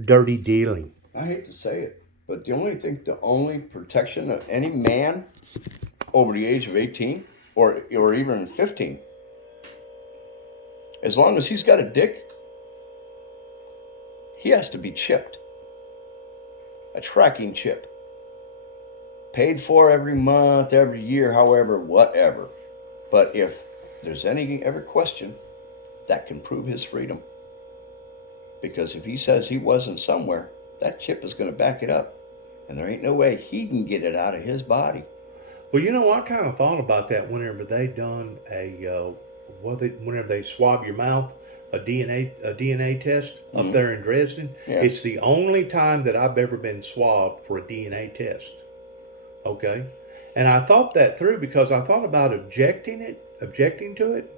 dirty dealing. I hate to say it, but the only protection of any man over the age of 18 or even 15, as long as he's got a dick, he has to be chipped. A tracking chip. Paid for every month, every year, however, whatever. But if there's any ever question, that can prove his freedom. Because if he says he wasn't somewhere, that chip is going to back it up. And there ain't no way he can get it out of his body. Well, I kind of thought about that whenever they done whenever they swab your mouth, a DNA test up there in Dresden. Yeah. It's the only time that I've ever been swabbed for a DNA test. Okay, and I thought that through because I thought about objecting to it,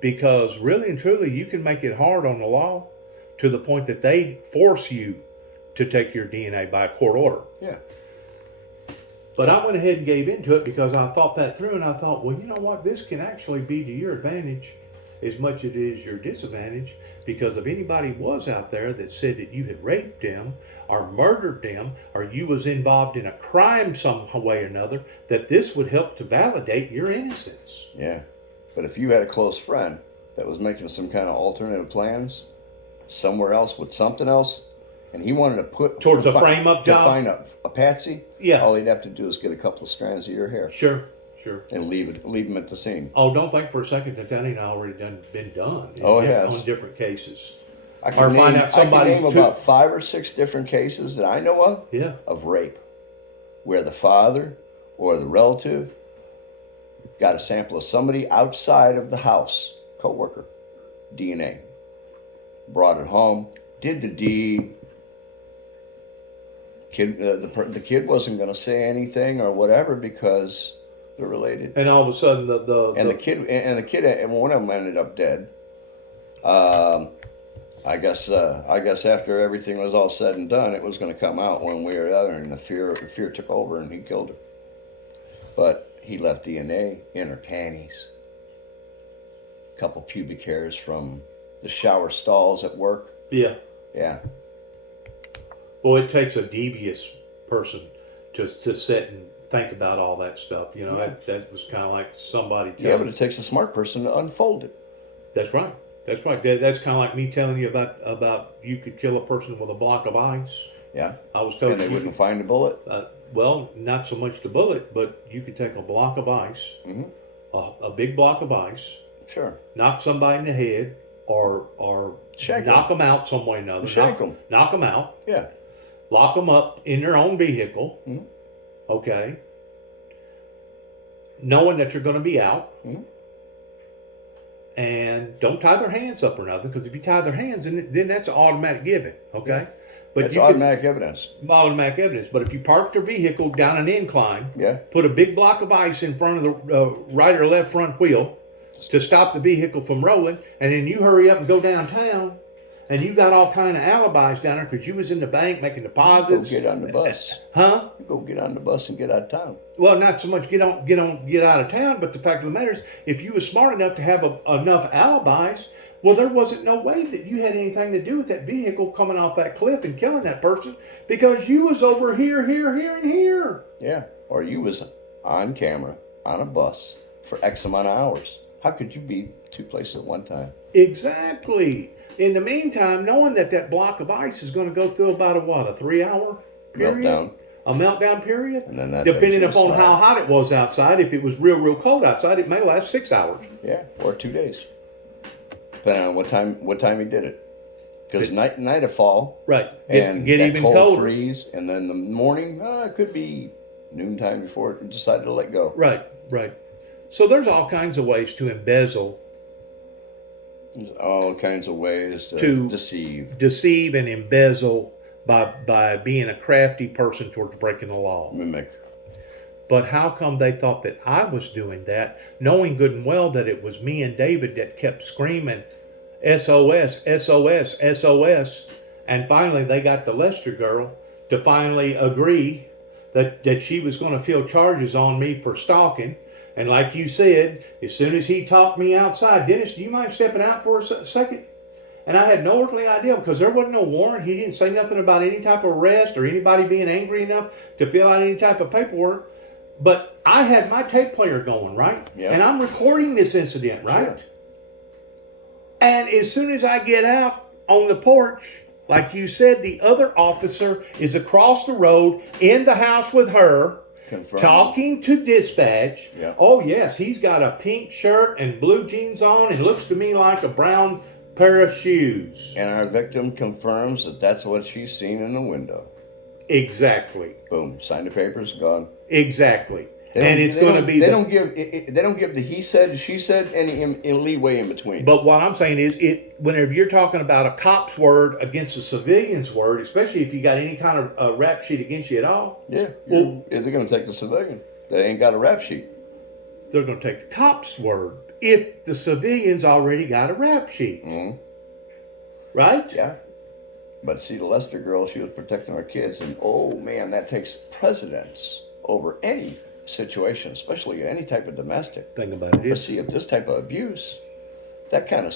because really and truly you can make it hard on the law to the point that they force you to take your DNA by a court order. Yeah. But I went ahead and gave into it because I thought that through, and I thought, well, you know what? This can actually be to your advantage as much as it is your disadvantage, because if anybody was out there that said that you had raped them or murdered them or you was involved in a crime some way or another, that this would help to validate your innocence. Yeah. But if you had a close friend that was making some kind of alternative plans somewhere else with something else, and he wanted to put towards a frame-up job, to find a patsy, yeah, all he'd have to do is get a couple of strands of your hair, sure, and leave him at the scene. Oh, don't think for a second that ain't already been done. On different cases. I can name about 5 or 6 different cases that I know of. Yeah. Of rape, where the father or the relative got a sample of somebody outside of the house, co-worker, DNA, brought it home, did the deed. The kid wasn't going to say anything or whatever because they're related. And all of a sudden, the kid and one of them ended up dead. I guess after everything was all said and done, it was going to come out one way or the other, and the fear took over, and he killed her. But he left DNA in her panties, a couple pubic hairs from the shower stalls at work. Yeah. Yeah. Well, it takes a devious person to sit and think about all that stuff. That was kind of like somebody telling. Yeah, but it takes a smart person to unfold it. That's right. That's right. That's kind of like me telling you about you could kill a person with a block of ice. Yeah. I was telling you. And they wouldn't find the bullet? Well, not so much the bullet, but you could take a block of ice, a big block of ice. Sure. Knock somebody in the head or knock them out some way or another. Knock them out. Yeah. Lock them up in their own vehicle. Mm-hmm. Okay. Knowing that you're going to be out. Mm-hmm. And don't tie their hands up or nothing, because if you tie their hands, then that's an automatic given. Okay. Yeah. But it's automatic evidence. Automatic evidence. But if you park their vehicle down an incline, yeah, put a big block of ice in front of the right or left front wheel to stop the vehicle from rolling, and then you hurry up and go downtown, and you got all kind of alibis down there because you was in the bank making deposits. Go get on the bus. Huh? Go get on the bus and get out of town. Well, not so much get out of town, but the fact of the matter is, if you was smart enough to have enough alibis, well, there wasn't no way that you had anything to do with that vehicle coming off that cliff and killing that person, because you was over here, here, here, and here. Yeah, or you was on camera on a bus for X amount of hours. How could you be 2 places at one time? Exactly. In the meantime, knowing that block of ice is going to go through about a 3-hour period? Meltdown. A meltdown period? And then that depending upon how hot it was outside. If it was real, real cold outside, it may last 6 hours. Yeah, or 2 days. Depending on what time he did it. Because night of fall. Right. And get that even cold colder. Freeze, and then the morning, it could be noontime before it decided to let go. Right. So there's all kinds of ways to embezzle. There's all kinds of ways to deceive. Deceive and embezzle by being a crafty person towards breaking the law. Mimic. But how come they thought that I was doing that, knowing good and well that it was me and David that kept screaming, SOS, SOS, SOS. And finally they got the Lester girl to finally agree that she was going to feel charges on me for stalking. And like you said, as soon as he talked me outside, Dennis, do you mind stepping out for a second? And I had no earthly idea because there wasn't no warrant. He didn't say nothing about any type of arrest or anybody being angry enough to fill out any type of paperwork. But I had my tape player going, right? Yeah. And I'm recording this incident, right? Sure. And as soon as I get out on the porch, like you said, the other officer is across the road in the house with her, Confirmed. talking to dispatch. Yeah. Oh, yes, he's got a pink shirt and blue jeans on and looks to me like a brown pair of shoes. And our victim confirms that that's what she's seen in the window. Exactly. Boom. Sign the papers. Gone. Exactly. They don't- And it's they going to don't- be. They don't give. They don't give the he said, she said, any leeway in between. But what I'm saying is, whenever you're talking about a cop's word against a civilian's word, especially if you got any kind of rap sheet against you at all, yeah. Well- They're going to take the civilian. They ain't got a rap sheet. they're going to take the cop's word if the civilian's already got a rap sheet, Mm-hmm. right? Yeah. But see, the Lester girl, she was protecting our kids, and oh man, that takes precedence over any situation, especially any type of domestic. Thing about it But is, see, if this type of abuse, that kind of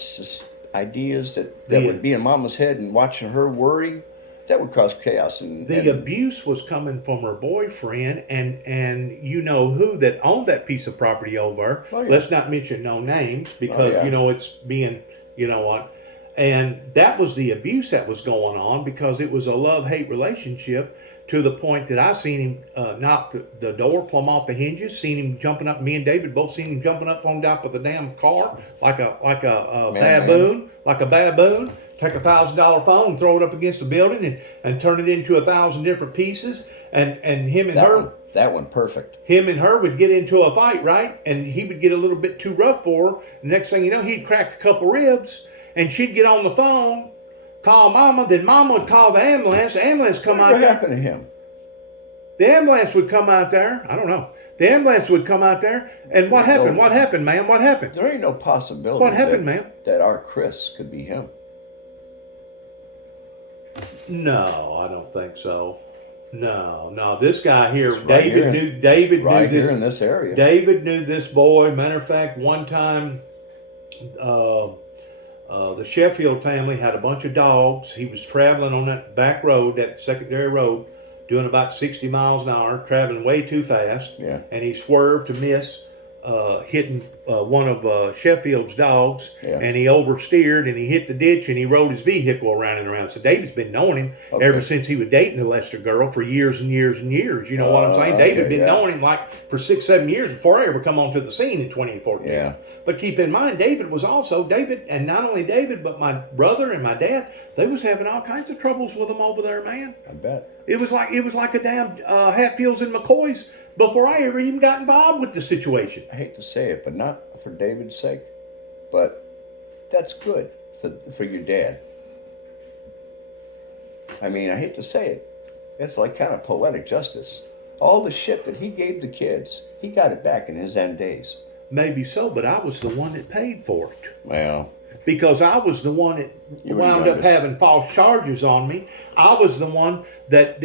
ideas that The- would be in Mama's head and watching her worry, that would cause chaos. And the abuse was coming from her boyfriend and you know who that owned that piece of property over. Oh, yeah. Let's not mention no names because Oh, yeah. you know it's being, you know what. And that was the abuse that was going on because it was a love-hate relationship to the point that I seen him knock the door plumb off the hinges, seen him jumping up, me and David both seen him jumping up on top of the damn car like a Man. baboon, like a baboon. Take $1,000 phone, throw it up against the building, and turn it into 1,000 different pieces. And him and her, that one perfect. him and her would get into a fight, right? And he would get a little bit too rough for her. The next thing you know, he'd crack a couple ribs, and she'd get on the phone, call Mama. Then Mama would call the ambulance. The ambulance come out What there. happened to him? The ambulance would come out there. I don't know. The ambulance would come out there, and what happened? What happened, ma'am? What happened? There ain't no possibility. What happened, ma'am? That our Chris could be him. No, I don't think so. No. This guy here, It's right here in- David Right knew here this. in this area. David knew this boy. Matter of fact, one time, the Sheffield family had a bunch of dogs. He was traveling on that back road, that secondary road, doing about 60 miles an hour, traveling way too fast. Yeah. And he swerved to miss, hitting one of Sheffield's dogs. Yeah. And he oversteered and he hit the ditch and he rode his vehicle around and around. So David's been knowing him Okay. ever since he was dating the Lester girl for years and years and years. You know what I'm saying? David okay, been yeah. knowing him like for 6-7 years before I ever come onto the scene in 2014. Yeah. But keep in mind, David, and not only David, but my brother and my dad, they was having all kinds of troubles with him over there, man. I bet. It was like a damn Hatfields and McCoys before I ever even got involved with the situation. I hate to say it, but not for David's sake. But that's good for your dad. I mean, I hate to say it. It's like kind of poetic justice. All the shit that he gave the kids, he got it back in his end days. Maybe so, but I was the one that paid for it. Well, Because I was the one that You were wound the up youngest. having false charges on me. I was the one that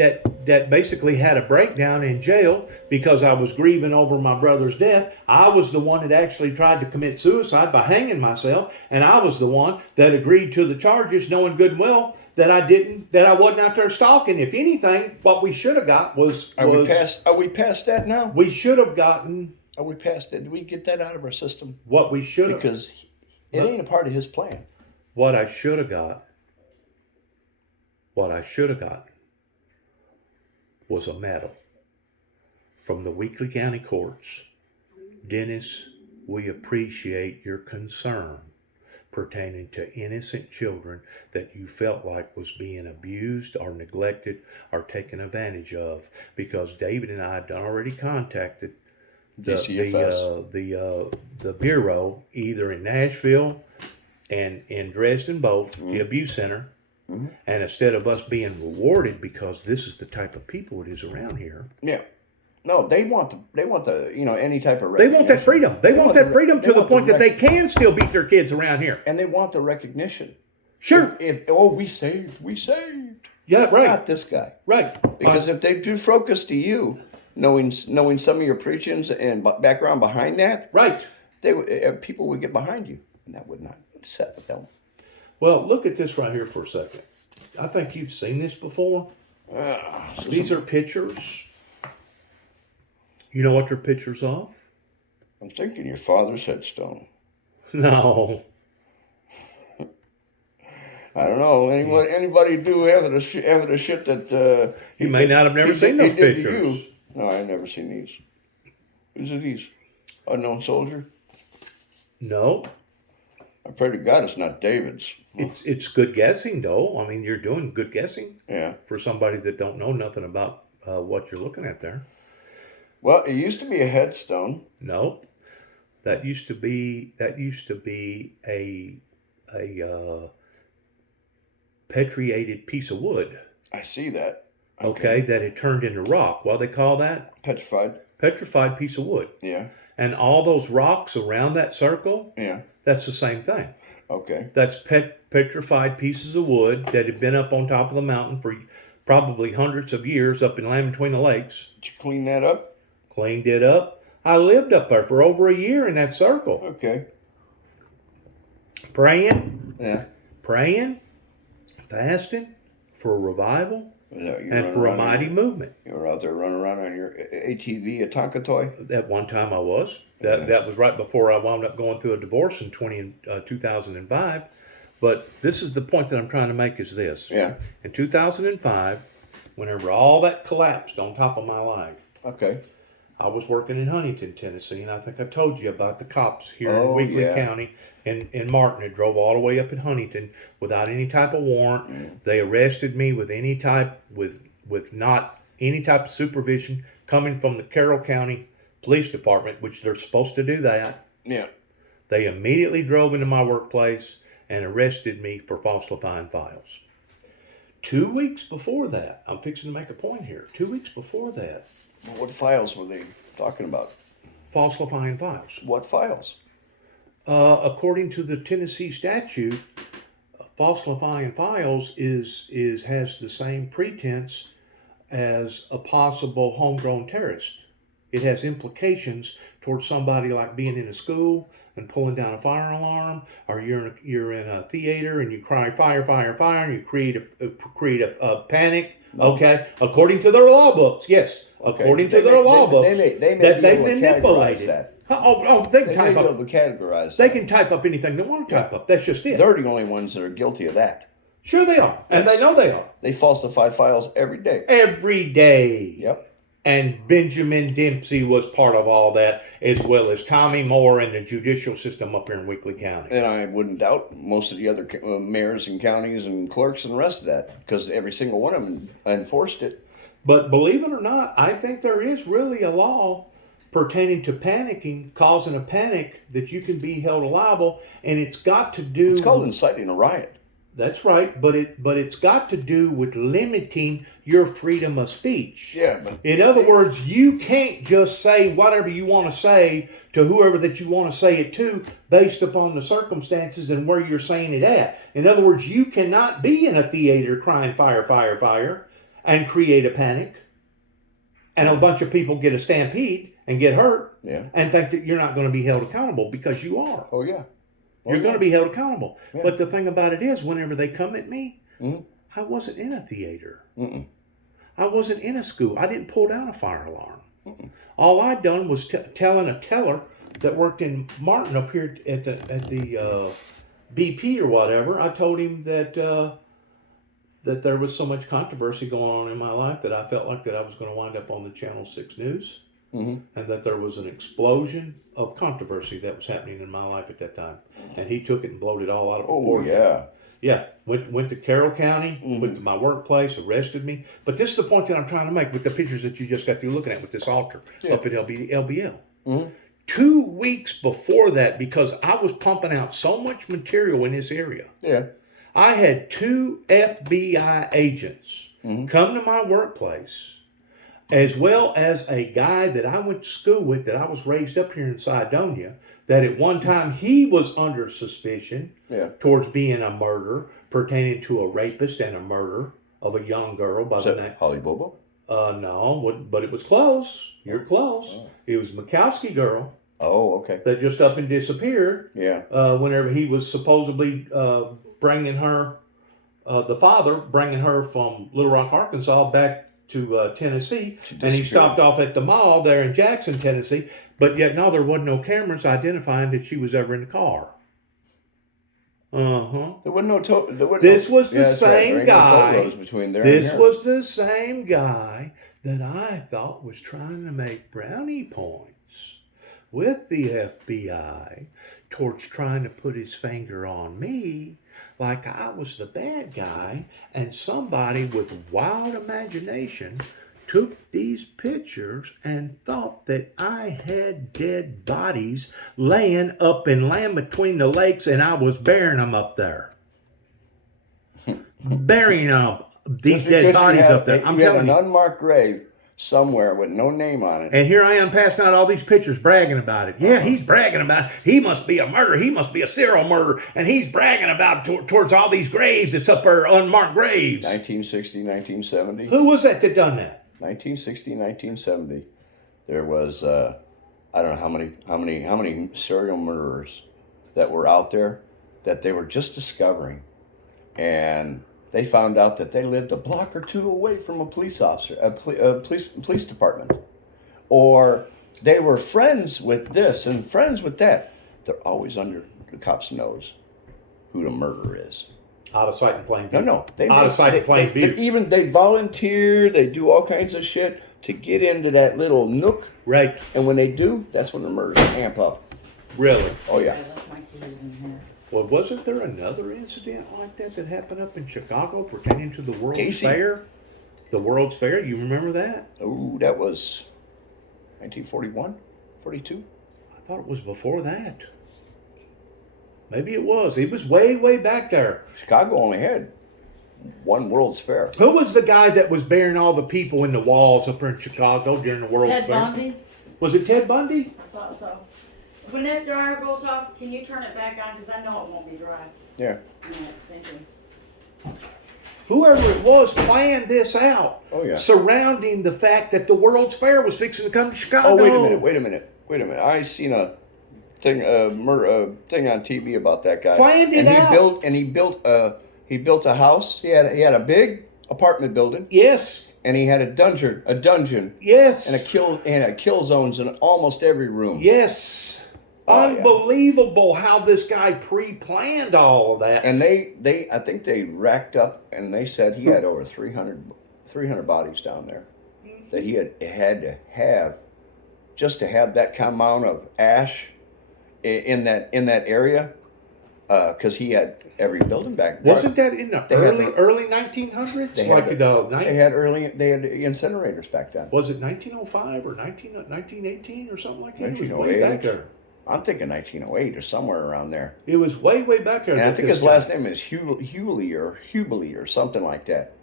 basically had a breakdown in jail because I was grieving over my brother's death. I was the one that actually tried to commit suicide by hanging myself, and I was the one that agreed to the charges, knowing good and well that I wasn't out there stalking. If anything, what we should have got was are we past that now? we should have gotten Are we past that? Did we get that out of our system? what we should have. Because it ain't a part of his plan. What I should have got was a medal from the Weakley County Courts. Dennis, we appreciate your concern pertaining to innocent children that you felt like was being abused or neglected or taken advantage of, because David and I had already contacted the bureau either in Nashville and in Dresden, both the abuse center. Mhm. And instead of us being rewarded because this is the type of people it is around here, Yeah. No, they want the any type of they want that freedom. They want that freedom to the point that they can, can still beat their kids around here. and they want the recognition. Sure. If we saved. Yeah, right. Not this guy. Right. Because if they do focus to you, knowing some of your preachings and background behind that, Right. people would get behind you, and that would not set with them. Well, look at this right here for a second. I think you've seen this before. These are pictures. You know what they're pictures of? I'm thinking your father's headstone. No. I don't know. Anybody do ever the shit that You may not have never seen those he did to pictures. you. No, I've never seen these. Whose are these? Unknown soldier? No. I pray to God it's not David's. It's good guessing, though. I mean, you're doing good guessing Yeah. for somebody that don't know nothing about what you're looking at there. Well, it used to be a headstone. No. That used to be a petriated piece of wood. I see that. Okay, that had turned into rock. What do they call that? Petrified. Petrified piece of wood. Yeah. And all those rocks around that circle, Yeah. that's the same thing. Okay. That's petrified pieces of wood that had been up on top of the mountain for probably hundreds of years up in Land Between the Lakes. Did you clean that up? Cleaned it up. I lived up there for over a year in that circle. Okay. Praying, Yeah. fasting for a revival No, you and run for a around mighty in- movement. You were out there running around on your ATV, a Tonka toy? At one time I was. Yeah. That was right before I wound up going through a divorce in 2005. But this is the point that I'm trying to make is this. Yeah. In 2005, whenever all that collapsed on top of my life, Okay. I was working in Huntington, Tennessee, and I think I told you about the cops here Oh, in Weakley yeah. County in Martin that drove all the way up in Huntington without any type of warrant. They arrested me with not any type of supervision coming from the Carroll County Police Department, which they're supposed to do that. Yeah. They immediately drove into my workplace and arrested me for falsifying files. 2 weeks before that, I'm fixing to make a point here. 2 weeks before that, What files were they talking about? falsifying files. What files? According to the Tennessee statute, falsifying files has the same pretense as a possible homegrown terrorist. It has implications towards somebody like being in a school and pulling down a fire alarm, or you're in a theater and you cry fire, fire, fire, and you create a panic. No. Okay, according to their law books, yes. Okay. According to They their may- law they- books, they may that be they able to categorize manipulated. that. They They can may type be able up. to categorize They that. can type up anything they want to type up. That's just it. They're the only ones that are guilty of that. Sure they are, and Yes. they know they are. They falsify files every day. Every day. Yep. And Benjamin Dempsey was part of all that, as well as Tommy Moore and the judicial system up here in Weakley County. And I wouldn't doubt most of the other mayors and counties and clerks and the rest of that, because every single one of them enforced it. But believe it or not, I think there is really a law pertaining to panicking, causing a panic, that you can be held liable, and it's got to do. It's called inciting a riot. That's right, but it's got to do with limiting your freedom of speech. Yeah, but In other words, you can't just say whatever you want to say to whoever that you want to say it to based upon the circumstances and where you're saying it at. In other words, you cannot be in a theater crying fire, fire, fire and create a panic and a bunch of people get a stampede and get hurt yeah. and think that you're not going to be held accountable, because you are. Oh yeah. You're going to be held accountable. Yeah. But the thing about it is, whenever they come at me, Mhm. I wasn't in a theater. Mm-mm. I wasn't in a school. I didn't pull down a fire alarm. All I'd done was telling a teller that worked in Martin up here at the BP or whatever. I told him that that there was so much controversy going on in my life that I felt like that I was going to wind up on the Channel 6 News, Mm-hmm. and that there was an explosion of controversy that was happening in my life at that time. And he took it and blowed it all out of Oh proportion. yeah. Yeah, went to Carroll County, Mhm. went to my workplace, arrested me. But this is the point that I'm trying to make with the pictures that you just got through looking at with this altar Yeah. up at LBL. Mm-hmm. 2 weeks before that, because I was pumping out so much material in this area, Yeah. I had 2 FBI agents Mhm. come to my workplace, as well as a guy that I went to school with, that I was raised up here in Cydonia, that at one time he was under suspicion Yeah. towards being a murder pertaining to a rapist and a murder of a young girl by Is the that name. Holly Bobo? No, but it was close. You're close. Oh. It was Mikowski girl Oh, okay. that just up and disappeared Yeah. whenever he was supposedly bringing her, the father bringing her from Little Rock, Arkansas, back to Tennessee, and he stopped off at the mall there in Jackson, Tennessee. But yet, no, there wasn't no cameras identifying that she was ever in the car. There wasn't no. This was the that's right. There same ain't no guy. toll roads between there This and here. was the same guy that I thought was trying to make brownie points with the FBI towards trying to put his finger on me like I was the bad guy, and somebody with wild imagination took these pictures and thought that I had dead bodies laying up in land between the lakes, and I was burying them up there. Burying them, these Just dead because bodies you had- up there. I'm you had telling an you. unmarked grave somewhere with no name on it. And here I am passing out all these pictures bragging about it. Yeah, he's bragging about it. He must be a murderer. He must be a serial murderer. And he's bragging about towards all these graves that's up there, unmarked graves. 1960, 1970. Who was that done that? 1960, 1970. There was I don't know how many serial murderers that were out there that they were just discovering, and they found out that they lived a block or two away from a police officer, a police department, or they were friends with this and friends with that. They're always under the cop's nose who the murderer is. Out of sight and plain view. No, they Out of sight and plain view. They volunteer, they do all kinds of shit to get into that little nook, Right. and when they do, that's when the murders amp up. Really. Oh yeah. I left my keys in here. Well, wasn't there another incident like that happened up in Chicago pertaining to the World's Casey. Fair? The World's Fair, you remember that? Oh, that was 1941, 42. I thought it was before that. Maybe it was. It was way, way back there. Chicago only had one World's Fair. Who was the guy that was burying all the people in the walls up there in Chicago during the World's Ted Fair? Bundy? Was it Ted Bundy? I thought so. When that dryer goes off, can you turn it back on? Because I know it won't be dry. Yeah. Thank you. Whoever it was planned this out. Oh, yeah. Surrounding the fact that the World's Fair was fixing to come to Chicago. Oh, wait a minute. I seen a thing, thing on TV about that guy. Planned it and out. He built a house. He had a big apartment building, Yes. and he had a dungeon, Yes. and a kill zones in almost every room. Yes. Oh, yeah. Unbelievable how this guy pre-planned all of that. And I think they racked up, and they said he had over 300 bodies down there that he had to have just to have that amount of ash in that area, because he had every building back. Wasn't that in the They had early 1900s? They had they had incinerators back then. Was it 1905 or 1918 or something like that? It was way 1908. back there. I'm thinking 1908 or somewhere around there. It was way, way back there. And I that think this his last guy- name is Hewley or something like that.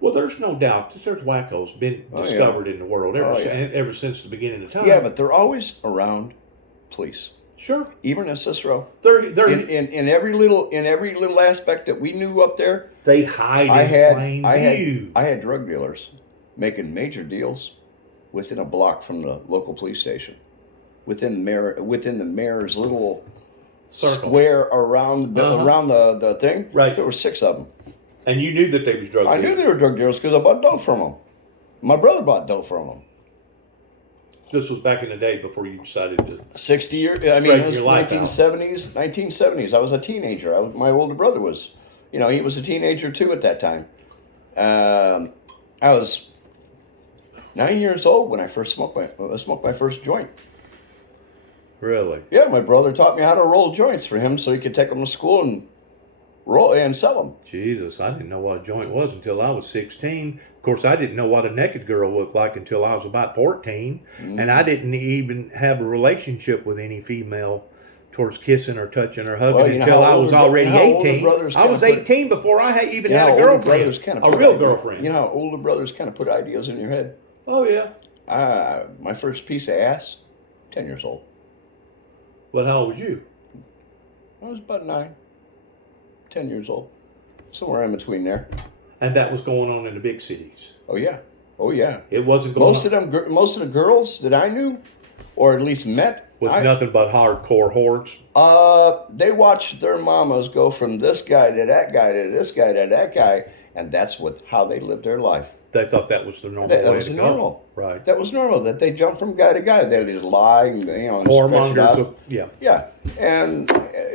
Well, there's no doubt that there's wackos been Oh, yeah. discovered in the world Oh, yeah. ever since the beginning of time. Yeah, but they're always around police. Sure. Even in Cicero. They're In every little aspect that we knew up there, they hide I in plain had view. I had drug dealers making major deals within a block from the local police station, within the mayor's little Circle. square around Uh-huh. around the thing. Right. There were 6 of them. And you knew that they was drug I knew dealers. they were drug dealers because I bought dope from them. My brother bought dope from them. This was back in the day before you decided to. 60 years. I mean, Straighten it was your life out. 1970s. 1970s. I was a teenager. My older brother was. He was a teenager too at that time. I was 9 years old when I first smoked my first joint. Really? Yeah, my brother taught me how to roll joints for him so he could take them to school and roll and sell them. Jesus, I didn't know what a joint was until I was 16. Of course, I didn't know what a naked girl looked like until I was about 14. And I didn't even have a relationship with any female towards kissing or touching or hugging Well, you know until how I was older- already you know how older 18. brothers I was kinda put- 18 before I even You know had how a older girlfriend. brothers kinda A put real ideas- girlfriend. You know how older brothers kind of put ideas in your head? Oh, yeah. My first piece of ass, 10 years old. But how old was you? I was about 9, 10 years old. Somewhere in between there. And that was going on in the big cities. Oh, yeah. Oh, yeah. It wasn't going Most on. of the girls that I knew, or at least met, Was nothing but hardcore hordes. They watched their mamas go from this guy to that guy to this guy to that guy, and that's how they lived their life. They thought that was the normal That way was to normal. go. Right. That was normal. That they jump from guy to guy. They just lie and and Whoremongers. stretch it out. Yeah. Yeah, and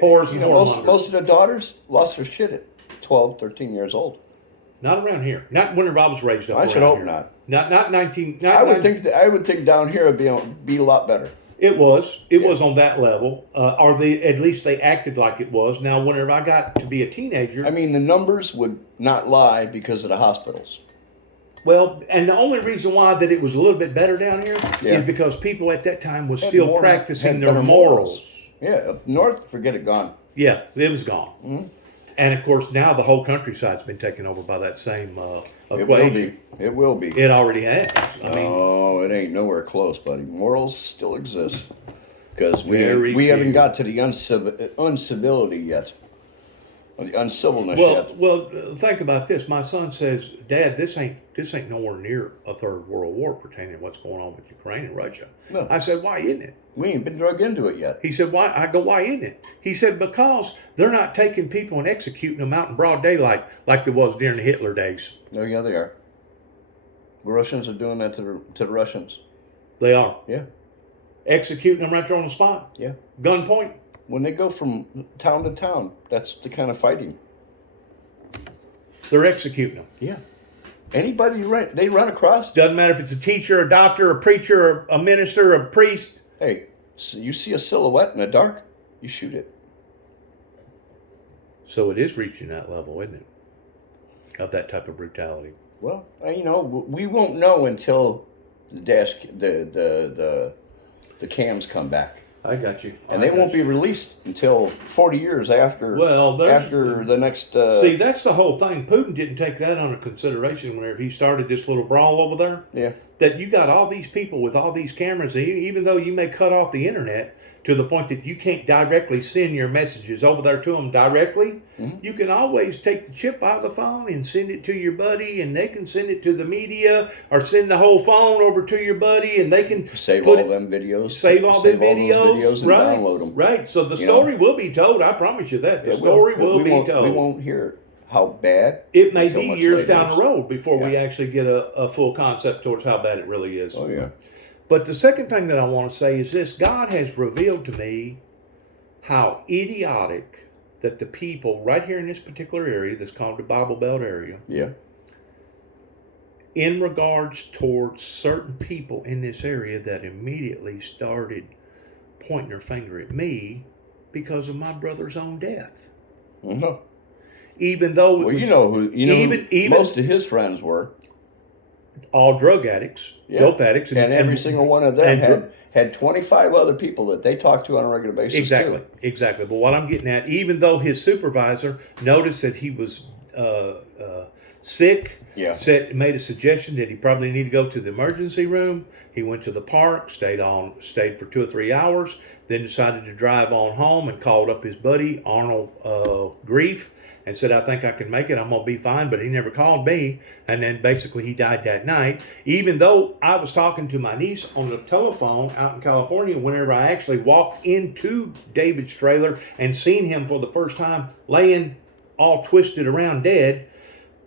Whores and most whoremongers. of the daughters lost their shit at 12, 13 years old. Not around here. Not when I was raised up. I should around hope here. not. Not 19. I would think down here would be a lot better. It was on that level, or at least they acted like it was. Now, whenever I got to be a teenager, I mean, the numbers would not lie because of the hospitals. well, and the only reason why that it was a little bit better down here Yeah. is because people at that time was Had still more- practicing had their better morals. Yeah, up north, forget it, gone. Yeah, it was gone. Mhm. And of course, now the whole countryside's been taken over by that same It will equation. be. It will be. It already has. I mean, Oh, it ain't nowhere close, buddy. Morals still exist because Very we haven't few. got to the uncivility yet, or the uncivilness yet. well, think about this. My son says, "Dad, this ain't nowhere near a third world war pertaining to what's going on with Ukraine and Russia." No. I said, "Why isn't it?" We ain't been drug into it yet. He said, "Why?" I go, "Why isn't it?" He said, "Because they're not taking people and executing them out in broad daylight like there was during the Hitler days. Oh yeah, they are. The Russians are doing that to the Russians. They are Yeah, executing them right there on the spot, yeah. gunpoint. When they go from town to town, that's the kind of fighting. They're executing them. Yeah. Anybody they run across. Doesn't matter if it's a teacher, a doctor, a preacher, a minister, a priest." Hey, so you see a silhouette in the dark, you shoot it. So it is reaching that level, isn't it? Of that type of brutality. Well, we won't know until the cams come back, I got you. and they won't be released until 40 years after. Well, there's- after the next. See, that's the whole thing. Putin didn't take that under consideration whenever he started this little brawl over there. Yeah. That you got all these people with all these cameras, even though you may cut off the internet to the point that you can't directly send your messages over there to them directly, Mhm. you can always take the chip out of the phone and send it to your buddy, and they can send it to the media or send the whole phone over to your buddy, and they can Save put all it- them videos. save all the those videos, and right? download them. Right. So the You know? story will be told. I promise you that the It story will. will We be won't- told. We won't hear how bad. It may until be much years later. down the road before we Yeah. actually get a full concept towards how bad it really is. Oh yeah. But the second thing that I want to say is this: God has revealed to me how idiotic that the people right here in this particular area, that's called the Bible Belt area, Yeah. in regards towards certain people in this area that immediately started pointing their finger at me because of my brother's own death. Mhm. Even though it Well, was you know who even- most of his friends were, all drug addicts, Yeah. dope addicts, and every single one of them and had 25 other people that they talked to on a regular basis. Exactly, too. exactly. But what I'm getting at, even though his supervisor noticed that he was sick, Yeah. made a suggestion that he probably need to go to the emergency room. He went to the park, stayed for 2 or 3 hours, then decided to drive on home and called up his buddy Arnold Grief and said, "I think I can make it. I'm gonna be fine." But he never called me, and then basically he died that night. Even though I was talking to my niece on the telephone out in California, whenever I actually walked into David's trailer and seen him for the first time laying all twisted around dead,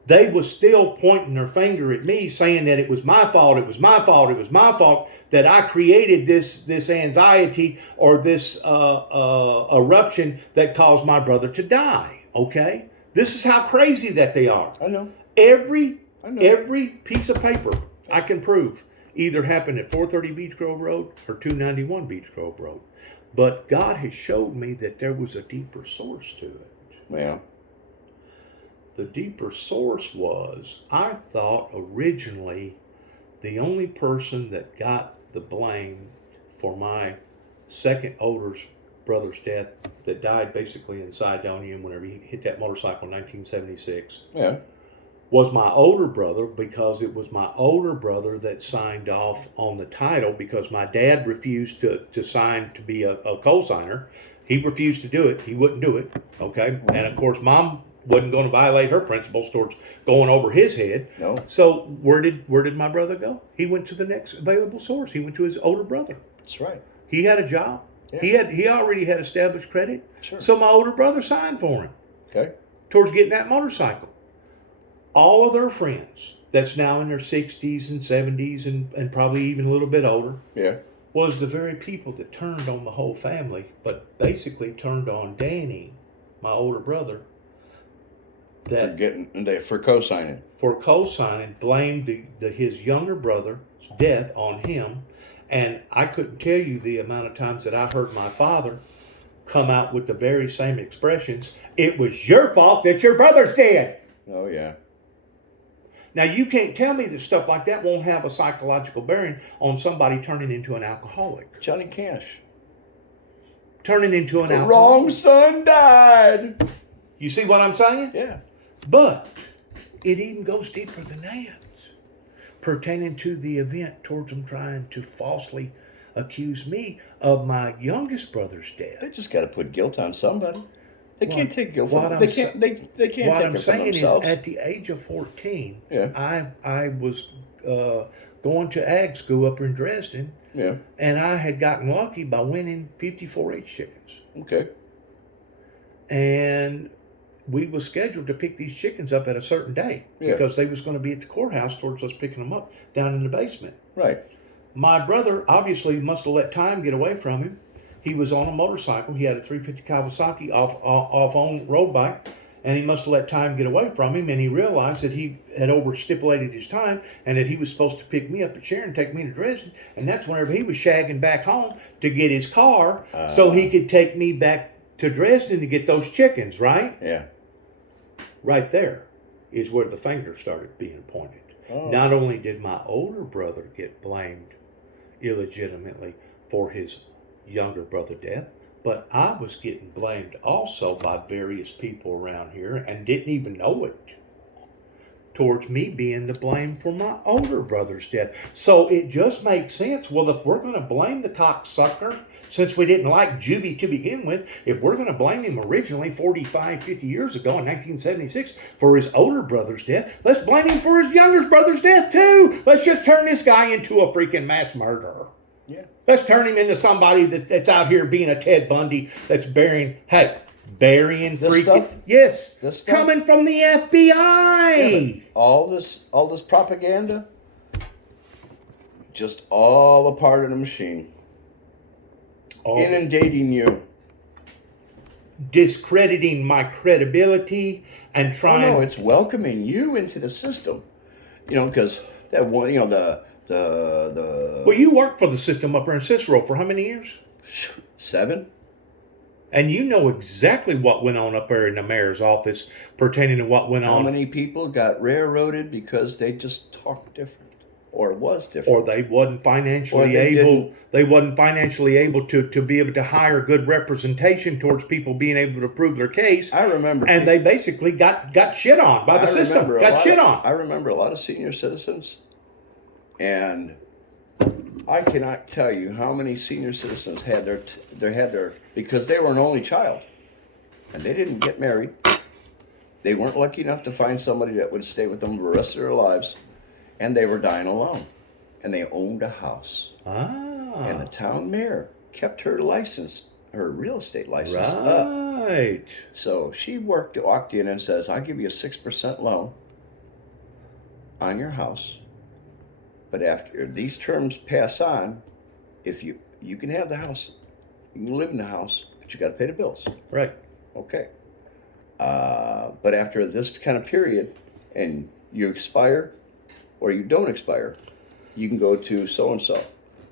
they was still pointing their finger at me, saying that it was my fault, it was my fault, it was my fault that I created this anxiety or this eruption that caused my brother to die. Okay, this is how crazy that they are. I know. Every I know. every piece of paper I can prove either happened at 430 Beach Grove Road or 291 Beach Grove Road. But God has showed me that there was a deeper source to it. Yeah. The deeper source was, I thought originally the only person that got the blame for my second older brother's death that died basically in Cydonia whenever he hit that motorcycle in 1976 Yeah. was my older brother, because it was my older brother that signed off on the title because my dad refused to sign to be a co-signer. He refused to do it. He wouldn't do it. Okay. And of course, Mom wasn't going to violate her principles towards going over his head. No. So where did my brother go? He went to the next available source. He went to his older brother. That's right. He had a job. Yeah. He already had established credit. Sure. So my older brother signed for him Okay. towards getting that motorcycle. All of their friends that's now in their 60s and 70s and probably even a little bit older Yeah. was the very people that turned on the whole family, but basically turned on Danny, my older brother, For co-signing. for co-signing, blamed his younger brother's death on him. And I couldn't tell you the amount of times that I heard my father come out with the very same expressions. It was your fault that your brother's dead. Oh yeah. Now, you can't tell me that stuff like that won't have a psychological bearing on somebody turning into an alcoholic. Johnny Cash. Turning into an The alcoholic. wrong son died. You see what I'm saying? Yeah. But it even goes deeper than that, pertaining to the event towards them trying to falsely accuse me of my youngest brother's They death. just got to put guilt on somebody. They can't take guilt what from I'm They can't. They can't What take I'm it from saying is, themselves. at the age of 14, Yeah. I was going to ag school up in Dresden, Yeah. and I had gotten lucky by winning 54H chickens. Okay. And we was scheduled to pick these chickens up at a certain day Yeah. because they was going to be at the courthouse towards us picking them up down in the basement. Right. My brother obviously must have let time get away from him. He was on a motorcycle. He had a 350 Kawasaki off on road bike, and he must have let time get away from him. And he realized that he had overstipulated his time, and that he was supposed to pick me up at Sharon, take me to Dresden, and that's whenever he was shagging back home to get his car so he could take me back to Dresden to get those chickens. Right, Yeah. right there is where the finger started being pointed. Oh. Not only did my older brother get blamed illegitimately for his younger brother death, but I was getting blamed also by various people around here and didn't even know it, towards me being the blame for my older brother's death. So it just makes sense. Well, if we're going to blame the cocksucker, since we didn't like Juby to begin with, if we're going to blame him originally 45, 50 years ago in 1976 for his older brother's death, let's blame him for his younger brother's death too. Let's just turn this guy into a freaking mass murderer. Yeah. Let's turn him into somebody that's out here being a Ted Bundy that's burying freaking stuff? yes, This stuff? coming from the FBI. Yeah, but all this propaganda, just all a part of the machine, inundating you. Discrediting my credibility and trying. No, it's welcoming you into the system. Because that one, the Well, you worked for the system up there in Cicero for how many years? 7. And you know exactly what went on up there in the mayor's office pertaining to what went How on. many people got railroaded because they just talked different, or was different, Or they wasn't financially able. They wasn't financially able to be able to hire good representation towards people being able to prove their case. I remember, And they basically got shit on by the system. Got shit on. I remember a lot of senior citizens, and I cannot tell you how many senior citizens had their because they were an only child, and they didn't get married. They weren't lucky enough to find somebody that would stay with them the rest of their lives, and they were dying alone, and they owned a house, and the town mayor kept her real estate license up. Right. So she walked in and says, "I'll give you a 6% loan on your house. But after these terms pass on, if you can have the house, you can live in the house, but you got to pay the bills." Right. Okay. But after this kind of period, and you expire, or you don't expire, you can go to so and so,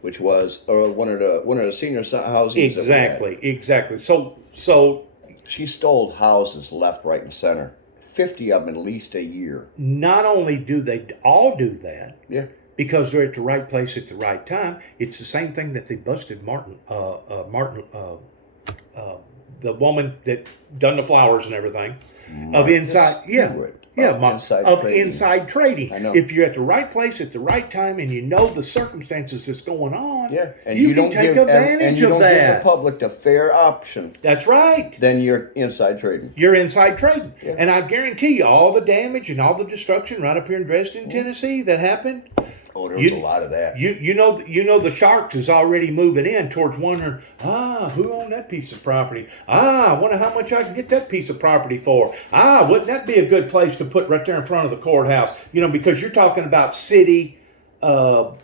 which was one of the senior housing. Exactly. So she stole houses left, right, and center. 50 of them at least a year. not only do they all do that, Yeah. because they're at the right place at the right time. It's the same thing that they busted Martin, the woman that done the flowers and everything, of inside, inside trading. I know. If you're at the right place at the right time and you know the circumstances that's going on, Yeah, and you don't can take give advantage and you of don't that. give the public the fair option. That's right. Then you're inside trading. You're inside trading. Yeah. And I guarantee you all the damage and all the destruction right up here in Dresden, Tennessee that happened Oh, there was a lot of that. You know the Sharks is already moving in towards wondering, who owned that piece of property? I wonder how much I can get that piece of property for. Wouldn't that be a good place to put right there in front of the courthouse? You know, because you're talking about city, Government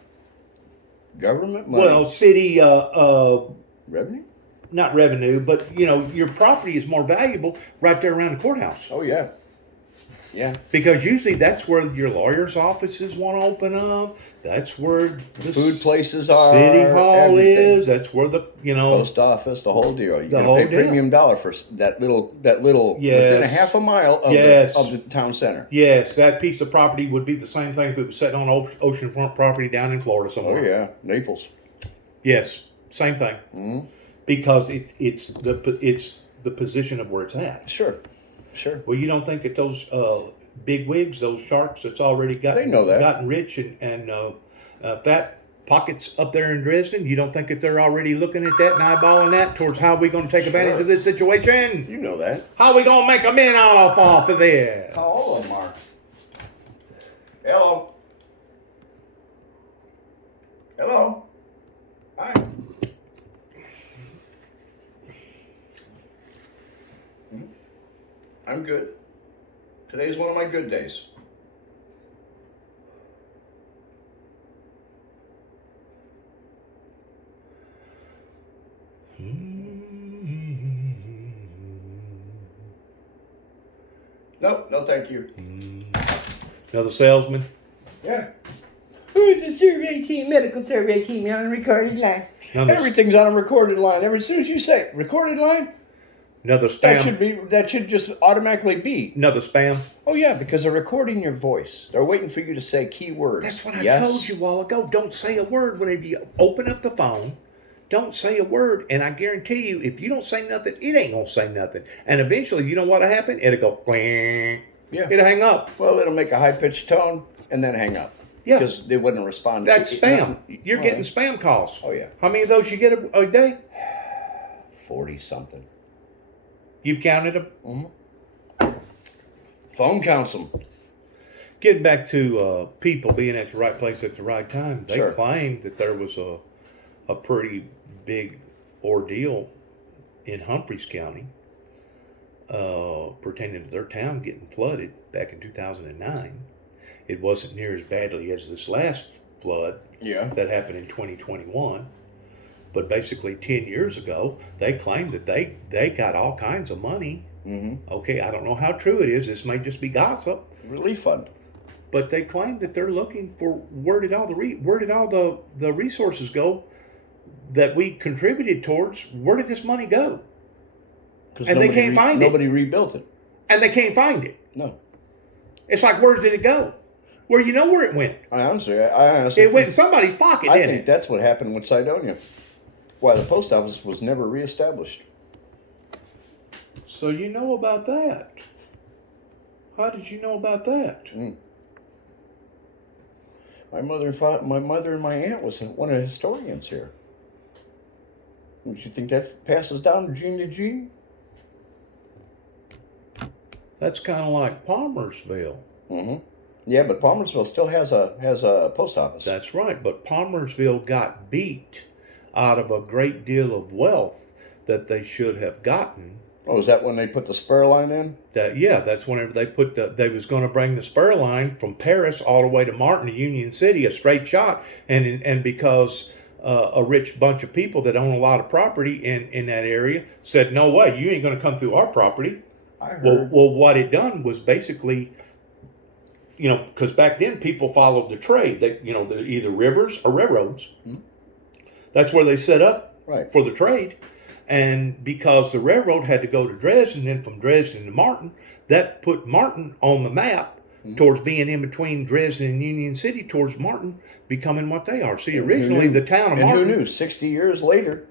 money. well, city, Revenue? not revenue, but you know, your property is more valuable right there around the courthouse. Oh, yeah. Yeah. Because usually that's where your lawyer's offices want to open up. That's where the Food places are. City Hall everything. is. That's where the Post office, the whole deal. You're The gonna whole pay deal. premium dollar for that little Yes. within a half a mile of, Yes. of the town center. Yes, that piece of property would be the same thing if it was sitting on oceanfront property down in Florida Oh somewhere. yeah, Naples. Yes, same thing. Hmm. Because it's the position of where it's at. Sure. Well, you don't think that those big wigs, those sharks that's already They know that. gotten rich and fat pockets up there in Dresden, you don't think that they're already looking at that and eyeballing that towards how we going to take advantage Sure. of this situation? You know that. How we going to make them in off of this? How all of them are. Hello. Hello. Hi. I'm good. Today's one of my good days. Nope, no thank you. Another salesman. Yeah. Who's the survey team, medical survey team on a recorded line? Another, Everything's on a recorded line. As soon as you say recorded line, another that spam. should just automatically be. Another spam. Oh yeah, because they're recording your voice. They're waiting for you to say key words. That's what I Yes. told you a while ago. Don't say a word whenever you open up the phone. Don't say a word, and I guarantee you, if you don't say nothing, it ain't gonna say nothing. And eventually, you know what'll happen? It'll go, "Quang." Yeah. It'll hang up. Well, it'll make a high pitched tone and then hang up. Yeah. Because they wouldn't respond. That's spam. You're Well, getting spam calls. Oh yeah. How many of those you get a day? 40 something. You've counted them. Mm-hmm. Phone counts them. Getting back to people being at the right place at the right time, they Sure. claimed that there was a pretty big ordeal in Humphreys County pertaining to their town getting flooded back in 2009. It wasn't near as badly as this last flood Yeah. that happened in 2021. But basically 10 years ago, they claimed that they got all kinds of money. Mm-hmm. Okay, I don't know how true it is. This may just be gossip. Relief fund. But they claim that they're looking for where did all the resources go that we contributed towards? Where did this money go? 'Cause And they can't find it. Nobody rebuilt it. And they can't find it. No. It's like, where did it go? Well, you know where it went. I honestly It went in somebody's pocket, I didn't think it? that's what happened with Cydonia. Why the post office was never reestablished. So you know about that. How did you know about that? My mother and my aunt was one of the historians here. Don't you think that passes down to gene? That's kind of like Palmersville. Mm-hmm. Yeah, but Palmersville still has a post office. That's right, but Palmersville got beat out of a great deal of wealth that they should have gotten. Oh, is that when they put the spur line in? That's whenever they they was going to bring the spur line from Paris all the way to Martin, to Union City, a straight shot, and because a rich bunch of people that own a lot of property in that area said, no way, you ain't going to come through our property. I heard. Well, what it done was basically, because back then people followed the trade. They, they're either rivers or railroads. Hmm. That's where they set up Right. for the trade. And because the railroad had to go to Dresden, and from Dresden to Martin, that put Martin on the map towards being in between Dresden and Union City, towards Martin becoming what they are. See, originally the town of And Martin. who knew? 60 years later,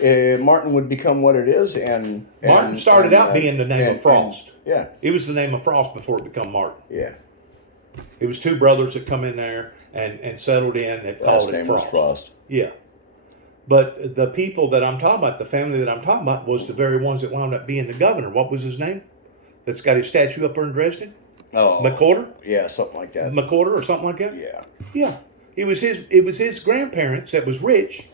Martin would become what it is, and Martin started out being the name of Frost. Yeah. It was the name of Frost before it became Martin. Yeah. It was two brothers that come in there and settled in that Last called it name Frost. was Frost. Yeah. But the people that I'm talking about, the family that I'm talking about, was the very ones that wound up being the governor. What was his name? That's got his statue up there in Dresden? Oh. McCorder? Yeah, something like that. McCorder or something like that? Yeah. Yeah. It was his grandparents that was rich.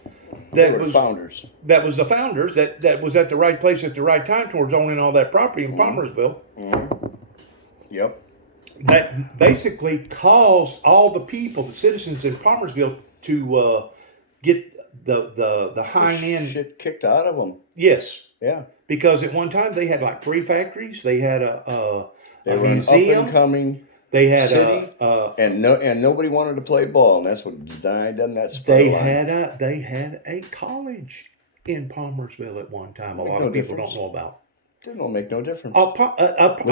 They That were was founders. that was the founders that was at the right place at the right time towards owning all that property in Palmersville. Yep. That basically caused all the people, the citizens in Palmersville, to get the hind end. Shit kicked out of them. Yes, Yeah. because at one time they had like 3 factories. They had They a were an up museum. and coming They had city, and nobody wanted to play ball, and that's what denied them that spur they line. had a college in Palmersville at one time. A Make lot no of people difference. don't know about. Didn't make no difference. Without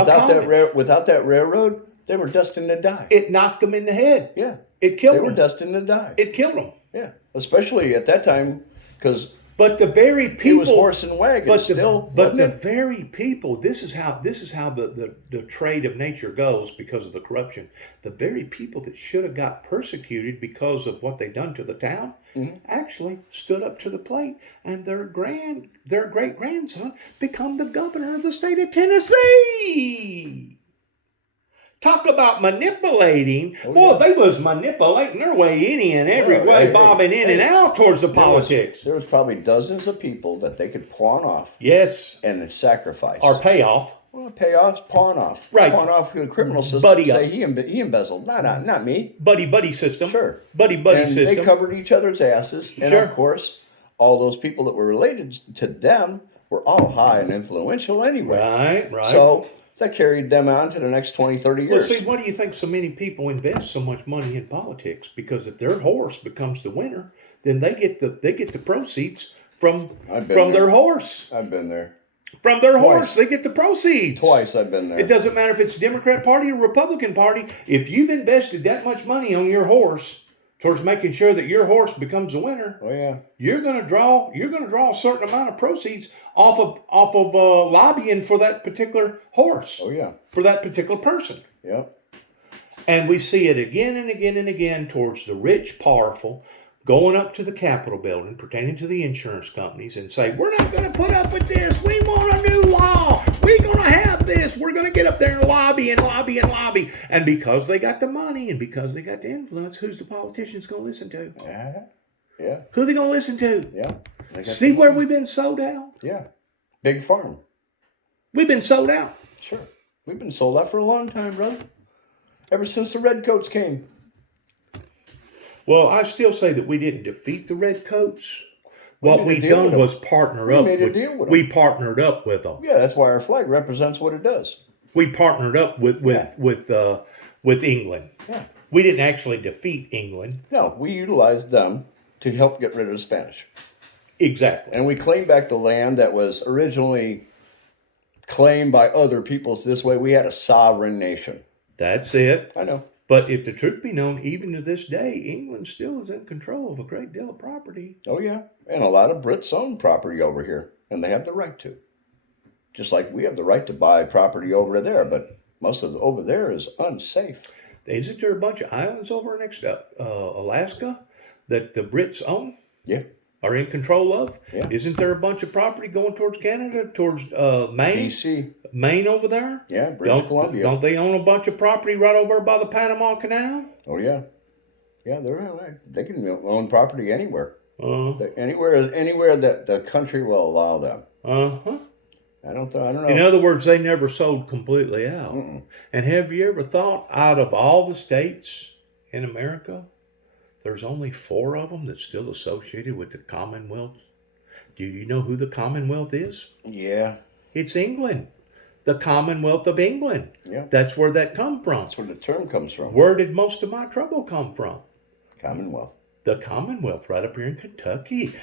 Without that railroad, they were destined to die. it knocked them in the head. Yeah, It killed they were them. destined to die. It killed them. Yeah, especially at that time, because But the very people, it was horse and wagon but still. but wasn't the it? very people. This is how the trade of nature goes because of the corruption. The very people that should have got persecuted because of what they done to the town Mhm. actually stood up to the plate, and their great grandson become the governor of the state of Tennessee. Talk about manipulating. Oh, Boy, yeah. they was manipulating their way any and every Well, way, hey, bobbing in and hey, out towards the There was- politics. There was probably dozens of people that they could pawn off Yes, and sacrifice. or payoff. Well, pay off, pawn off. Right. Pawn off to the criminal system. Buddy say up. he embezzled. Not me. Buddy system. Sure. Buddy And system. they covered each other's asses. And Sure. of course, all those people that were related to them were all high and influential anyway. Right. So that carried them on to the next 20, 30 well, years. see, why do you think so many people invest so much money in politics? Because if their horse becomes the winner, then they get the proceeds from I've been from there. their horse. I've been there. From their Twice. horse, they get the proceeds. Twice I've been there. It doesn't matter if it's Democrat Party or Republican Party. If you've invested that much money on your horse towards making sure that your horse becomes a winner, Oh, yeah. you're going to draw a certain amount of proceeds off of lobbying for that particular horse, Oh, yeah. for that particular person. Yep. And we see it again and again and again towards the rich, powerful, going up to the Capitol building pertaining to the insurance companies and say, we're not going to put up with this. We want a new law. We're going to have this. We're going to get up there and lobby and lobby and lobby. And because they got the money and because they got the influence, who's the politicians going to listen to? Yeah. Yeah. Who are they going to listen to? Yeah. They got See the where money. we've been sold out? Yeah. Big farm. We've been sold out. Sure. We've been sold out for a long time, brother. Ever since the redcoats came. Well, I still say that we didn't defeat the redcoats. What made a we deal with done them. was partner We up. made a deal with them. We partnered up with them. Yeah, that's why our flag represents what it does. We partnered up with England. Yeah. We didn't actually defeat England. No, we utilized them to help get rid of the Spanish. Exactly. And we claimed back the land that was originally claimed by other peoples. This way we had a sovereign nation. That's it. I know. But if the truth be known, even to this day, England still is in control of a great deal of property. Oh, yeah. And a lot of Brits own property over here, and they have the right to. Just like we have the right to buy property over there, but most of over there is unsafe. Isn't there a bunch of islands over next to Alaska that the Brits own? Yeah. Are in control of? Yeah. Isn't there a bunch of property going towards Canada, towards Maine? BC. Maine over there? Yeah, British Columbia. Don't they own a bunch of property right over by the Panama Canal? Oh, yeah. Yeah, they can own property anywhere. Uh Anywhere that the country will allow them. huh. I don't know. In other words, they never sold completely out. Mm-mm. And have you ever thought, out of all the states in America, there's only 4 of them that's still associated with the Commonwealth? Do you know who the Commonwealth is? Yeah. It's England. The Commonwealth of England. Yeah. That's where that come from. That's where the term comes from. Where did most of my trouble come from? Commonwealth. The Commonwealth right up here in Kentucky.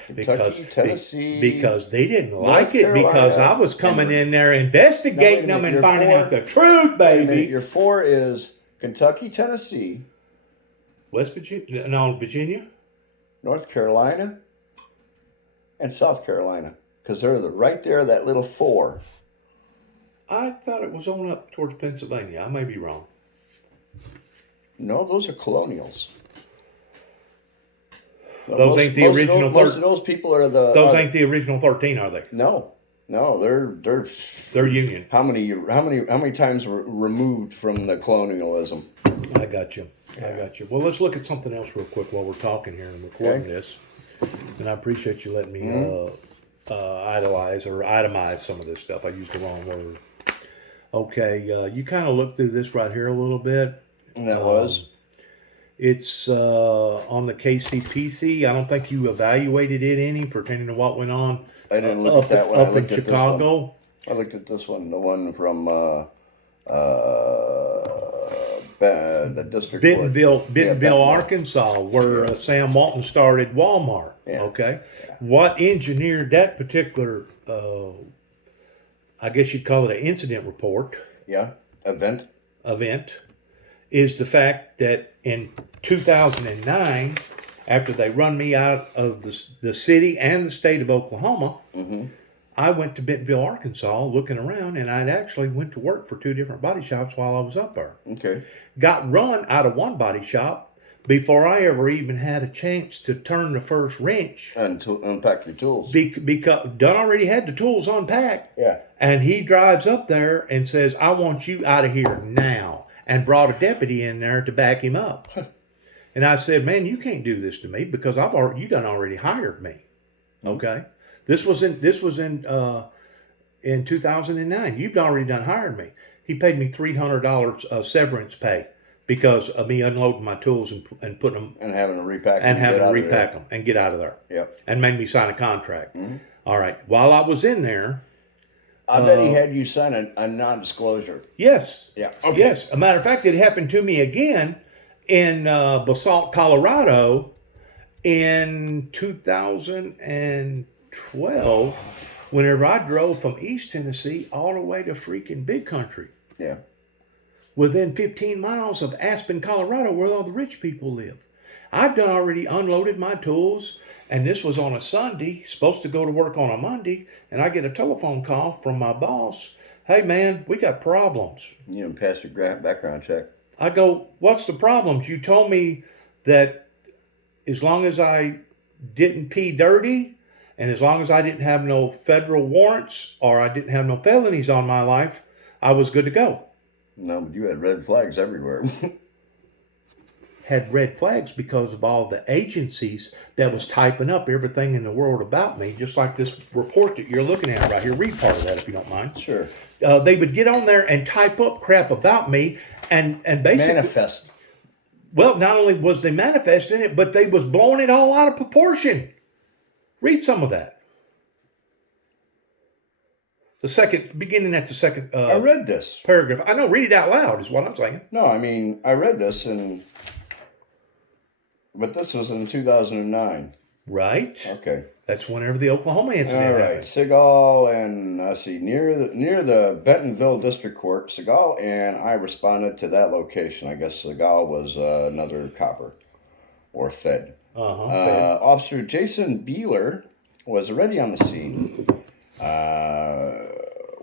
Tennessee. Because they didn't North like it, because Carolina. I was coming And- in there investigating Now, them wait a and minute, finding you're out the truth, Wait a minute, baby. your 4 is Kentucky, Tennessee, West Virginia, no, Virginia? North Carolina, and South Carolina. Because they're right there, that little 4. I thought it was on up towards Pennsylvania. I may be wrong. No, those are colonials. Those ain't the original Most of those people are the. Those ain't the original 13, are they? No, They're Union. how many times were removed from the colonialism? I got you. I got you. Well, let's look at something else real quick while we're talking here and recording this. And I appreciate you letting me itemize some of this stuff. I used the wrong word. Okay, you kind of looked through this right here a little bit. And that was? It's on the KCPC. I don't think you evaluated it any pertaining to what went on I didn't look at that one. I up in looked at this one. Chicago. I looked at this one, the one from the district court. Bentonville, Arkansas, where Sam Walton started Walmart. Yeah. Okay, what engineered that particular? I guess you'd call it an incident report. Yeah, event. Is the fact that in 2009, after they run me out of the city and the state of Oklahoma, I went to Bentonville, Arkansas, looking around, and I'd actually went to work for 2 different body shops while I was up there. Okay. Got run out of one body shop before I ever even had a chance to turn the first wrench. And to unpack your tools. Because Dunn already had the tools unpacked. Yeah. And he drives up there and says, I want you out of here now. And brought a deputy in there to back him up. And I said, man, you can't do this to me because you done already hired me. Okay. This was in 2009. You've already done hired me. He paid me $300 severance pay because of me unloading my tools and putting them and having to repack and having to repack them and get out of there. Yep. And made me sign a contract. All right. While I was in there, I bet he had you sign a non-disclosure. yes. Yeah. Okay. Yes. A matter of fact, it happened to me again in Basalt, Colorado in 2012 whenever I drove from East Tennessee all the way to freaking Big Country. Yeah. Within 15 miles of Aspen, Colorado, where all the rich people live. I'd done already unloaded my tools, and this was on a Sunday, supposed to go to work on a Monday, and I get a telephone call from my boss. Hey, man, we got problems. You didn't pass your background check. I go, what's the problems? You told me that as long as I didn't pee dirty, and as long as I didn't have no federal warrants, or I didn't have no felonies on my life, I was good to go. No, but you had red flags everywhere. Had red flags because of all the agencies that was typing up everything in the world about me, just like this report that you're looking at right here. Read part of that if you don't mind. Sure. They would get on there and type up crap about me and basically manifest. Well, not only was they manifesting it, but they was blowing it all out of proportion. Read some of that. Beginning at the second I read this. paragraph. I know, read it out loud is what I'm saying. No, I mean, I read this but this was in 2009. Right. Okay. That's whenever the Oklahoma incident All right. happened. Seagal and near the Bentonville District Court, Seagal and I responded to that location. I guess Seagal was another copper or Fed. Officer Jason Beeler was already on the scene.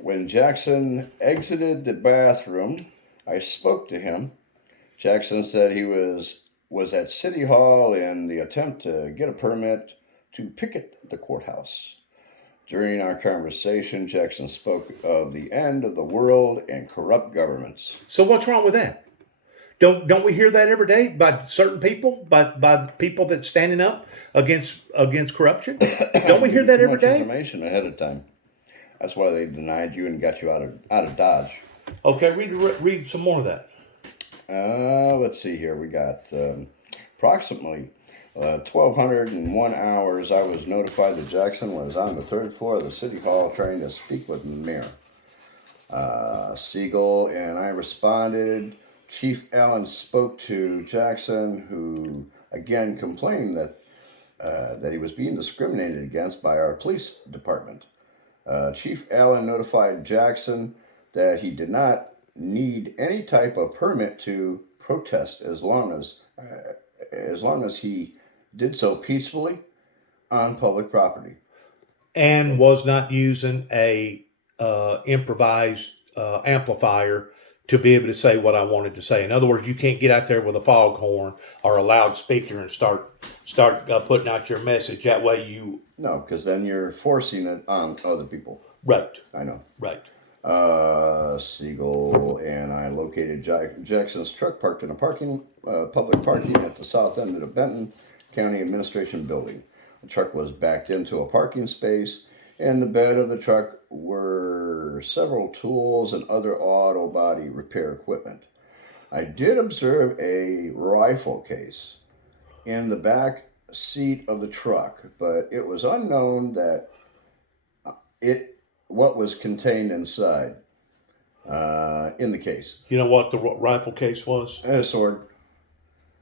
When Jackson exited the bathroom, I spoke to him. Jackson said he was at City Hall in the attempt to get a permit to picket the courthouse. During our conversation, Jackson spoke of the end of the world and corrupt governments. So what's wrong with that? Don't we hear that every day by certain people, by people that's standing up against corruption? Don't we hear that every day? Information ahead of time. That's why they denied you and got you out of Dodge. Okay, read some more of that. Let's see here. We got approximately 1,201 hours. I was notified that Jackson was on the 3rd floor of the City Hall trying to speak with the mayor. Siegel and I responded. Chief Allen spoke to Jackson, who again complained that he was being discriminated against by our police department. Chief Allen notified Jackson that he did not need any type of permit to protest as long as he did so peacefully on public property, and was not using a improvised amplifier to be able to say what I wanted to say. In other words, you can't get out there with a foghorn or a loudspeaker and start putting out your message. That way you... No, because then you're forcing it on other people. Right. I know. Right. Siegel and I located Jackson's truck parked in a public parking at the south end of the Benton County Administration Building. The truck was backed into a parking space. In the bed of the truck were several tools and other auto body repair equipment. I did observe a rifle case in the back seat of the truck, but it was unknown that what was contained inside in the case. You know what the rifle case was? And a sword.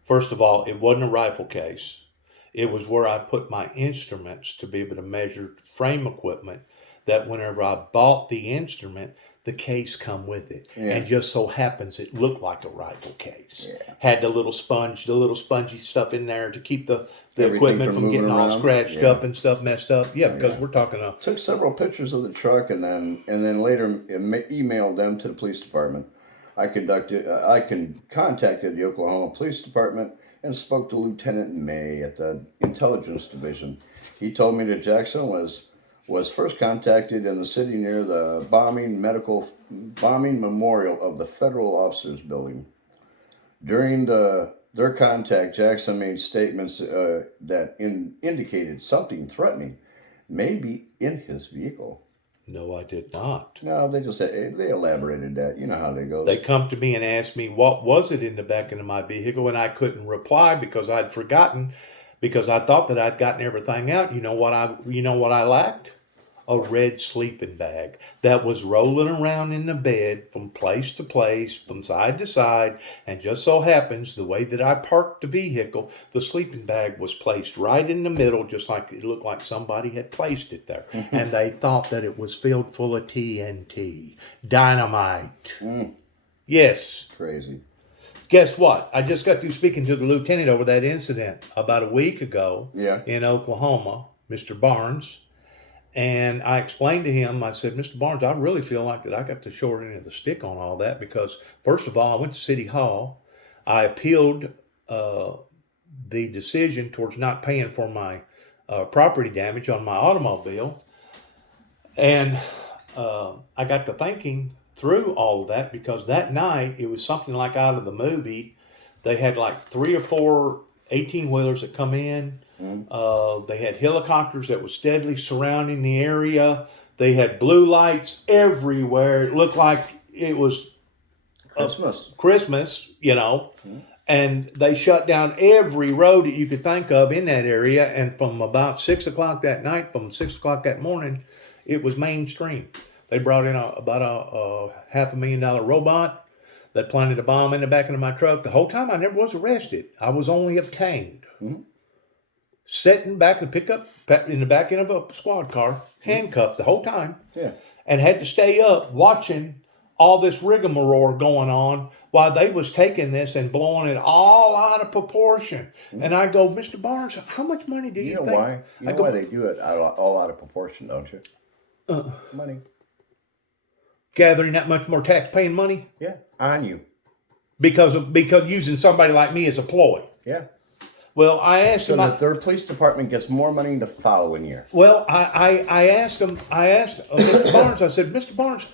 First of all, it wasn't a rifle case. It was where I put my instruments to be able to measure frame equipment, that whenever I bought the instrument, the case come with it. Yeah. And just so happens it looked like a rifle case. Yeah. Had the little spongy stuff in there to keep the Everything equipment from from getting moving all around. scratched Yeah. up and stuff messed up. Yeah, because Yeah. we're talking a Took several pictures of the truck and then later emailed them to the police department. I contacted the Oklahoma Police Department and spoke to Lieutenant May at the Intelligence Division. He told me that Jackson was first contacted in the city near the bombing memorial of the Federal Officers Building. During their contact, Jackson made statements that indicated something threatening may be in his vehicle. No, I did not. No, they elaborated that. You know how they go. They come to me and asked me what was it in the back end of my vehicle, and I couldn't reply because I'd forgotten, because I thought that I'd gotten everything out. You know what I lacked? A red sleeping bag that was rolling around in the bed from place to place, from side to side, and just so happens the way that I parked the vehicle, the sleeping bag was placed right in the middle, just like it looked like somebody had placed it there. And they thought that it was filled full of TNT, dynamite. Yes. Crazy. Guess what? I just got through speaking to the lieutenant over that incident about a week ago in Oklahoma, Mr. Barnes. And I explained to him, I said, Mr. Barnes, I really feel like that I got the short end of the stick on all that, because first of all, I went to City Hall. I appealed the decision towards not paying for my property damage on my automobile. And I got to thinking through all of that, because that night it was something like out of the movie. They had like 3 or 4 18-wheelers that come in. They had helicopters that were steadily surrounding the area. They had blue lights everywhere. It looked like it was Christmas, you know. And they shut down every road that you could think of in that area. And from about 6 o'clock that night, from 6 o'clock that morning, it was mainstream. They brought in about a $500,000 robot that planted a bomb in the back of my truck. The whole time I never was arrested. I was only obtained. Sitting back in the back end of a squad car, handcuffed the whole time. Yeah. And had to stay up watching all this rigmarole going on while they was taking this and blowing it all out of proportion. And I go, Mr. Barnes, how much money do you know think? why? You know why they do it all out of proportion, don't you? Money. Gathering that much more tax-paying money? Yeah, on you. Because using somebody like me as a ploy. Yeah. Well, I asked So him. that their police department gets more money the following year. Well, I asked Mr. Barnes, I said, Mr. Barnes,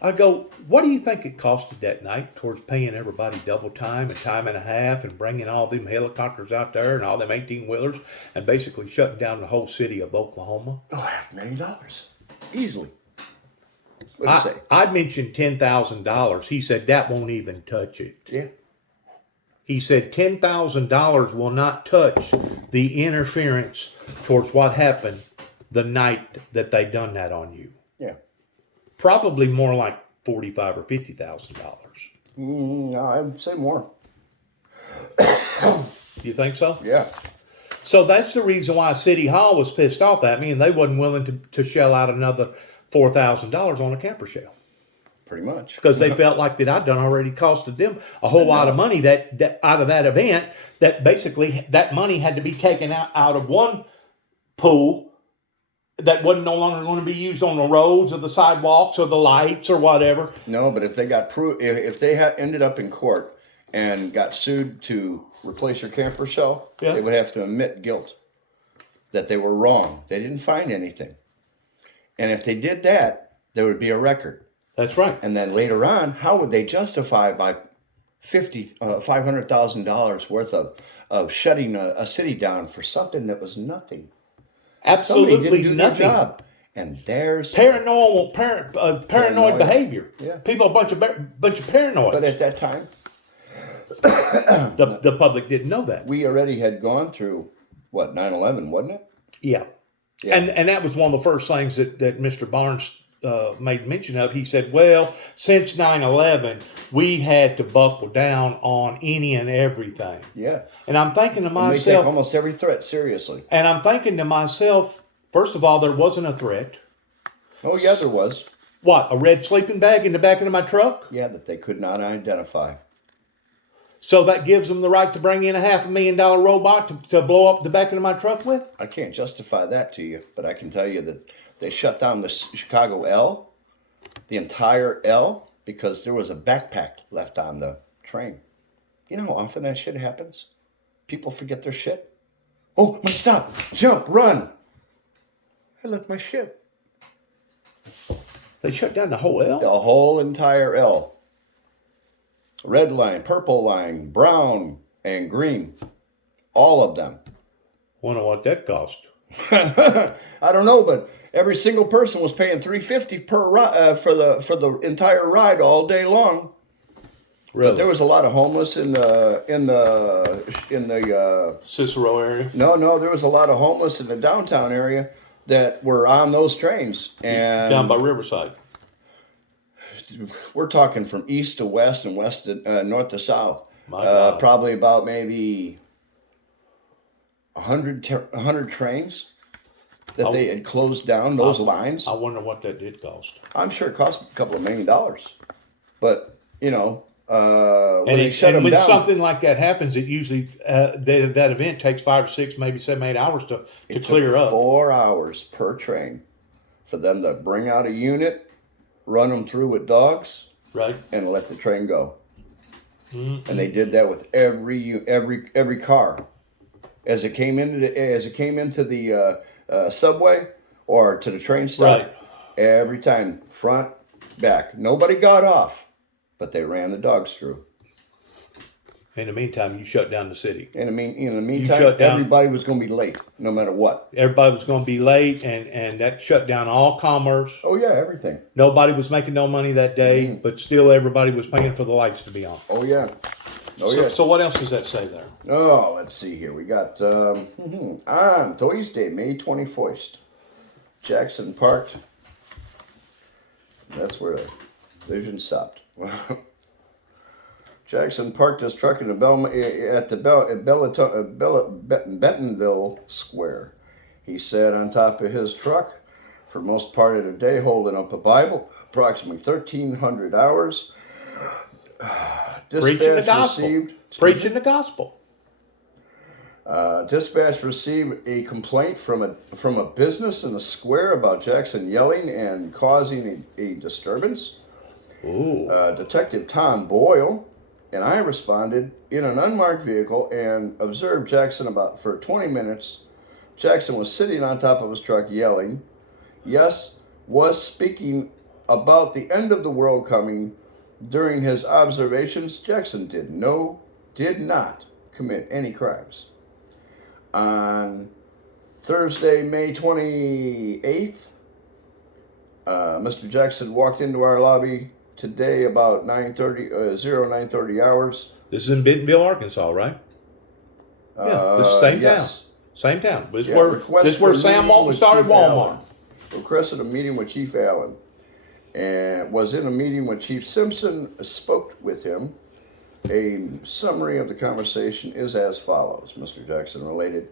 I go, what do you think it costed that night towards paying everybody double time and time and a half and bringing all them helicopters out there and all them 18-wheelers and basically shutting down the whole city of Oklahoma? Oh, $500,000. Easily. What did he say? I mentioned $10,000. He said, that won't even touch it. Yeah. He said $10,000 will not touch the interference towards what happened the night that they done that on you. Yeah. Probably more like $45,000 or $50,000. I would say more. You think so? Yeah. So that's the reason why City Hall was pissed off at me, and they wasn't willing to shell out another $4,000 on a camper shell. Pretty much. Because they felt like that I'd done already costed them a whole lot of money that out of that event, that basically that money had to be taken out of one pool that wasn't no longer going to be used on the roads or the sidewalks or the lights or whatever. No, but if they got if they had ended up in court and got sued to replace your camper shell, they would have to admit guilt, that they were wrong. They didn't find anything. And if they did that, there would be a record. That's right. And then later on, how would they justify by $500,000 worth of shutting a city down for something that was nothing? Somebody Absolutely didn't do their nothing. job. And there's Paranoid Paranoid. behavior. Yeah. People, a bunch of paranoids. But at that time, the public didn't know that. we already had gone through, 9/11, wasn't it? Yeah. Yeah. And that was one of the first things that Mr. Barnes made mention of. He said, well, since 9/11, we had to buckle down on any and everything. Yeah. And I'm thinking to And they take myself, almost every threat seriously. first of all, there wasn't a threat. Oh, yeah, there was. What, a red sleeping bag in the back of my truck? Yeah, that they could not identify. So that gives them the right to bring in a $500,000 robot to blow up the back of my truck with? I can't justify that to you, but I can tell you that they shut down the Chicago L, the entire L, because there was a backpack left on the train. You know how often that shit happens? People forget their shit. Oh, my stop, jump, run. I left my shit. They shut down the whole L? The whole entire L. Red line, purple line, brown, and green. All of them. Wonder what that cost. I don't know, but every single person was paying $350 per for the entire ride all day long. Really? But there was a lot of homeless in the Cicero area? no, there was a lot of homeless in the downtown area that were on those trains, and Down by Riverside. we're talking from east to west and west to north to south. My God. Probably about maybe 100 trains that they had closed down those lines. I wonder what that did cost. I'm sure it cost a couple of $1 million, but you know, when And, they shut them when down, something like that happens, it usually that event takes 5 or 6, maybe 7, 8 hours to it clear took up. 4 hours per train for them to bring out a unit, run them through with dogs, Right? and let the train go. Mm-hmm. And they did that with every car as it came into the subway or to the train stop. Right. Every time, front, back. Nobody got off, but they ran the dogs through. In the meantime, you shut down the city. In the meantime, shut down- everybody was going to be late, no matter what. Everybody was going to be late, and that shut down all commerce. Oh yeah, everything. Nobody was making no money that day, but still everybody was paying for the lights to be on. Oh yeah. Oh so, yeah. so what else does that say there? Oh, let's see here. We got on Thursday, May 21st, Jackson Park. That's where the vision stopped. Jackson parked his truck in Bentonville Square. He sat on top of his truck for most part of the day, holding up a Bible, approximately 1,300 hours. Preaching the gospel. Preaching the gospel. Dispatch received a complaint from a business in the square about Jackson yelling and causing a disturbance. Ooh. Detective Tom Boyle and I responded in an unmarked vehicle and observed Jackson for 20 minutes. Jackson was sitting on top of his truck yelling. Yes, was speaking about the end of the world coming. During his observations, Jackson did not commit any crimes. On Thursday, May 28th, Mr. Jackson walked into our lobby today about 9:30 hours. This is in Bentonville, Arkansas, right? Yeah, this is the same yes. town. Same town. This is Yeah, where request this is where for Sam meeting Walton with started Chief Walmart. Allen. Requested a meeting with Chief Allen, and was in a meeting with Chief Simpson. Spoke with him. A summary of the conversation is as follows. Mr. Jackson related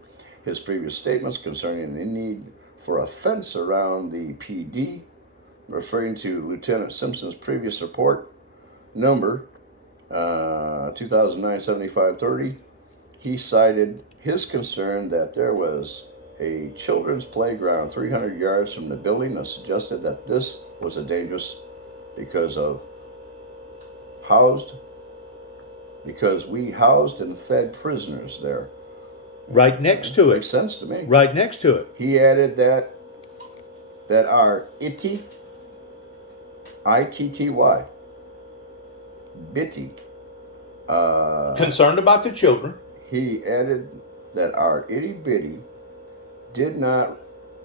his previous statements concerning the need for a fence around the PD, referring to Lieutenant Simpson's previous report, number 2009-7530. He cited his concern that there was a children's playground 300 yards from the building and suggested that this was a dangerous because we housed and fed prisoners there. Right next to Makes it. sense to me. Right next to it. He added that our ITI, ITTY. Bitty. Concerned about the children. He added that our itty bitty do not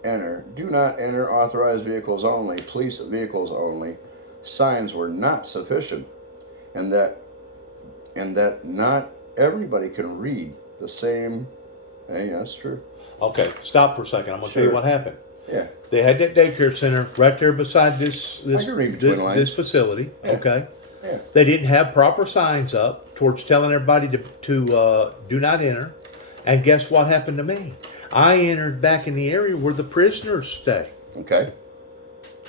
enter authorized vehicles only, police vehicles only, signs were not sufficient, and that not everybody can read the same. Hey, that's true. Okay, stop for a second. I'm going to tell you Sure. what happened. Yeah. They had that daycare center right there beside this I can read between lines. this facility. Yeah. Okay. Yeah. They didn't have proper signs up towards telling everybody to do not enter. And guess what happened to me? I entered back in the area where the prisoners stay. Okay.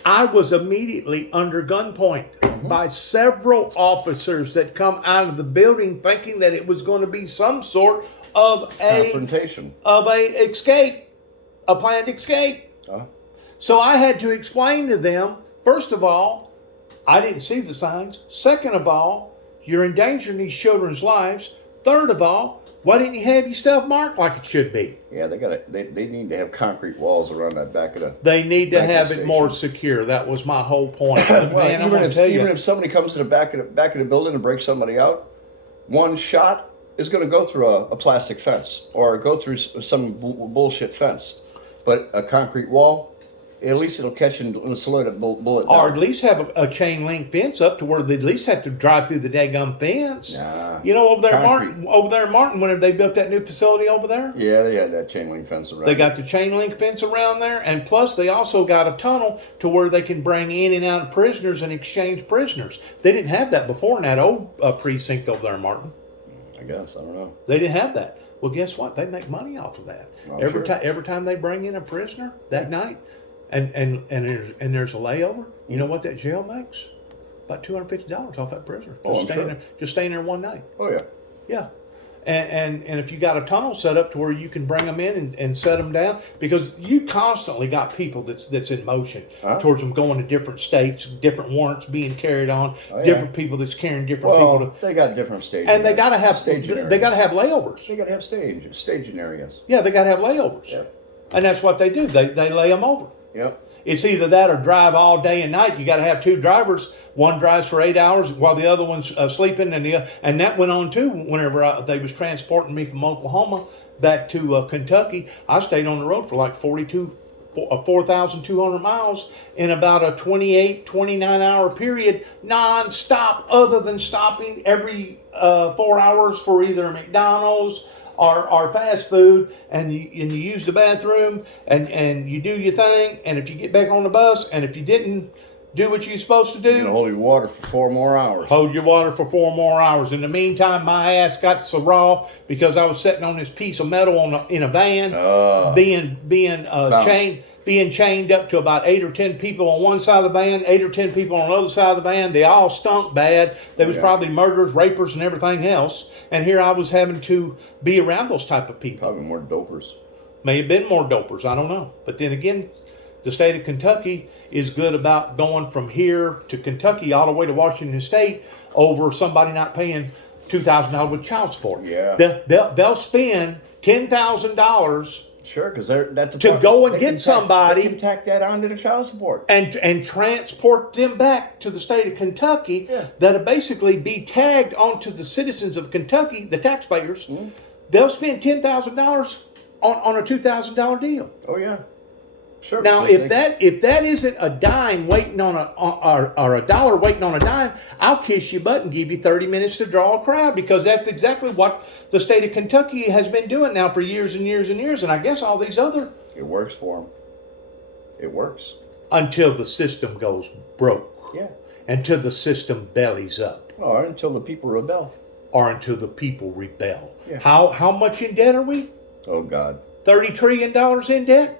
I was immediately under gunpoint by several officers that come out of the building thinking that it was going to be some sort of Confrontation. escape, a planned escape. So I had to explain to them, first of all, I didn't see the signs. Second of all, you're endangering these children's lives. Third of all, why didn't you have your stuff marked like it should be? Yeah, they need to have concrete walls around that back of the. They need to Back of have the it more station. secure. That was my whole point. Man, Well, I'm going to tell even you. if somebody comes to the back of the building and breaks somebody out, one shot is going to go through a plastic fence or go through some bullshit fence, but a concrete wall, at least it'll catch and slow that bullet down. Or at least have a chain link fence up to where they at least have to drive through the daggum fence. Nah, You know, over there, concrete. Martin, whenever they built that new facility over there, Yeah, they had that chain link fence around. they got the chain link fence around there, and plus they also got a tunnel to where they can bring in and out prisoners and exchange prisoners. They didn't have that before in that old precinct over there, Martin. I guess, I don't know. They didn't have that. Well, guess what? They make money off of that. Oh, Every sure. time they bring in a prisoner that night, and there's a layover. You know what that jail makes? About $250 off that prisoner. Oh, I'm sure. Just staying there one night. Oh yeah. Yeah. And if you got a tunnel set up to where you can bring them in and set them down, because you constantly got people that's in motion towards them going to different states, different warrants being carried on, Oh, yeah. different people that's carrying different people Well, they got different stages. and they got to have staging they got to have layovers. They got to have staging areas. Yeah, they got to have layovers. Yep. And that's what they do. They lay them over. Yep. It's either that or drive all day and night. You got to have two drivers. One drives for 8 hours while the other one's sleeping, and that went on too. Whenever they was transporting me from Oklahoma back to Kentucky, I stayed on the road for like 4,200 miles in about a 28, 29 hour period, non-stop, other than stopping every 4 hours for either a McDonald's or fast food, and you use the bathroom, and you do your thing, and if you get back on the bus, and if you didn't do what you're supposed to You're do, gonna hold your water for 4 more hours. hold your water for 4 more hours. In the meantime, my ass got so raw because I was sitting on this piece of metal in a van, being chained up to about 8 or 10 people on one side of the van, 8 or 10 people on the other side of the van. They all stunk bad. They was probably murderers, rapers, and everything else. And here I was having to be around those type of people. Probably more dopers. May have been more dopers, I don't know. But then again, the state of Kentucky is good about going from here to Kentucky all the way to Washington State over somebody not paying $2,000 with child support. Yeah. They'll spend $10,000 Sure, because that's to go and get somebody They can tack that onto the child support. and transport them back to the state of Kentucky that'll basically be tagged onto the citizens of Kentucky, the taxpayers. Mm-hmm. They'll spend $10,000 on a $2,000 deal. Oh yeah. Sure. Now, because if that isn't a dime waiting on or a dollar waiting on a dime, I'll kiss your butt and give you 30 minutes to draw a crowd, because that's exactly what the state of Kentucky has been doing now for years and years and years, and I guess all these other, it works for them. It works. until the system goes broke, Yeah. until the system bellies up, Or until the people rebel. or until the people rebel. Yeah. How much in debt are we? Oh God. $30 trillion in debt,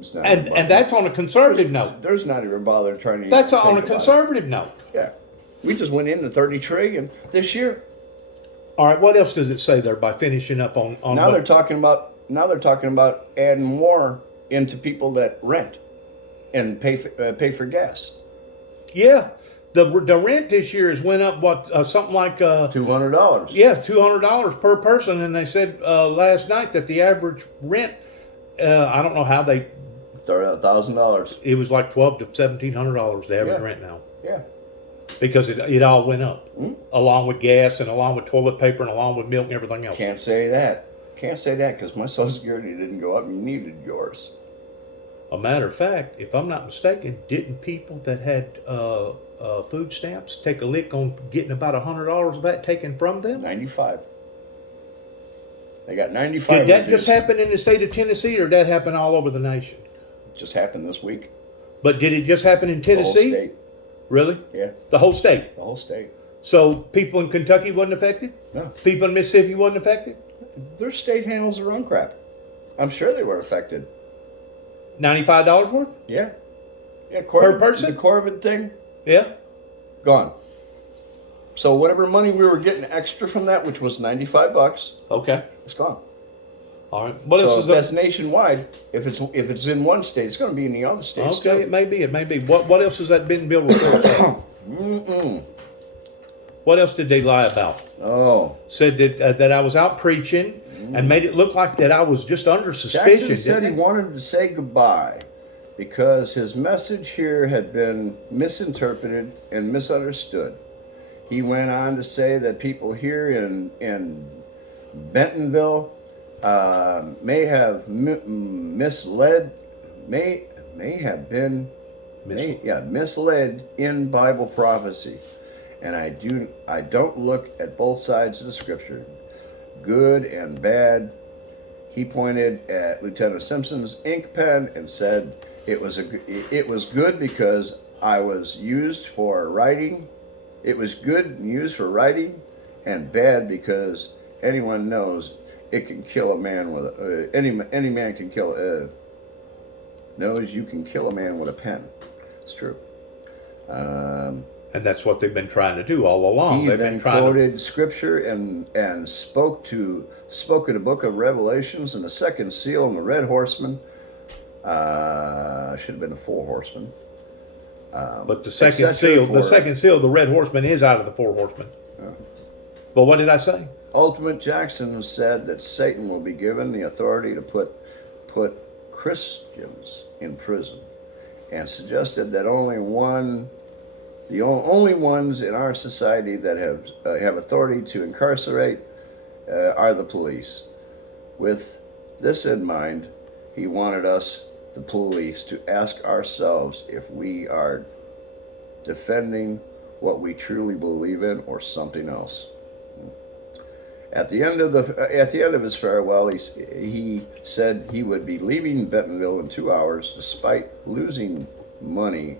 It's not and that's on a conservative note. There's not even bother trying to. That's even on a think about conservative note. it. Yeah. We just went into 30 trillion this year. All right, what else does it say there by finishing up on Now they're talking about adding more into people that rent and pay for gas. Yeah, the rent this year has went up something like $200. yeah, $200 per person, and they said last night that the average rent, I don't know how $1,000. it was like $1,200 to $1,700 the average Yeah. rent now. Yeah. Because it all went up, Mm. along with gas and along with toilet paper and along with milk and everything else. Can't say that. Can't say that because my Social Security didn't go up and you needed yours. A matter of fact, if I'm not mistaken, didn't people that had food stamps take a lick on getting about $100 of that taken from them? 95. They got 95. Did that just happen in the state of Tennessee, or did that happen all over the nation? Just happened this week. But did it just happen in The whole Tennessee? state. Really? Yeah, The whole state? the whole state. So people in Kentucky wasn't affected? No. People in Mississippi wasn't affected? Their state handles their own crap. I'm sure they were affected. $95 worth? Yeah. Yeah, Corbin, person? The Corbin thing, Yeah. gone. So whatever money we were getting extra from that, which was $95, Okay. it's gone. All right. What So else if is that's up? nationwide, if it's in one state, it's going to be in the other states Okay, it too. may be. It may be. What else has that been billed report say? Mm-mm. What else did they lie about? Oh, Said that I was out preaching and made it look like that I was just under suspicion. Jackson said he didn't they? wanted to say goodbye because his message here had been misinterpreted and misunderstood. He went on to say that people here in Bentonville may have misled, may have been misled in Bible prophecy. And I don't look at both sides of the scripture, good and bad. He pointed at Lieutenant Simpson's ink pen and said it was good because I was used for writing. It was good and used for writing, and bad because anyone knows it can kill a man with any man can kill knows you can kill a man with a pen. It's true. And that's what they've been trying to do all along. He They've then been trying quoted scripture and spoke of the book of Revelations and the second seal and the red horseman. Should have been the four horsemen. But the second etc. seal, the red horseman is out of the four horsemen. But what did I say? Ultimate Jackson said that Satan will be given the authority to put Christians in prison, and suggested that only ones in our society that have authority to incarcerate are the police. With this in mind, he wanted us, the police, to ask ourselves if we are defending what we truly believe in or something else. At the end of his farewell, he said he would be leaving Bentonville in 2 hours, despite losing money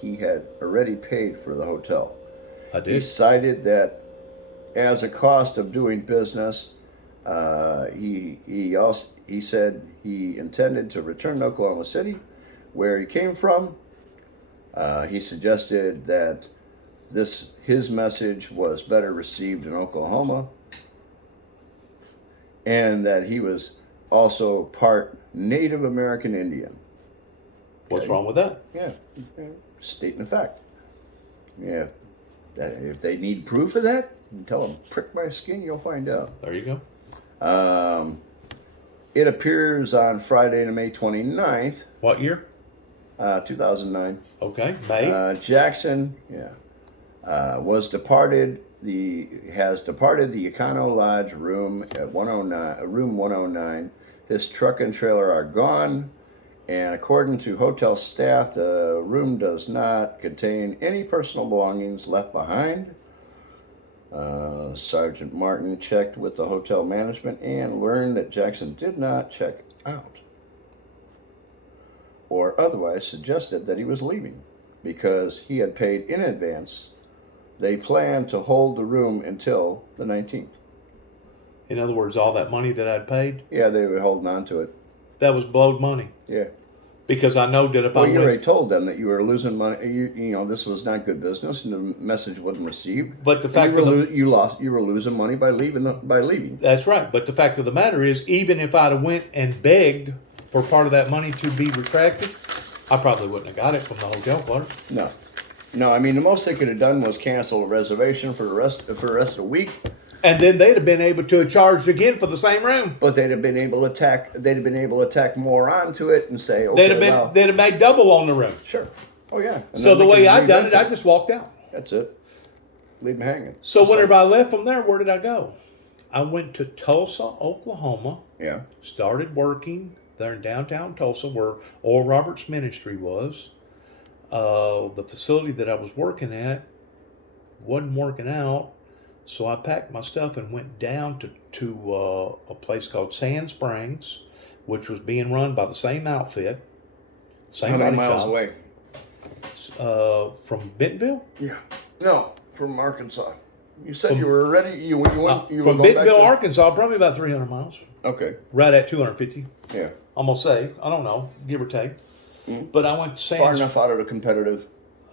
he had already paid for the hotel. I He did. cited that as a cost of doing business. He said he intended to return to Oklahoma City, where he came from. He suggested that his message was better received in Oklahoma, and that he was also part Native American Indian. What's Okay. wrong with that? Yeah, stating the fact. Yeah, if they need proof of that, tell them, prick my skin, you'll find out. There you go. It appears on Friday, May 29th, What year? 2009. Okay, May. Jackson, has departed the Econo Lodge room at 109, room 109. His truck and trailer are gone, and according to hotel staff, the room does not contain any personal belongings left behind. Sergeant Martin checked with the hotel management and learned that Jackson did not check out, or otherwise suggested that he was leaving because he had paid in advance. They planned to hold the room until the 19th. In other words, all that money that I'd paid, Yeah, they were holding on to it. that was blowed money. Yeah. Because I know that if Well, I you went, already told them that you were losing money. You know this was not good business, and the message wasn't received. but the fact you of were, the, you were losing money by leaving. that's right. But the fact of the matter is, even if I'd have went and begged for part of that money to be retracted, I probably wouldn't have got it from the hotel part. No. I mean, the most they could have done was cancel a reservation for the rest of the week. And then they'd have been able to have charged again for the same room. But they'd have been able to tack more onto it and say, okay, They'd have made double on the room. sure. Oh yeah. And So then the they way can I done it, re-rent I just walked out. That's it. Leave them hanging. So Just whenever like- I left from there, where did I go? I went to Tulsa, Oklahoma, yeah. started working there in downtown Tulsa where Oral Roberts Ministry was. The facility that I was working at wasn't working out, so I packed my stuff and went down to a place called Sand Springs, which was being run by the same outfit, same How many body miles shop, away? from Bentonville. Yeah. No, from Arkansas. You said From- you were ready. You went. You were From going back Bentonville, to. Arkansas, probably about 300 miles, Okay. right at 250. Yeah. I'm gonna say, I don't know, give or take. Mm. But I went to Far Sand. enough out of the competitive.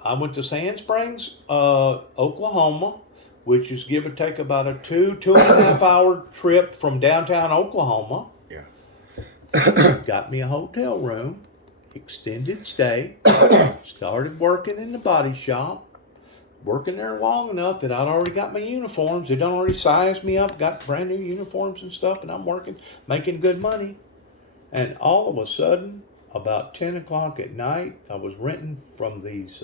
I went to Sand Springs, Oklahoma, which is give or take about a 2.5 hour trip from downtown Oklahoma. Yeah. Got me a hotel room, extended stay. Started working in the body shop. Working there long enough that I'd already got my uniforms. They done already sized me up, got brand new uniforms and stuff, and I'm working, making good money. And all of a sudden, about 10 o'clock at night, I was renting from these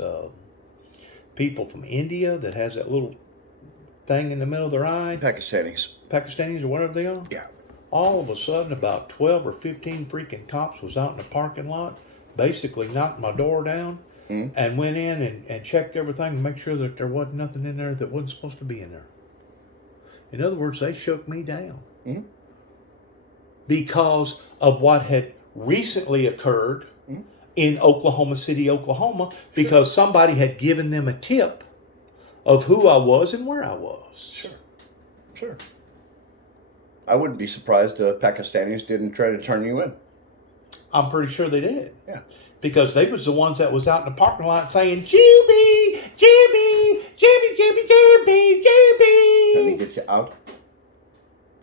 people from India that has that little thing in the middle of their eye, Pakistanis. Pakistanis or whatever they are. Yeah. All of a sudden, about 12 or 15 freaking cops was out in the parking lot, basically knocked my door down. Mm. And went in and checked everything to make sure that there wasn't nothing in there that wasn't supposed to be in there. In other words, they shook me down. Mm. Because of what had recently occurred in Oklahoma City, Oklahoma, because somebody had given them a tip of who I was and where I was. Sure. Sure. I wouldn't be surprised if Pakistanis didn't try to turn you in. I'm pretty sure they did. Yeah. Because they was the ones that was out in the parking lot saying, Juby, Juby, Juby, Juby, Juby, Juby. Trying to get you out.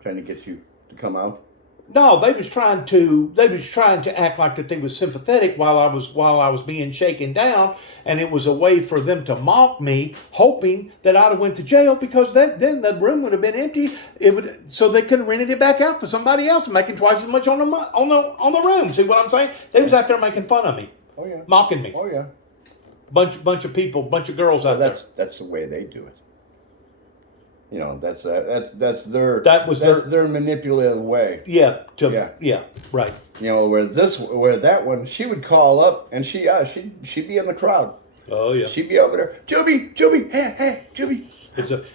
Trying to get you to come out. No, they was trying to act like that they was sympathetic while I was being shaken down, and it was a way for them to mock me, hoping that I'd have went to jail because then the room would have been empty. So they could have rented it back out for somebody else, making twice as much on the room. See what I'm saying? They was out there making fun of me, Oh yeah. mocking me. Oh yeah. Bunch of people, bunch of girls out there. That's the way they do it. You know, that's their That was their manipulative way. Yeah, Yeah. right. You know, where that one, she would call up and she'd be in the crowd. Oh yeah. She'd be over there, Juby, hey, Juby.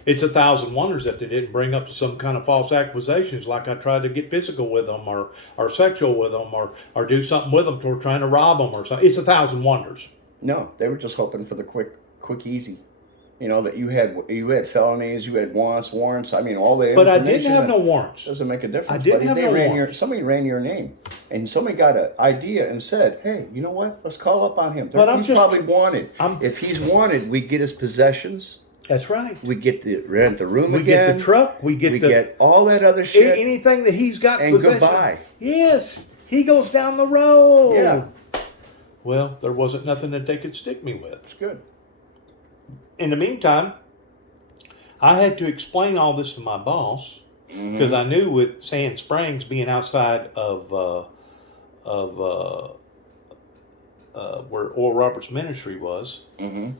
It's a thousand wonders that they didn't bring up some kind of false accusations, like I tried to get physical with them or sexual with them or do something with them toward trying to rob them or something. It's a thousand wonders. No, they were just hoping for the quick, easy. You know, that you had felonies, you had warrants. I mean, all the But I information. didn't have that no warrants. Doesn't make a difference. I didn't have no warrants. Somebody ran your name, and somebody got an idea and said, "Hey, you know what? Let's call up on him. But He's probably wanted. I'm- If he's wanted, we get his possessions. That's right. We get the rent the room We again. get the truck. We get all that other shit. anything that he's got. And possession. goodbye. Yes, he goes down the road. Yeah. Well, there wasn't nothing that they could stick me with. It's good. In the meantime, I had to explain all this to my boss because I knew with Sand Springs being outside of where Oral Roberts Ministry was, Mm-hmm.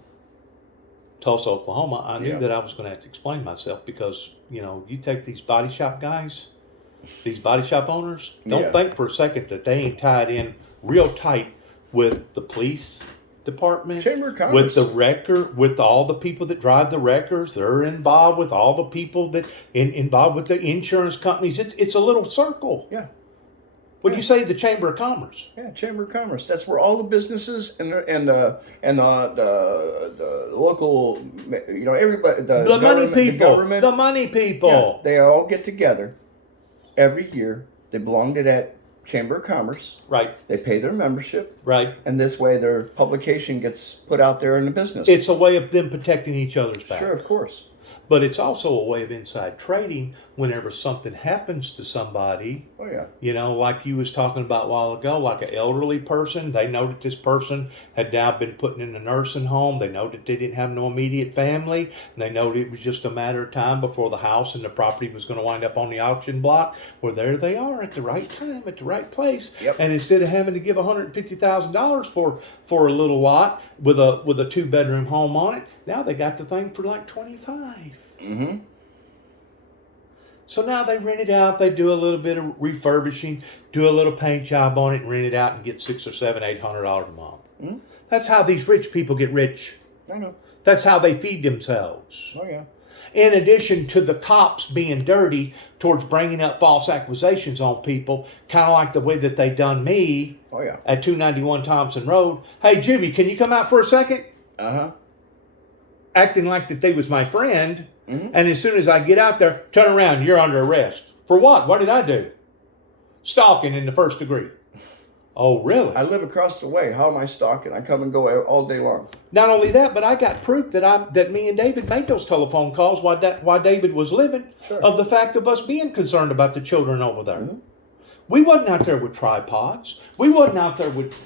Tulsa, Oklahoma, I knew Yeah. that I was going to have to explain myself because, you know, you take these body shop guys, these body shop owners, don't Yeah. think for a second that they ain't tied in real tight with the police department, Chamber of Commerce. with the wrecker, with all the people that drive the wreckers. They're involved with all the people that involved with the insurance companies. It's a little circle. Yeah. What do you say? The Chamber of Commerce. Yeah, Chamber of Commerce. That's where all the businesses and the local, you know, everybody, The money government, people. the government, The money people. yeah, they all get together every year. They belong to that Chamber of Commerce. Right. They pay their membership, Right. and this way their publication gets put out there in the business. It's a way of them protecting each other's back. Sure, of course. But it's also a way of inside trading whenever something happens to somebody. Oh yeah. You know, like you was talking about a while ago, like an elderly person, they know that this person had now been put in a nursing home. They know that they didn't have no immediate family. And they know that it was just a matter of time before the house and the property was going to wind up on the auction block. Well, there they are at the right time, at the right place. Yep. And instead of having to give $150,000 for a little lot with a 2-bedroom home on it, now they got the thing for like 25. Mm-hmm. So now they rent it out. They do a little bit of refurbishing, do a little paint job on it, and rent it out and get $600 or $800 a month. Mm-hmm. That's how these rich people get rich. I know. That's how they feed themselves. Oh yeah. In addition to the cops being dirty towards bringing up false accusations on people, kind of like the way that they done me Oh yeah. at 291 Thompson Road. Hey, Jimmy, can you come out for a second? Uh-huh. Acting like that they was my friend. Mm-hmm. And as soon as I get out there, turn around, you're under arrest. For what? What did I do? Stalking in the first degree. Oh, really? I live across the way. How am I stalking? I come and go all day long. Not only that, but I got proof that me and David made those telephone calls while David was living, Sure. of the fact of us being concerned about the children over there. Mm-hmm. We wasn't out there with tripods. We wasn't out there with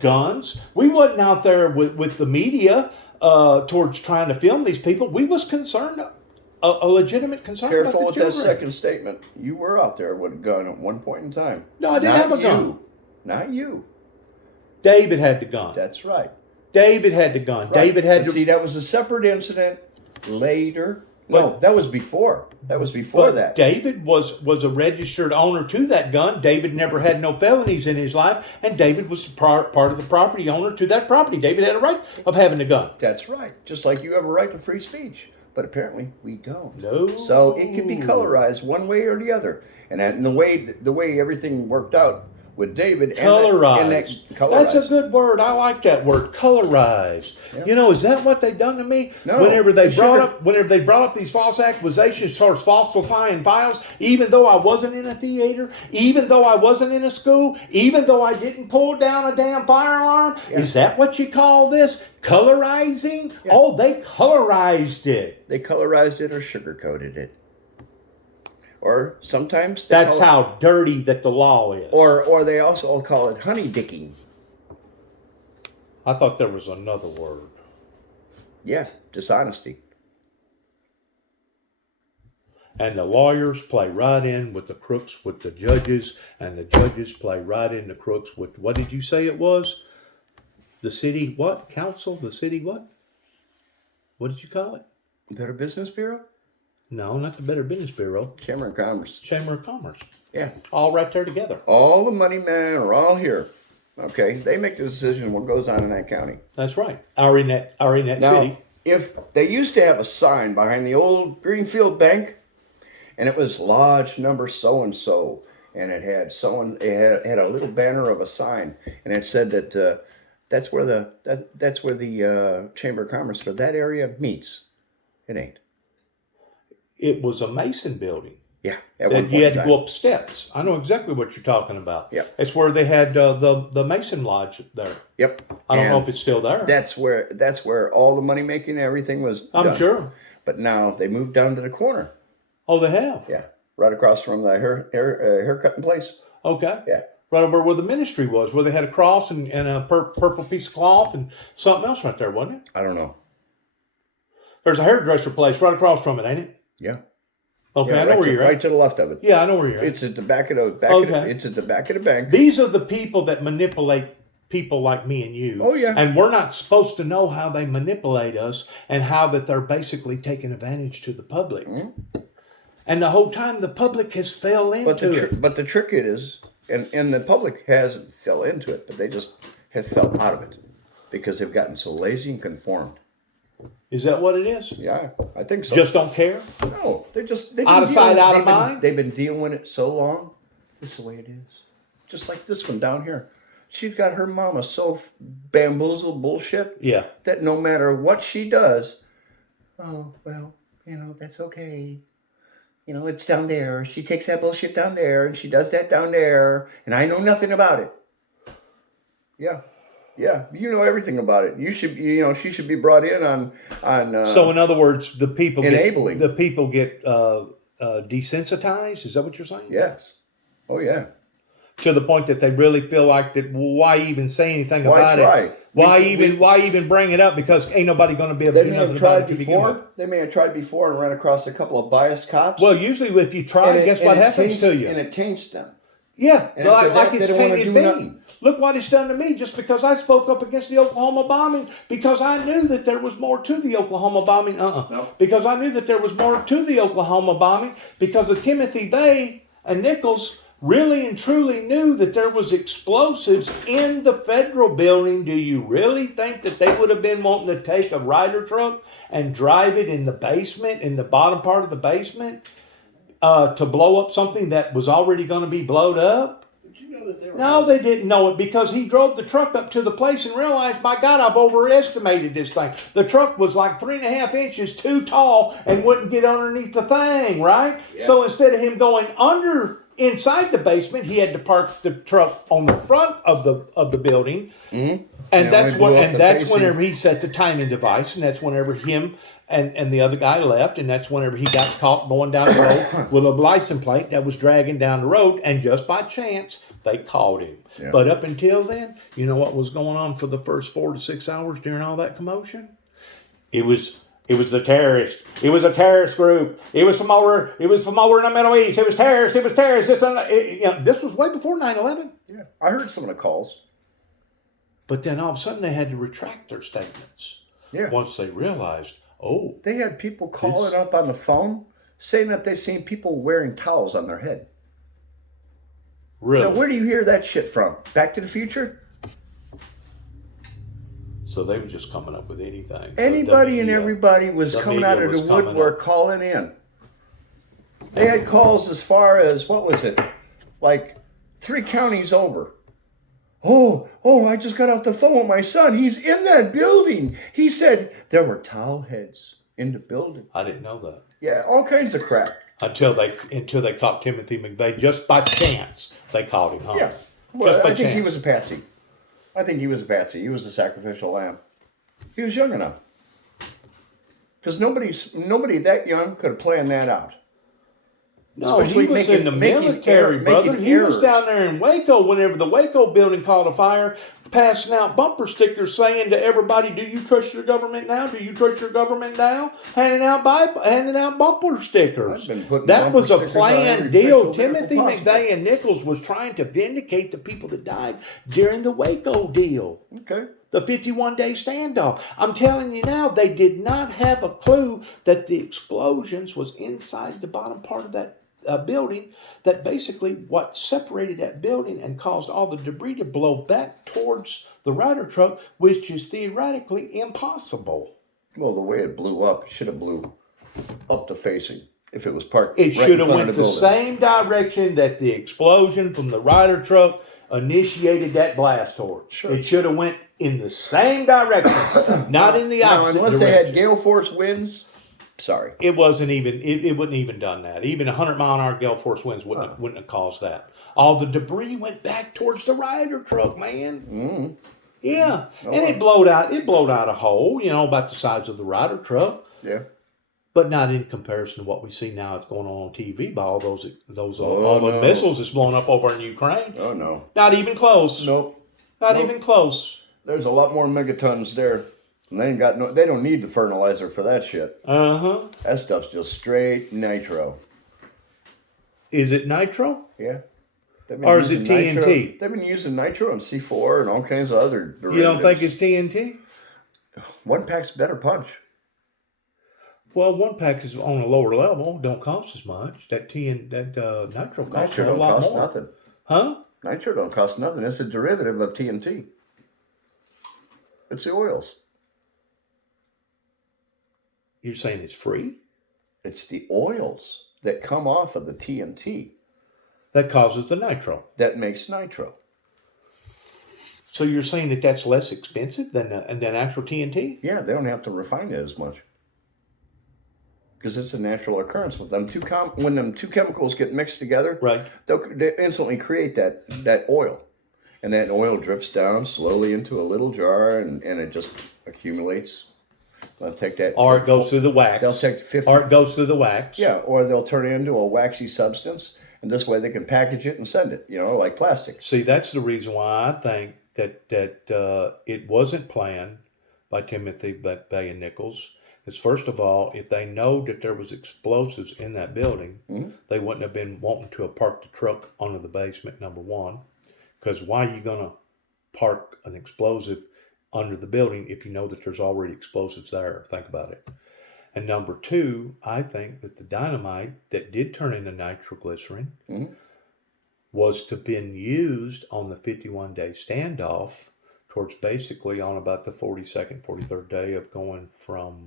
guns. We wasn't out there with the media towards trying to film these people. We was concerned, a legitimate concern Careful about with the that children. second statement. You were out there with a gun at one point in time. No, I didn't have a gun. Not you. David had the gun. That's right. David had the gun. Right. David had But to. see, that was a separate incident later. No, that was before. That was before But that. David was a registered owner to that gun. David never had no felonies in his life, and David was part of the property owner to that property. David had a right of having a gun. That's right. Just like you have a right to free speech. But apparently we don't. No. So it can be colorized one way or the other. And the way everything worked out with David Colorized. and that colorized. That's a good word. I like that word, colorized. Yeah. You know, is that what they done to me? No, Whenever they it brought up these false accusations towards falsifying files, even though I wasn't in a theater, even though I wasn't in a school, even though I didn't pull down a damn fire alarm, Yeah. is that what you call this? Colorizing? Yeah. Oh, they colorized it. They colorized it or sugar-coated it. Or sometimes That's how dirty that the law is. Or they also call it honey dicking. I thought there was another word. Yeah, dishonesty. And the lawyers play right in with the crooks with the judges, and the judges play right in the crooks with, what did you say it was? The city what? Council? The city what? What did you call it? Better Business Bureau? No, not the Better Business Bureau. Chamber of Commerce. Chamber of Commerce. Yeah. All right there together. All the money men are all here. Okay? They make the decision what goes on in that county. That's right. Are in that Now, city. if they used to have a sign behind the old Greenfield Bank, and it was lodge number so and so, and it had had a little banner of a sign, and it said that that's where the Chamber of Commerce for that area meets. It ain't. It was a Mason building. Yeah, at one That point you had in to time. go up steps. I know exactly what you're talking about. Yep. It's where they had the Mason Lodge there. Yep. I don't know And if it's still there. that's where all the money making and everything was I'm done. sure. But now they moved down to the corner. Oh, they have? Yeah, right across from the haircutting place. Okay. Yeah. Right over where the ministry was, where they had a cross and a purple piece of cloth and something else right there, wasn't it? I don't know. There's a hairdresser place right across from it, ain't it? Yeah. Okay, Yeah, I know where you're right at. to the left of it. Yeah, I know where you're at. It's at the back of the Okay. it's at the back of the bank. These are the people that manipulate people like me and you. Oh, yeah. And we're not supposed to know how they manipulate us and how that they're basically taking advantage to the public. Mm-hmm. And the whole time the public has fell into it. But the trick is, and the public hasn't fell into it, but they just have fell out of it because they've gotten so lazy and conformed. Is that what it is? Yeah, I think so. Just don't care? no, they've Out of sight, out of been- mind? They've been dealing with it so long. This is the way it is. Just like this one down here. She's got her mama so bamboozled bullshit Yeah. that no matter what she does, oh, well, that's okay. It's down there. She takes that bullshit down there and she does that down there and I know nothing about it. Yeah. Yeah, you know everything about it. You should, she should be brought in on. So in other words, the people enabling. get desensitized. Is that what you're saying? Yes. Oh yeah. To the point that they really feel like that. Well, why even say anything about try? it? Why even bring it up? Because ain't nobody going to be able to They do may nothing have about tried it to begin with. before. They may have tried before and ran across a couple of biased cops. Well, usually if you try, guess what happens to you? And it taints them. Yeah, And like after that, it's they don't wanna tainted do me. nothing. Look what it's done to me just because I spoke up against the Oklahoma bombing because I knew that there was more to the Oklahoma bombing. No. Because I knew that there was more to the Oklahoma bombing because of Timothy Bay and Nichols really and truly knew that there was explosives in the federal building. Do you really think that they would have been wanting to take a Ryder truck and drive it in the basement, in the bottom part of the basement, to blow up something that was already going to be blowed up? Did you know that they were? No, they didn't know it because he drove the truck up to the place and realized, my God, I've overestimated this thing. The truck was like 3.5 inches too tall and wouldn't get underneath the thing, right? Yeah. So instead of him going inside the basement, he had to park the truck on the front of the building. Mm-hmm. And that's facing. whenever he set the timing device, and that's whenever him and the other guy left, and that's whenever he got caught going down the road with a license plate that was dragging down the road, and just by chance they caught him. Yeah. But up until then, you know what was going on for the first 4 to 6 hours during all that commotion? It was the terrorists. It was a terrorist group. It was from over in the Middle East. It was terrorists. This was way before 9/11. Yeah, I heard some of the calls. But then all of a sudden they had to retract their statements. Yeah. Once they realized, oh, They had people calling up on the phone saying that they seen people wearing towels on their head. really? Now, where do you hear that shit from? Back to the Future? So they were just coming up with anything. Anybody and media- everybody was the coming media out of the was coming woodwork up. calling in. They had calls as far as, what was it? Like 3 counties over. Oh, I just got off the phone with my son. He's in that building. He said there were towel heads in the building. I didn't know that. Yeah, all kinds of crap. Until they caught Timothy McVeigh, just by chance they caught him. Huh? Yeah. Well, Just by I think he chance. was a patsy. He was a sacrificial lamb. He was young enough. Because nobody that young could have planned that out. No, he Especially was in the military, brother. He was down there in Waco whenever the Waco building caught a fire, passing out bumper stickers saying to everybody, "Do you trust your government now? Do you trust your government now?" Handing out bumper stickers. I've been putting That bumper was a stickers on every planned deal. official vehicle Timothy possible. McVeigh and Nichols was trying to vindicate the people that died during the Waco deal. Okay. The 51-day standoff. I'm telling you now, they did not have a clue that the explosions was inside the bottom part of that building. That basically what separated that building and caused all the debris to blow back towards the Ryder truck, which is theoretically impossible. Well, the way it blew up, it should have blew up the facing if it was parked. It right should in have front went of the the building. same direction that the explosion from the Ryder truck initiated that blast towards. Sure. It should have went in the same direction, not in the Now, opposite unless direction. they had gale force winds, sorry. It wasn't even. It wouldn't even done that. Even 100-mile-an-hour gale force winds wouldn't have caused that. All the debris went back towards the Ryder truck, man. Mm-hmm. Yeah, and it blowed out. It blowed out a hole, about the size of the Ryder truck, Yeah. but not in comparison to what we see now. It's going on TV by all those Oh, all the no. missiles that's blown up over in Ukraine. Oh no. Not even close. Nope. Not Nope. even close. There's a lot more megatons there. And they ain't got no. They don't need the fertilizer for that shit. That stuff's just straight nitro. Is it nitro? Yeah. They've been Or is it using nitro- TNT? They've been using nitro and C4 and all kinds of other derivatives. You don't think it's TNT? One pack's better punch? Well, one pack is on a lower level, don't cost as much. That nitro costs Nitro a don't lot cost more. nothing. Huh? Nitro don't cost nothing. It's a derivative of TNT. It's the oils. You're saying it's free? It's the oils that come off of the TNT That causes the nitro. that makes nitro. So you're saying that that's less expensive than actual TNT? Yeah, they don't have to refine it as much. Because it's a natural occurrence with them. When them two chemicals get mixed together, Right. they instantly create that oil. and that oil drips down slowly into a little jar, and it just accumulates. They'll take that. Or it goes through the wax. They'll take 50. Or it goes through the wax. Yeah, or they'll turn it into a waxy substance, and this way they can package it and send it, like plastic. See, that's the reason why I think that it wasn't planned by Timothy Bay and Nichols. Is first of all, if they know that there was explosives in that building, they wouldn't have been wanting to have parked the truck under the basement, number one. Because why are you going to park an explosive under the building if you know that there's already explosives there? Think about it. And number two, I think that the dynamite that did turn into nitroglycerin was to been used on the 51-day standoff towards basically on about the 42nd, 43rd day of going from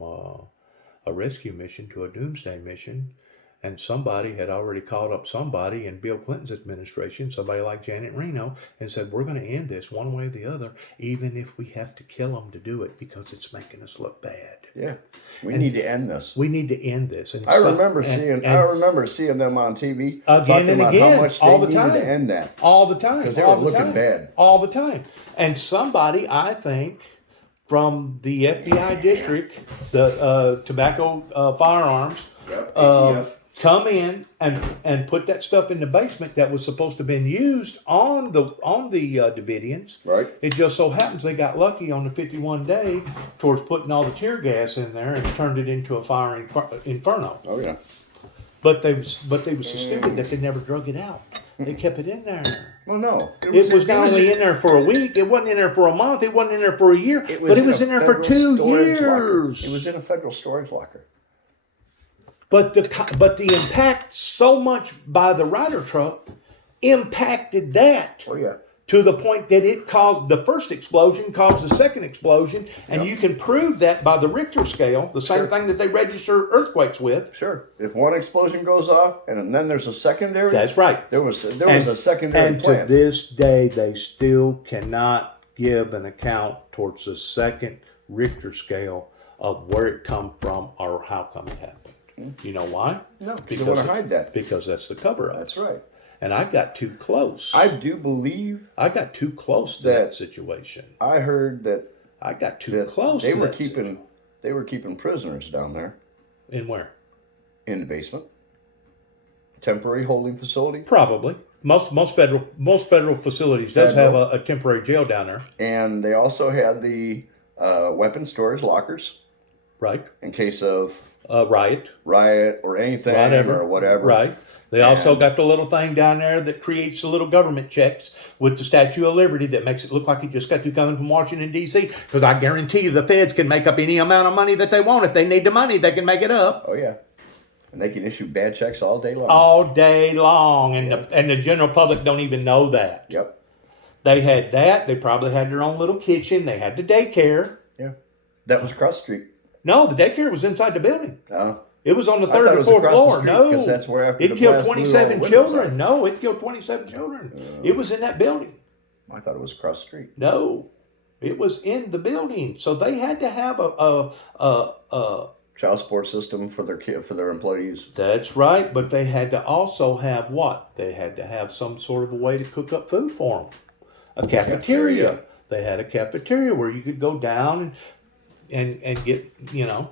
a rescue mission to a doomsday mission. And somebody had already called up somebody in Bill Clinton's administration, somebody like Janet Reno, and said, we're going to end this one way or the other, even if we have to kill them to do it because it's making us look bad. Yeah, we need to end this. We need to end this. And I remember seeing them on TV again and again, how much all they the time, needed to end that. All the time, because they were looking bad all the time. And somebody, I think, from the FBI district, the tobacco firearms, ATF. Come in and put that stuff in the basement that was supposed to have been used on the Davidians. Right. It just so happens they got lucky on the 51 day towards putting all the tear gas in there and turned it into a fire inferno. Oh yeah. But they were so stupid that they never drug it out. They kept it in there. Well, no. It was not only in there for a week. It wasn't in there for a month. It wasn't in there for a year. But it was in there for 2 years. Locker. It was in a federal storage locker. But the impact so much by the Ryder truck impacted that. Oh yeah. To the point that it caused the first explosion, caused the second explosion, and you can prove that by the Richter scale, the same thing that they register earthquakes with. Sure. If one explosion goes off and then there's a secondary. That's right. There was a secondary and plant. To this day, they still cannot give an account towards the second Richter scale of where it come from or how come it happened. You know why? No, because they want to hide that. Because that's the cover-up. That's right. And I got too close. I do believe I got too close to that situation. I heard that I got too close. They were keeping prisoners down there. In where? In the basement. Temporary holding facility. Probably. Most federal facilities does have a temporary jail down there. And they also had the weapon storage lockers. Right. In case of riot or anything or whatever. Right. They also got the little thing down there that creates the little government checks with the Statue of Liberty that makes it look like you just got to coming from Washington, D.C. Because I guarantee you the feds can make up any amount of money that they want. If they need the money, they can make it up. Oh, yeah. And they can issue bad checks all day long. All day long. And the general public don't even know that. Yep. They had that. They probably had their own little kitchen. They had the daycare. Yeah. That was across the street. No, the daycare was inside the building. Oh. It was on the third or fourth floor. No, because that's where after it killed 27 children. No, it killed 27 children. It was in that building. I thought it was across the street. No, it was in the building. So they had to have a child support system for their employees. That's right, but they had to also have what? They had to have some sort of a way to cook up food for them. A cafeteria. They had a cafeteria where you could go down and get,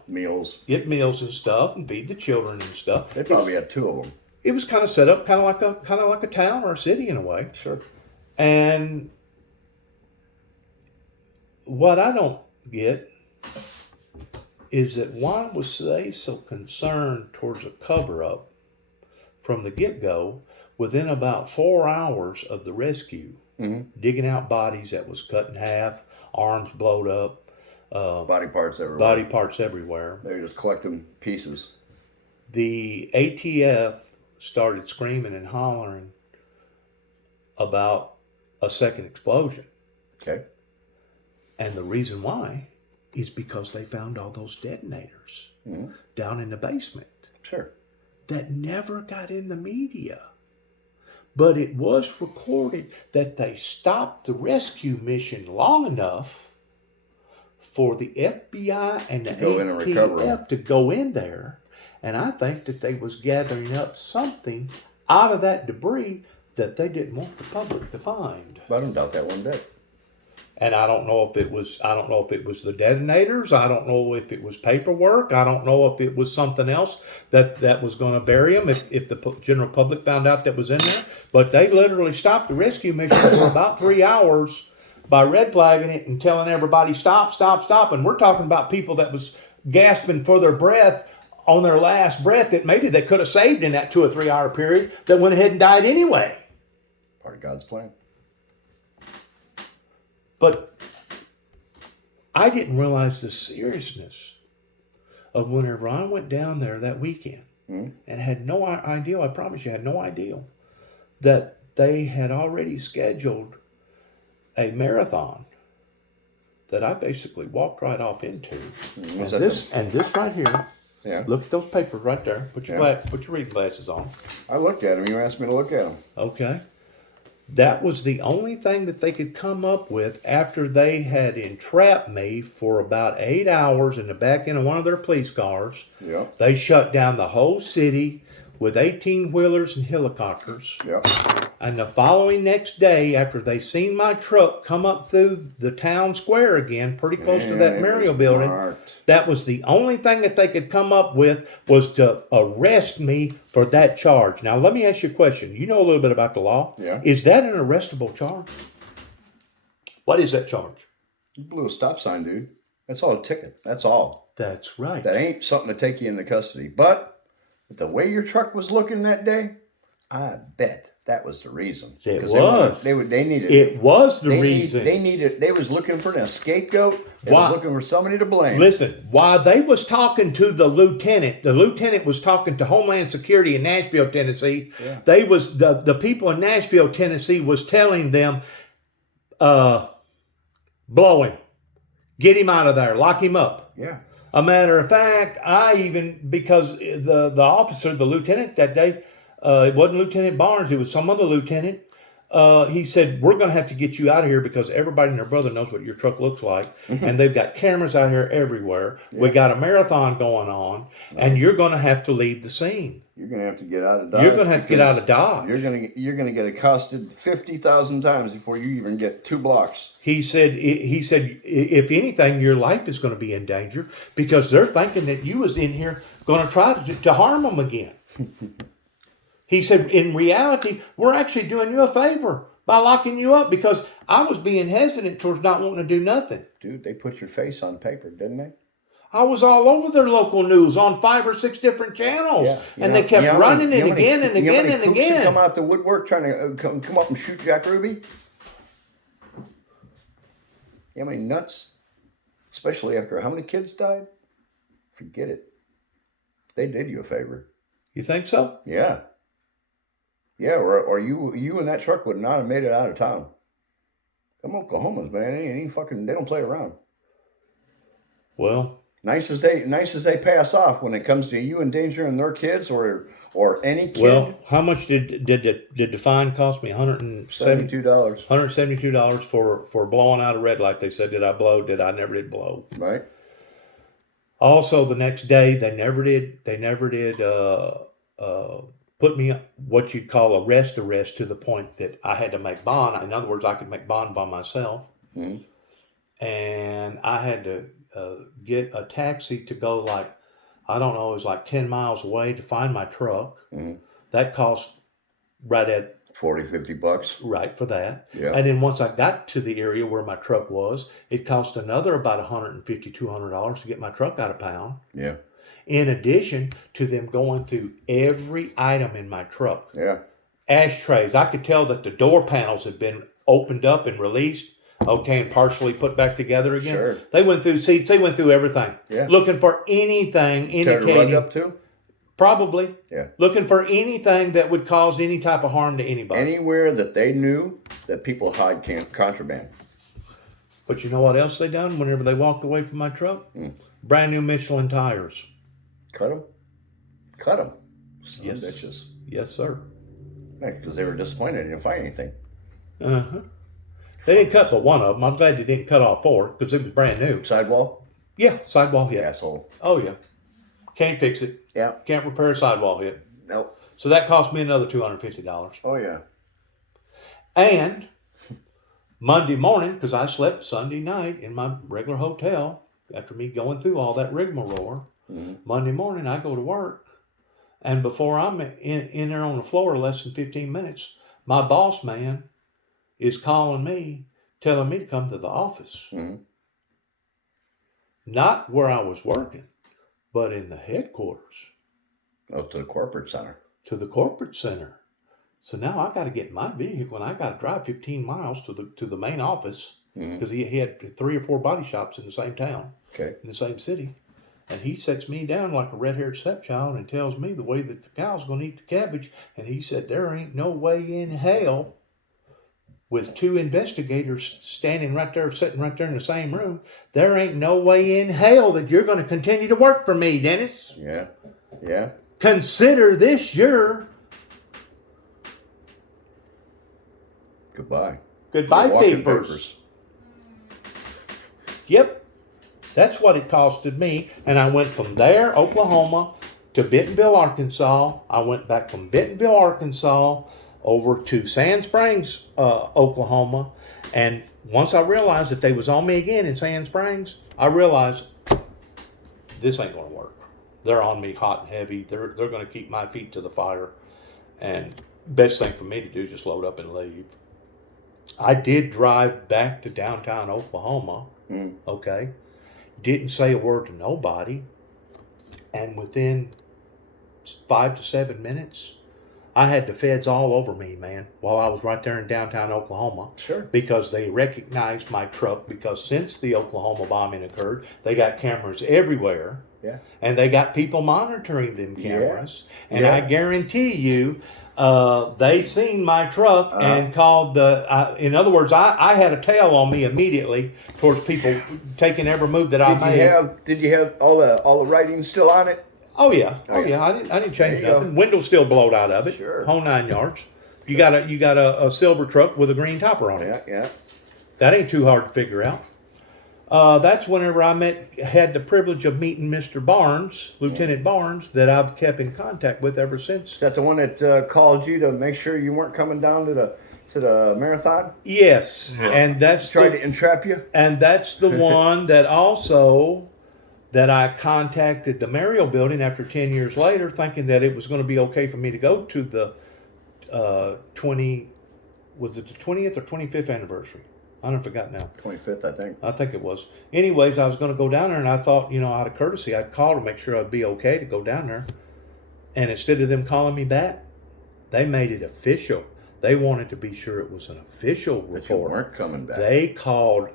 meals. Get meals and stuff and feed the children and stuff. They probably had 2 of them. It was kind of set up kind of like a town or a city in a way. Sure. And what I don't get is that why was they so concerned towards a cover-up from the get-go within about 4 hours of the rescue, digging out bodies that was cut in half, arms blowed up, body parts everywhere. Body parts everywhere. They were just collecting pieces. The ATF started screaming and hollering about a second explosion. Okay. And the reason why is because they found all those detonators down in the basement. Sure. That never got in the media. But it was recorded that they stopped the rescue mission long enough for the FBI and the ATF to go in there. And I think that they was gathering up something out of that debris that they didn't want the public to find. I don't doubt that one bit. And I don't know if it was the detonators. I don't know if it was paperwork. I don't know if it was something else that was going to bury them if the general public found out that was in there. But they literally stopped the rescue mission for about 3 hours by red flagging it and telling everybody stop, stop, stop. And we're talking about people that was gasping for their breath on their last breath that maybe they could have saved in that 2 or 3 hour period that went ahead and died anyway. Part of God's plan. But I didn't realize the seriousness of whenever I went down there that weekend and had no idea, I promise you, had no idea that they had already scheduled a marathon that I basically walked right off into. And this right here, Yeah. look at those papers right there. Put your reading glasses on. I looked at them. You asked me to look at them. Okay. That was the only thing that they could come up with after they had entrapped me for about 8 hours in the back end of one of their police cars. Yeah. They shut down the whole city with 18-wheelers and helicopters. Yeah. And the following next day, after they seen my truck come up through the town square again, pretty close to that Mario building, that was the only thing that they could come up with was to arrest me for that charge. Now, let me ask you a question. You know a little bit about the law. Yeah. Is that an arrestable charge? What is that charge? You blew a stop sign, dude. That's all a ticket. That's all. That's right. That ain't something to take you into custody. But the way your truck was looking that day, I bet that was the reason. It was. They needed. It was the reason. They was looking for a scapegoat. They Why? was looking for somebody to blame. Listen, while they was talking to the lieutenant was talking to Homeland Security in Nashville, Tennessee. Yeah. They was the people in Nashville, Tennessee was telling them, blow him, get him out of there, lock him up. Yeah. A matter of fact, because the officer, the lieutenant that day, it wasn't Lieutenant Barnes, it was some other lieutenant. He said, we're going to have to get you out of here because everybody and their brother knows what your truck looks like. And they've got cameras out here everywhere. Yeah. We got a marathon going on, and you're going to have to leave the scene. You're going to have to get out of Dodge. You're going to have to get out of Dodge. You're going to get accosted 50,000 times before you even get 2 blocks. He said, if anything, your life is going to be in danger because they're thinking that you was in here going to try to harm them again. He said, in reality, we're actually doing you a favor by locking you up because I was being hesitant towards not wanting to do nothing. Dude, they put your face on paper, didn't they? I was all over their local news on 5 or 6 different channels. Yeah. And they kept running it again and again and again. Come out the woodwork trying to come up and shoot Jack Ruby? You know how many nuts? Especially after how many kids died? Forget it. They did you a favor. You think so? Yeah. Yeah, or you and that truck would not have made it out of town. Them Oklahomans, man, they don't play around. Well, nice as they pass off when it comes to you endangering their kids or any kid. Well, how much did the fine cost me? $172. $172 for blowing out a red light. They said, did I blow? I never did blow. Right. Also, the next day they never did put me what you'd call arrest to the point that I had to make bond. In other words, I could make bond by myself. Mm-hmm. And I had to get a taxi to go it was like 10 miles away to find my truck. Mm-hmm. That cost right at $40-50. Right, for that. Yeah. And then once I got to the area where my truck was, it cost another about $150-200 to get my truck out of pound. Yeah. In addition to them going through every item in my truck. Yeah. Ashtrays. I could tell that the door panels had been opened up and released, and partially put back together again. Sure. They went through seats. They went through everything. Yeah. Looking for anything indicating. Tear the rug up too? Probably. Yeah. Looking for anything that would cause any type of harm to anybody. Anywhere that they knew that people hide contraband. But you know what else they done whenever they walked away from my truck? Brand new Michelin tires. Cut them? Yes. Bitches. Yes, sir. Because they were disappointed they didn't find anything. Uh-huh. They didn't cut but one of them. I'm glad they didn't cut all 4 because it was brand new. Sidewall? Yeah, sidewall hit. Asshole. Oh, yeah. Can't fix it. Yeah. Can't repair a sidewall hit. Nope. So that cost me another $250. Oh, yeah. And Monday morning, because I slept Sunday night in my regular hotel after me going through all that rigmarole, Monday morning I go to work, and before I'm in there on the floor less than 15 minutes, my boss man is calling me, telling me to come to the office. Not where I was working, but in the headquarters. Oh, to the corporate center. To the corporate center. So now I got to get in my vehicle and I got to drive 15 miles to the main office, because he had 3 or 4 body shops in the same town, Okay. in the same city. And he sets me down like a red-haired stepchild and tells me the way that the cow's going to eat the cabbage. And he said, there ain't no way in hell, with 2 investigators standing right there, sitting right there in the same room, there ain't no way in hell that you're going to continue to work for me, Dennis. Yeah. Yeah. Consider this your Goodbye. goodbye Walking papers. Yep. That's what it costed me. And I went from there, Oklahoma, to Bentonville, Arkansas. I went back from Bentonville, Arkansas, over to Sand Springs, Oklahoma. And once I realized that they was on me again in Sand Springs, I realized this ain't going to work. They're on me hot and heavy. They're going to keep my feet to the fire. And best thing for me to do is just load up and leave. I did drive back to downtown Oklahoma. Okay. Didn't say a word to nobody. And within 5 to 7 minutes, I had the feds all over me, man, while I was right there in downtown Oklahoma. Sure. Because they recognized my truck, because since the Oklahoma bombing occurred, they got cameras everywhere. Yeah. And they got people monitoring them cameras. Yeah. And Yeah. I guarantee you, they seen my truck and called the, in other words, I had a tail on me immediately towards people taking every move that I made. Did you have all the writing still on it? Oh yeah. Oh, yeah. I didn't change There you nothing. Windows still blowed out of it. Sure. Whole 9 yards. You got a silver truck with a green topper on it. Yeah. That ain't too hard to figure out. That's whenever I had the privilege of meeting Mr. Barnes, Lieutenant Barnes, that I've kept in contact with ever since. Is that the one that called you to make sure you weren't coming down to the marathon? Yes, and that's Tried to entrap you? and that's the one that also that I contacted the Mariel building after 10 years later, thinking that it was going to be okay for me to go to the 20th or 25th anniversary. I don't forgot now. 25th, I think. I think it was. Anyways, I was going to go down there, and I thought, out of courtesy, I'd call to make sure I'd be okay to go down there. And instead of them calling me back, they made it official. They wanted to be sure it was an official But you report. weren't coming back. They called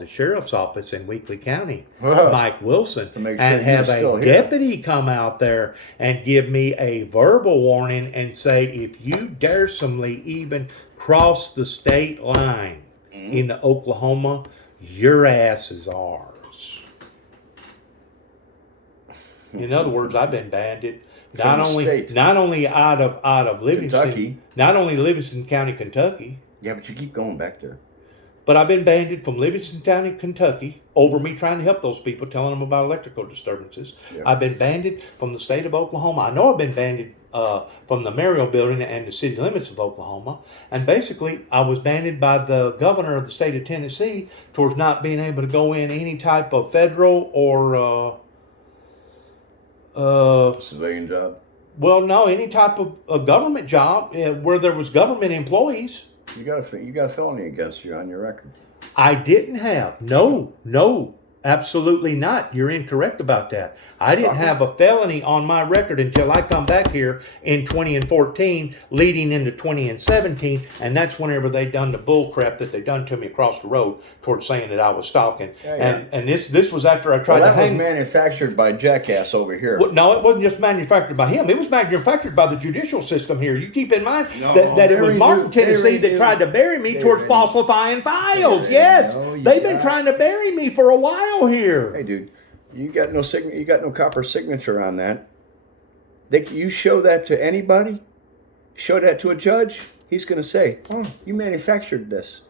the sheriff's office in Weakley County, Huh. Mike Wilson, To make sure and he have was still a here. deputy come out there and give me a verbal warning and say, if you daresomely even cross the state line in Oklahoma, your ass is ours. In other words, I've been banded. From the state. Not only out of Livingston, Kentucky. not only Livingston County, Kentucky, Yeah, but you keep going back there. but I've been banded from Livingston County, Kentucky, over me trying to help those people, telling them about electrical disturbances. Yeah. I've been banded from the state of Oklahoma. I know I've been banded from the Mariel building and the city limits of Oklahoma. And basically, I was banded by the governor of the state of Tennessee towards not being able to go in any type of federal or Civilian job. well, no, any type of a government job where there was government employees. You got a felony against you on your record. I didn't have. No, absolutely not. You're incorrect about that. I didn't have a felony on my record until I come back here in 2014, leading into 2017, and that's whenever they done the bull crap that they done to me across the road towards saying that I was stalking. Yeah. And this was after I tried Well, to that was hang. manufactured by Jackass over here. Well, no, it wasn't just manufactured by him. It was manufactured by the judicial system here. You keep in mind that it was Martin, Tennessee that tried to bury me towards falsifying files. Yes, they've been trying to bury me for a while here. Hey, dude, you got no copper signature on that. You show that to anybody, show that to a judge, he's going to say, "Oh, you manufactured this."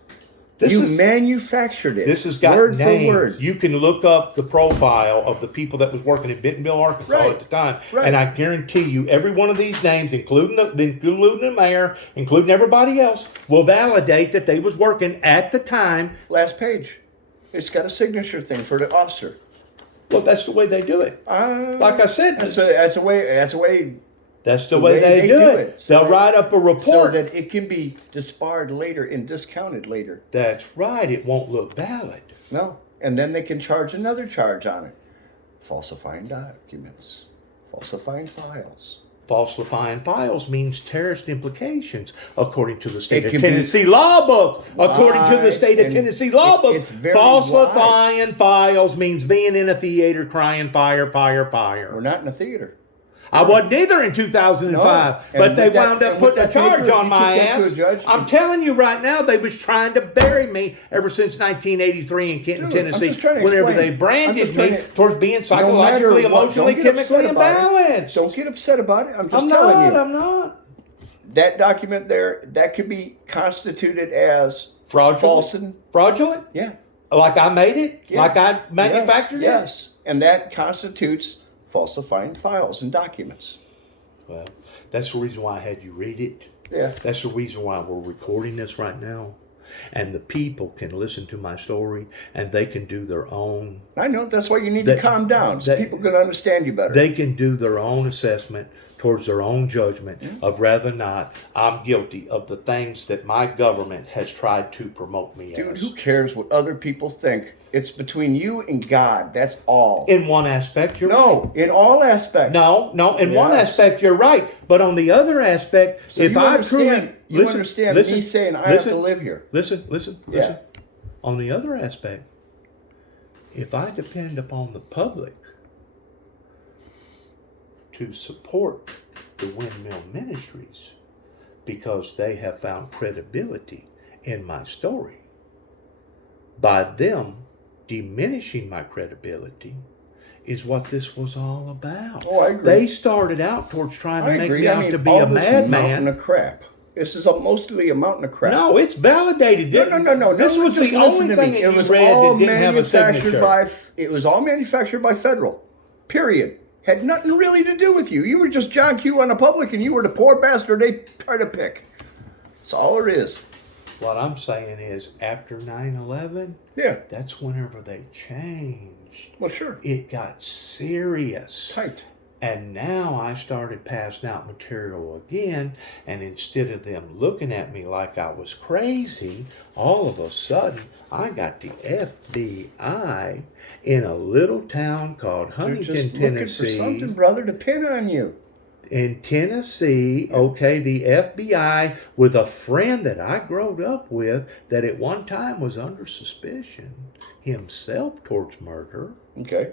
You manufactured it. This has got word names. for word. You can look up the profile of the people that was working in Bentonville, Arkansas Right. at the time, Right. and I guarantee you, every one of these names, including the mayor, including everybody else, will validate that they was working at the time. Last page. It's got a signature thing for the officer. Well, that's the way they do it. Like I said, That's a way. that's the way they do it. So They'll write up a So report. that it can be disbarred later and discounted later. That's right. It won't look valid. No. And then they can charge another charge on it. Falsifying documents. Falsifying files. Falsifying files means terrorist implications, according to the state It of can be- Tennessee law book. According to the state of And Tennessee law book, it's very falsifying files means being in a theater crying fire, fire, We're fire. not in a theater. I wasn't either in 2005, No. but And they with that- wound up and with putting a that paper, charge if on you my took that to ass. a judge, I'm telling you right now, they was trying to bury me ever since 1983 in Kenton, Dude, I'm Tennessee. just trying to Whenever explain. they branded I'm just trying me to- towards being No matter psychologically, what, emotionally, don't get upset chemically about it. imbalanced. Don't get upset about it. I'm just I'm telling not. you. I'm not. That document there, that could be constituted as Fraudulent. false and Fraudulent? yeah. Like I made it? Yeah. Like I manufactured Yes. And that constitutes falsifying files and documents. it? Well, that's the reason why I had you read it. Yeah. That's the reason why we're recording this right now. And the people can listen to my story and they can do their own. I know. That's why you need That- to calm down so that- people can understand you better. They can do their own assessment towards their own judgment of whether or not I'm guilty of the things that my government has tried to promote me Dude, as. who cares what other people think? It's between you and God. That's all. In one aspect, you're right. No, in all aspects. No, in one Yes. aspect you're right, but on the other aspect, So if you I understand, truly you understand me saying I have to live here. Listen. Yeah. On the other aspect, if I depend upon the public to support the Windmill Ministries because they have found credibility in my story, by them diminishing my credibility is what this was all about. Oh, I agree. They started out towards trying to I make agree. me I out mean, to be all a this mountain madman. of crap. This is mostly a mountain of crap. No, it's validated. No. This was just the listen only to thing me. that It you was read all that didn't have a manufactured signature. by. It was all manufactured by federal. Period. Had nothing really to do with you. You were just John Q on the public, and you were the poor bastard they try to pick. That's all there is. What I'm saying is, after 9/11, Yeah. that's whenever they changed. Well, sure. It got serious. Tight. And now I started passing out material again, and instead of them looking at me like I was crazy, all of a sudden I got the FBI in a little town called They're Huntington, just looking for Tennessee. something, brother, to pin on you. In Tennessee, okay, the FBI with a friend that I growed up with that at one time was under suspicion himself towards murder, Okay.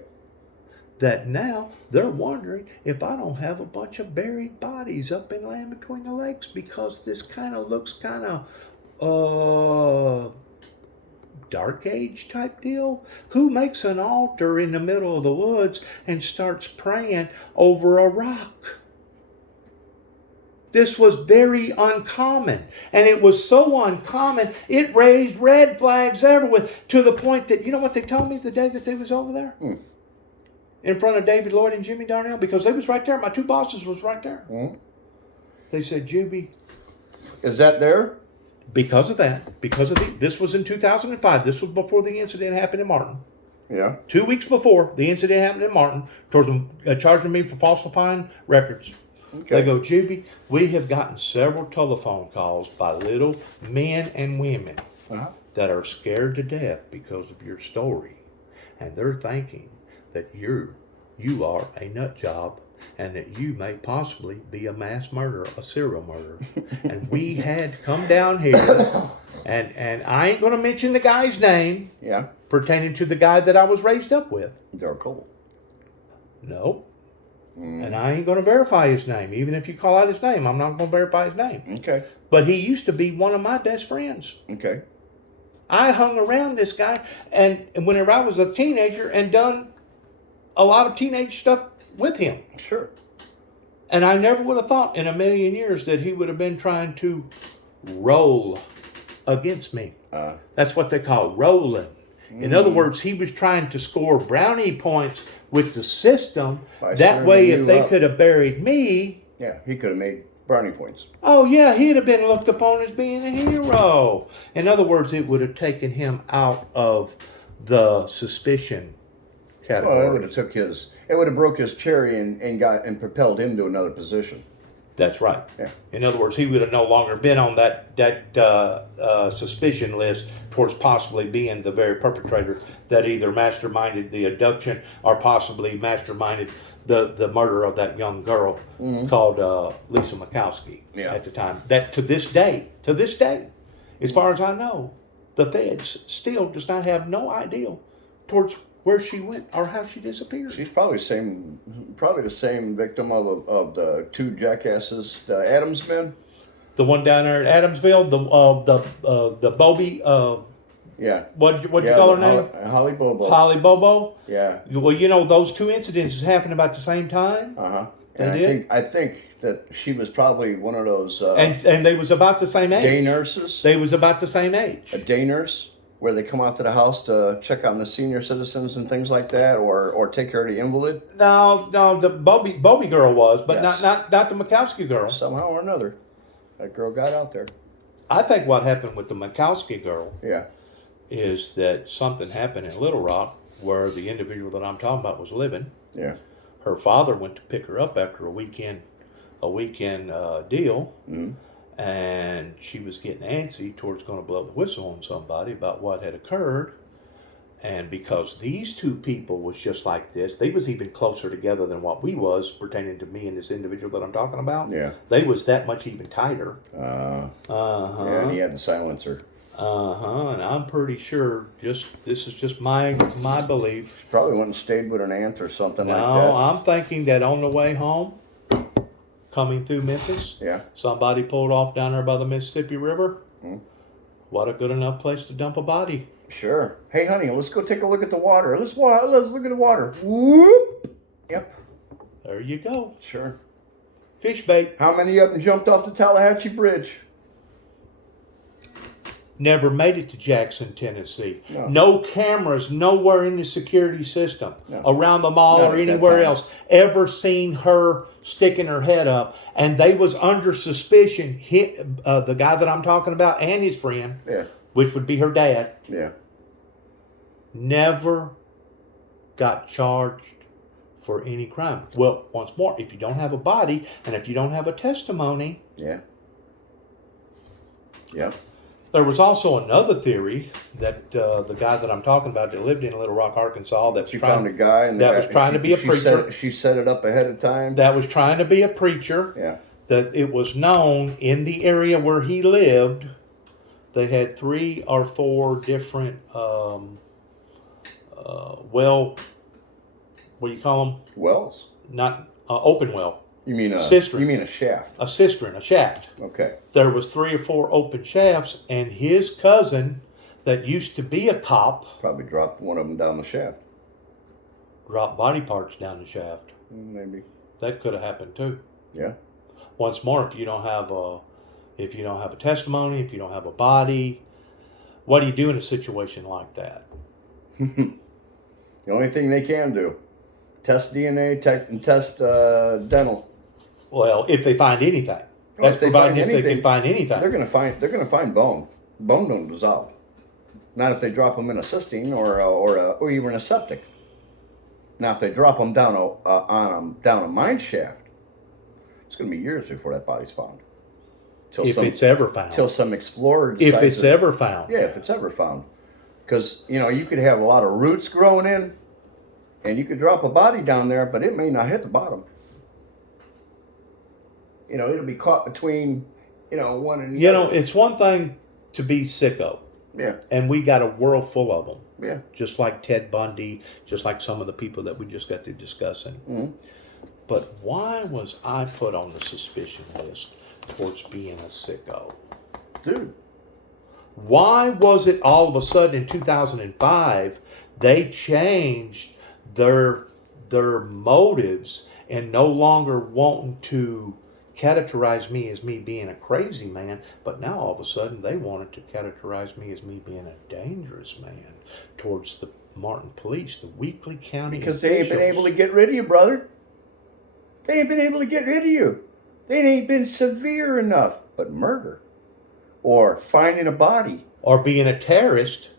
that now they're wondering if I don't have a bunch of buried bodies up in Land Between the Lakes because this kind of looks kind of Dark Age type deal. Who makes an altar in the middle of the woods and starts praying over a rock? This was very uncommon, and it was so uncommon it raised red flags everywhere to the point that, you know what they told me the day that they was over there? In front of David Lloyd and Jimmy Darnell, because they was right there. My two bosses was right there. They said, Juby, Is that there? because of that, this was in 2005. This was before the incident happened in Martin. Yeah. 2 weeks before the incident happened in Martin, towards them charging me for falsifying records. Okay. They go, Juby, we have gotten several telephone calls by little men and women that are scared to death because of your story. And they're thinking that you are a nut job and that you may possibly be a mass murderer, a serial murderer. And we had to come down here, and I ain't going to mention the guy's name Yeah. pertaining to the guy that I was raised up with. They're cool. No. And I ain't going to verify his name. Even if you call out his name, I'm not going to verify his name. Okay. But he used to be one of my best friends. Okay. I hung around this guy, and whenever I was a teenager, and done a lot of teenage stuff with him. Sure. And I never would have thought in a million years that he would have been trying to roll against me. That's what they call rolling. In other words, he was trying to score brownie points with the system. By That serving way, you if they up. could have buried me, Yeah, he could have made brownie points. oh yeah, he'd have been looked upon as being a hero. In other words, it would have taken him out of the suspicion Well, it category. would have took his. It would have broke his cherry and propelled him to another position. That's right. Yeah. In other words, he would have no longer been on that suspicion list towards possibly being the very perpetrator that either masterminded the abduction or possibly masterminded the murder of that young girl called Lisa Mikowski Yeah. at the time. That to this day, as far as I know, the feds still does not have no idea towards where she went or how she disappeared. She's probably the same victim of the two jackasses, the Adams men. The one down there at Adamsville, the Bobby, Yeah. what'd you call her name? Holly Bobo. Holly Bobo. Yeah. Well, you know, those two incidences happened about the same time, And They did? I think that she was probably one of those and they was about the same age. day nurses. They was about the same age. A day nurse where they come out to the house to check on the senior citizens and things like that, or take care of the invalid No, the Bobby girl was, but Yes. not the Mikowski girl. somehow or another. That girl got out there. I think what happened with the Mikowski girl Yeah. is that something happened in Little Rock where the individual that I'm talking about was living. Yeah. Her father went to pick her up after a weekend deal, and she was getting antsy towards going to blow the whistle on somebody about what had occurred. And because these two people was just like this, they was even closer together than what we was pertaining to me and this individual that I'm talking about. Yeah. They was that much even tighter. Yeah, and he had the silencer. And I'm pretty sure this is just my belief. She probably went and stayed with an aunt or something like No, that. I'm thinking that on the way home, coming through Memphis, Yeah. somebody pulled off down there by the Mississippi River. What a good enough place to dump a body. Sure. Hey, honey, let's go take a look at the water. Let's look at the water. Whoop. Yep. There you go. Sure. Fish bait. How many of them jumped off the Tallahatchie Bridge? Never made it to Jackson, Tennessee. No. No cameras nowhere in the security system No. around the mall Not or at that anywhere time. else ever seen her sticking her head up. And they was under suspicion, the guy that I'm talking about and his friend, Yeah. which would be her dad, Yeah. never got charged for any crime. Well, once more, if you don't have a body and if you don't have a testimony. Yeah. Yep. There was also another theory that the guy that I'm talking about that lived in Little Rock, Arkansas, that She found a guy and the that guy- was trying to be a preacher. She set it up ahead of time. that was trying to be a preacher. Yeah. That it was known in the area where he lived, they had 3 or 4 different what do you call them? Wells. Not open well, You mean a Cistern. You mean a shaft? a cistern, a shaft. Okay. There was 3 or 4 open shafts, and his cousin that used to be a cop Probably dropped one of them down the shaft. dropped body parts down the shaft. Maybe. That could have happened too. Yeah. Once more, if you don't have a testimony, if you don't have a body, what do you do in a situation like that? The only thing they can do, test DNA, and test dental. Well, if they find anything, Well, that's if they providing find if they anything, can find anything. They're gonna find bone. Bone don't dissolve. Not if they drop them in a cystine or even a septic. Now, if they drop them down a mine shaft, it's gonna be years before that body's found. If it's ever found. Till some explorer If decides it's to- ever found. Yeah, if it's ever found. Because, you could have a lot of roots growing in, and you could drop a body down there, but it may not hit the bottom. It'll be caught between, one and the other. It's one thing to be sicko, Yeah, and we got a world full of them, yeah. just like Ted Bundy, just like some of the people that we just got to discussing. Mhm. But why was I put on the suspicion list towards being a sicko? Dude, Why was it all of a sudden in 2005 they changed their motives and no longer wanting to categorize me as me being a crazy man, but now all of a sudden they wanted to categorize me as me being a dangerous man towards the Martin police, the Weakley County Because they ain't been officials. able to get rid of you, brother. They ain't been able to get rid of you. They ain't been severe enough. But murder, or finding a body, Or being a terrorist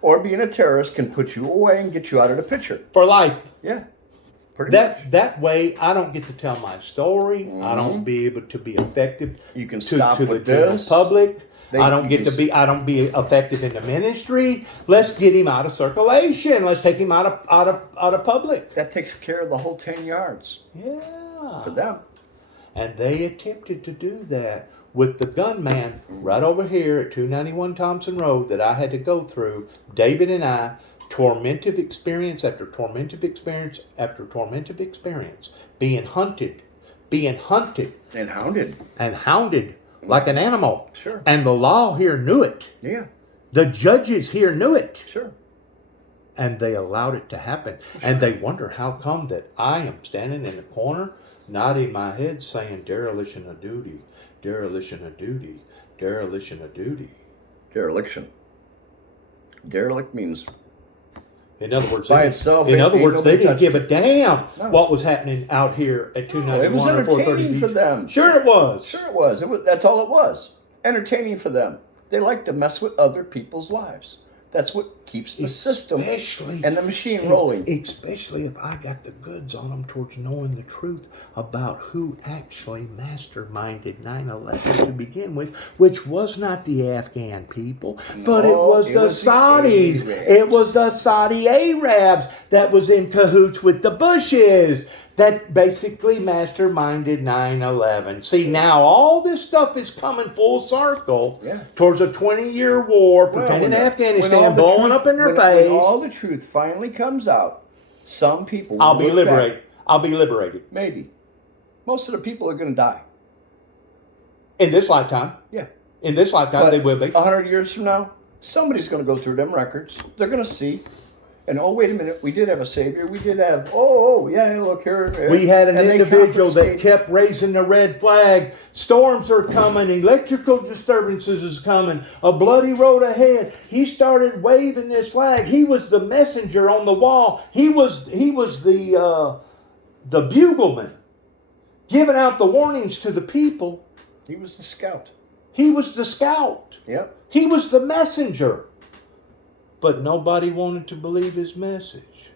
or being a terrorist can put you away and get you out of the picture. for life. Yeah, pretty much. That way, I don't get to tell my story. I don't be able to be effective You can to stop the with general this. public. They- I don't you get can to be. I don't be effective in the ministry. Let's get him out of circulation. Let's take him out of public. That takes care of the whole 10 yards Yeah. for them. And they attempted to do that with the gunman right over here at 291 Thompson Road that I had to go through. David and I, tormentive experience after tormentive experience after tormentive experience, being hunted And hounded. and hounded like an animal. Sure. And the law here knew it. Yeah, The judges here knew it. sure. And they allowed it to happen. And they wonder how come that I am standing in the corner, nodding my head saying dereliction of duty, dereliction of duty, dereliction of duty. Dereliction. Derelict means In other words, By they, itself, in ain't- other ain't words, they nobody didn't give a damn No. what was happening out here at it 291 was or 430 entertaining for Beach. them. Sure it was. Sure it was. That's all it was. Entertaining for them. They like to mess with other people's lives. That's what keeps the system Especially and the machine rolling. Especially if I got the goods on them towards knowing the truth about who actually masterminded 9/11 to begin with, which was not the Afghan people, but it No, was it the was the Saudis. Arabs. It was the Saudi Arabs that was in cahoots with the Bushes that basically masterminded 9/11. See, now all this stuff is coming full circle Yeah. towards a 20-year war Well, pertaining to when Afghanistan the blowing truth- up in their when face. all the truth finally comes out, some people I'll will be look back. liberated. I'll be liberated Maybe. Most of the people are going to die. in this lifetime. Yeah. In this lifetime, But they will be. 100 years from now, somebody's going to go through them records. They're going to see. And oh, wait a minute, we did have a savior. We did have, yeah, look here. We had an And they individual that confiscate- kept raising the red flag. Storms are coming. Electrical disturbances is coming. A bloody road ahead. He started waving this flag. He was the messenger on the wall. He was the bugleman, giving out the warnings to the people. He was the scout. He was the scout. Yep. He was the messenger. But nobody wanted to believe his message.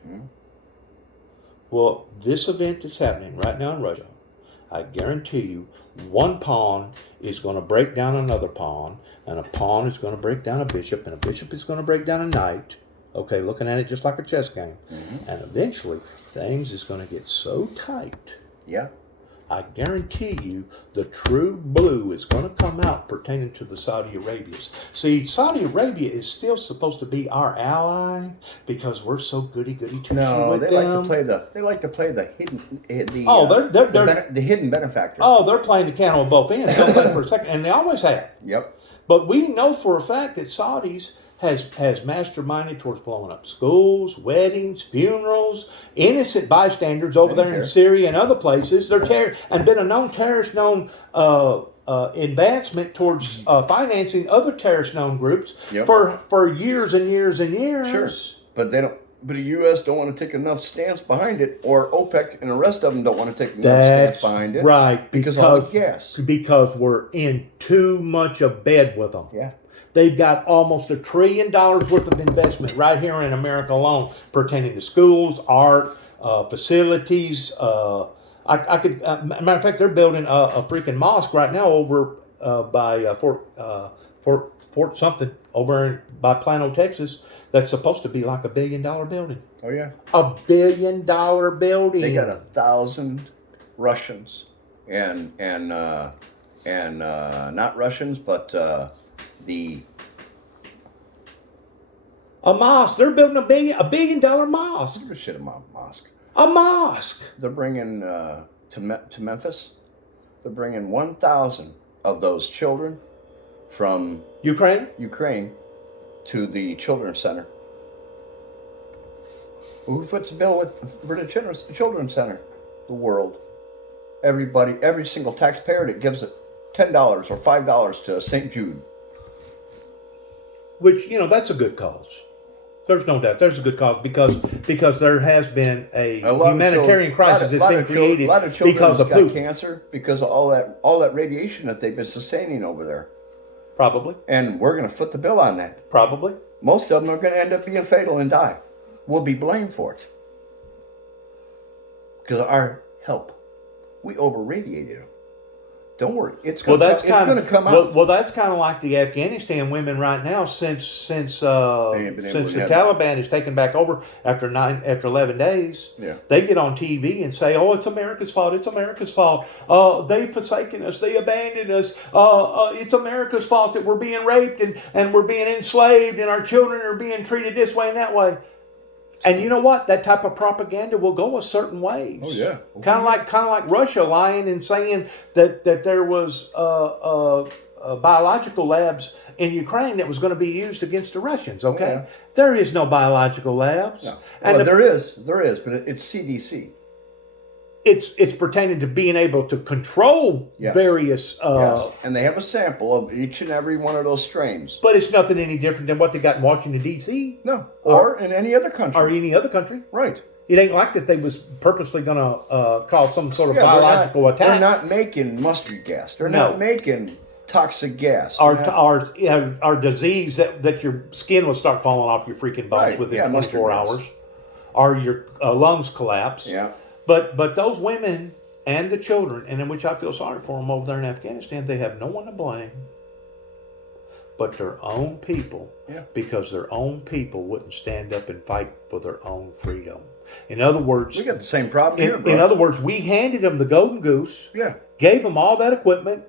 Well, this event that's happening right now in Russia, I guarantee you, one pawn is going to break down another pawn, and a pawn is going to break down a bishop, and a bishop is going to break down a knight. Okay, looking at it just like a chess game. And eventually, things is going to get so tight. Yeah. I guarantee you the true blue is going to come out pertaining to the Saudi Arabias. See, Saudi Arabia is still supposed to be our ally because we're so goody-goody two-shoe No, with they them. like to play the hidden They're the hidden benefactor. they're playing the can on both ends. Don't let it for a second, and they always have. Yep. But we know for a fact that Saudis has masterminded towards blowing up schools, weddings, funerals, innocent bystanders over there in Syria and other places. They're and been a known terrorist known advancement towards financing other terrorist known groups for years and years and years. Sure. But they don't. But the U.S. don't want to take enough stance behind it, or OPEC and the rest of them don't want to take enough That's stance behind it. right, Because of all the gas. Because we're in too much of bed with them. Yeah. They've got almost $1 trillion worth of investment right here in America alone, pertaining to schools, art, facilities. I could, matter of fact, they're building a freaking mosque right now over by Fort something over by Plano, Texas. That's supposed to be like $1 billion building. Oh yeah. $1 billion building. They got 1,000 Russians and not Russians, but a mosque. They're building $1 billion mosque. Good shit, a mosque. A mosque. They're bringing to Memphis. They're bringing 1,000 of those children from Ukraine. Ukraine to the Children's Center. Who foots the bill for the Children's Center? The world. every single taxpayer that gives it $10 or $5 to St. Jude. Which, that's a good cause. There's no doubt. There's a good cause because there has been a lot of humanitarian crisis that's been created a lot of children because of got Putin. cancer because of all that radiation that they've been sustaining over there. Probably. And we're going to foot the bill on that. Probably. Most of them are going to end up being fatal and die. We'll be blamed for it. Because of our help. We over-radiated them. Don't worry. It's going to come out. Well, that's kind of like the Afghanistan women right now since the Taliban has taken back over after 11 days. Yeah. They get on TV and say, "Oh, it's America's fault. It's America's fault. They've forsaken us. They abandoned us. It's America's fault that we're being raped and we're being enslaved and our children are being treated this way and that way." And you know what? That type of propaganda will go a certain ways. Oh yeah. Kind of like Russia lying and saying that there was biological labs in Ukraine that was going to be used against the Russians. Okay, Yeah. There is no biological labs. No. And Well, there is, but it's CDC. It's pertaining to being able to control Yes. various. Yes. And they have a sample of each and every one of those strains. But it's nothing any different than what they got in Washington D.C. No. Or in any other country. or any other country. Right. It ain't like that they was purposely going to cause some sort of Yeah, biological attack. They're not making mustard gas. They're No. not making toxic gas. Our disease that your skin will start falling off your freaking bones Right, within yeah, mustard 24 gas. hours, or your lungs collapse. Yeah. But those women and the children, and in which I feel sorry for them over there in Afghanistan, they have no one to blame but their own people, Yeah. because their own people wouldn't stand up and fight for their own freedom. In other words, We got the same problem here, bro. in other words, we handed them the golden goose, Yeah. gave them all that equipment,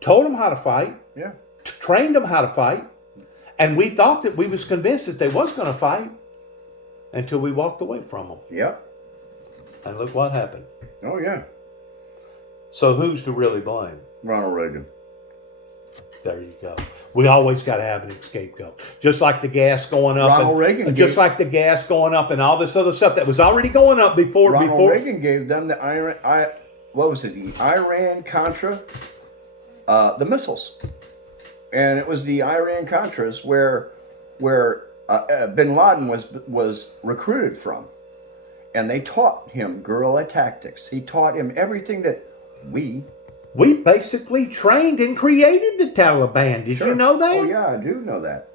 told them how to fight, Yeah. trained them how to fight, and we thought that we was convinced that they was going to fight until we walked away from them. Yeah. And look what happened. Oh yeah. So who's to really blame? Ronald Reagan. There you go. We always got to have an scapegoat. Just like the gas going up. Ronald Reagan Just gave- like the gas going up and all this other stuff that was already going up before. Ronald Reagan gave them the Iran-Contra, the missiles, and it was the Iran-Contras where Bin Laden was recruited from, and they taught him guerrilla tactics. He taught him everything that we basically trained and created the Taliban. Did Sure. you know that? Oh yeah, I do know that.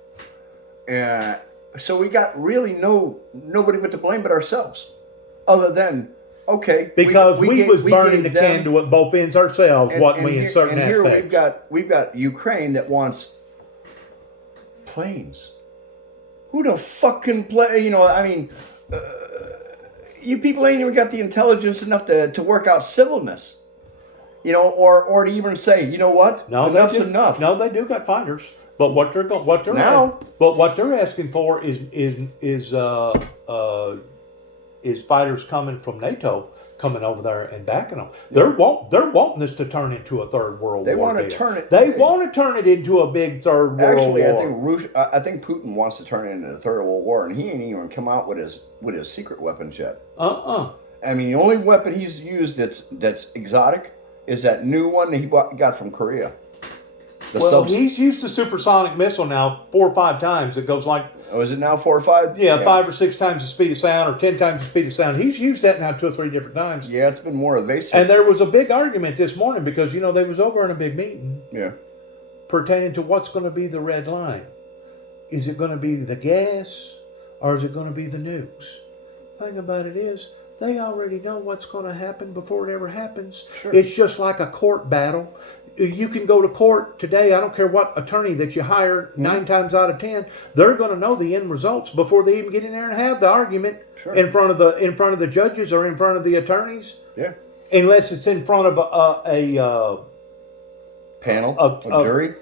So we got really nobody but to blame but ourselves, other than okay Because we was burning the gave them- candle at both ends ourselves, wasn't we, in certain and here aspects? we've got Ukraine that wants planes. Who the fuck can play? You people ain't even got the intelligence enough to work out civilness. Or to even say, you know what? Enough's they do. enough. No, they do got fighters, but what they're asking for is fighters coming from NATO coming over there and backing them. They're wanting this to turn into a third world They war. want to deal. turn it. They want to turn it into a big third world Actually, war. I think Putin wants to turn it into the Third World War, and he ain't even come out with his secret weapons yet. I mean, the only weapon he's used that's exotic is that new one that he got from Korea. He's used the supersonic missile now 4 or 5 times. It goes like, Oh, is it now 4 or 5? yeah, 5 or 6 times the speed of sound, or 10 times the speed of sound. He's used that now 2 or 3 different times. Yeah, it's been more evasive. And there was a big argument this morning because, they was over in a big meeting Yeah. pertaining to what's going to be the red line. Is it going to be the gas or is it going to be the nukes? The thing about it is, they already know what's going to happen before it ever happens. Sure. It's just like a court battle. You can go to court today. I don't care what attorney that you hire, 9 times out of 10, they're going to know the end results before they even get in there and have the argument Sure. in front of the judges or in front of the attorneys. Yeah. Unless it's in front of a Panel, a jury.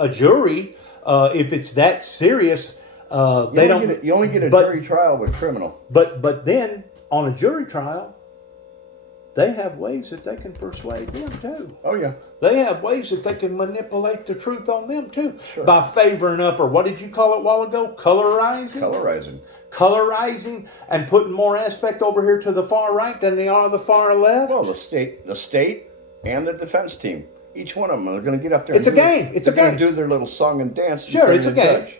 a jury, if it's that serious, they don't. You only get a but- jury trial with criminal. But then on a jury trial, they have ways that they can persuade them too. Oh yeah. They have ways that they can manipulate the truth on them too, Sure. by favoring up, or what did you call it a while ago? Colorizing. Colorizing. colorizing and putting more aspect over here to the far right than they are the far left? Well, the state, and the defense team, each one of them are going to get up there. It's a game. It's a They're going game. to do their little song and dance. Sure, it's a the game. judge.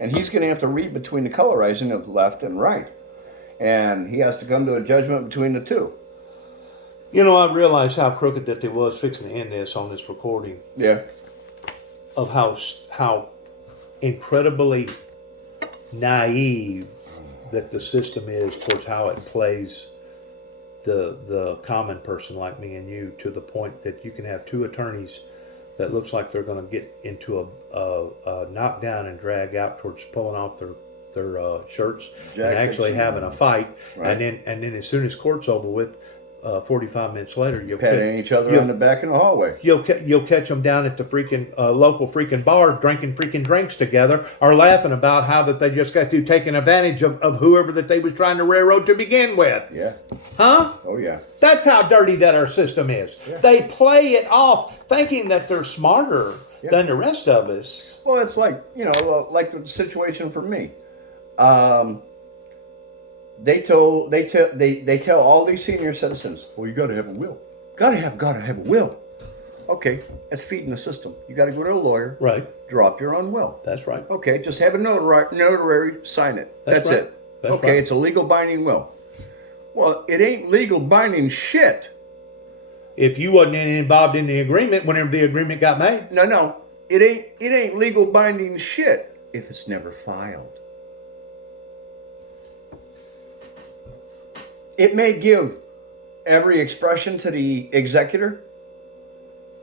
And he's going to have to read between the colorizing of left and right, and he has to come to a judgment between the two. You know, I realized how crooked that they was fixing to end this on this recording Yeah. of how incredibly naive that the system is towards how it plays the common person like me and you, to the point that you can have two attorneys that looks like they're going to get into a knockdown and drag out towards pulling off their shirts and Jackets actually and- having a fight, Right. and then as soon as court's over with, 45 minutes later, Patting each other on the back in the hallway. You'll catch them down at the freaking local freaking bar drinking freaking drinks together, or laughing about how that they just got to taking advantage of whoever that they was trying to railroad to begin with. Yeah. Huh? Oh yeah. That's how dirty that our system is. Yeah. They play it off thinking that they're smarter Yeah. than the rest of us. Well, it's like, like the situation for me. They tell all these senior citizens, well, you got to have a will. Got to have a will. Okay, that's feeding the system. You got to go to a lawyer, Right. drop your own will. That's right. Okay, just have a notary sign it. That's That's right. it. That's Okay, right. it's a legal binding will. Well, it ain't legal binding shit. If you wasn't involved in the agreement whenever the agreement got made, No, it ain't legal binding shit if it's never filed. It may give every expression to the executor.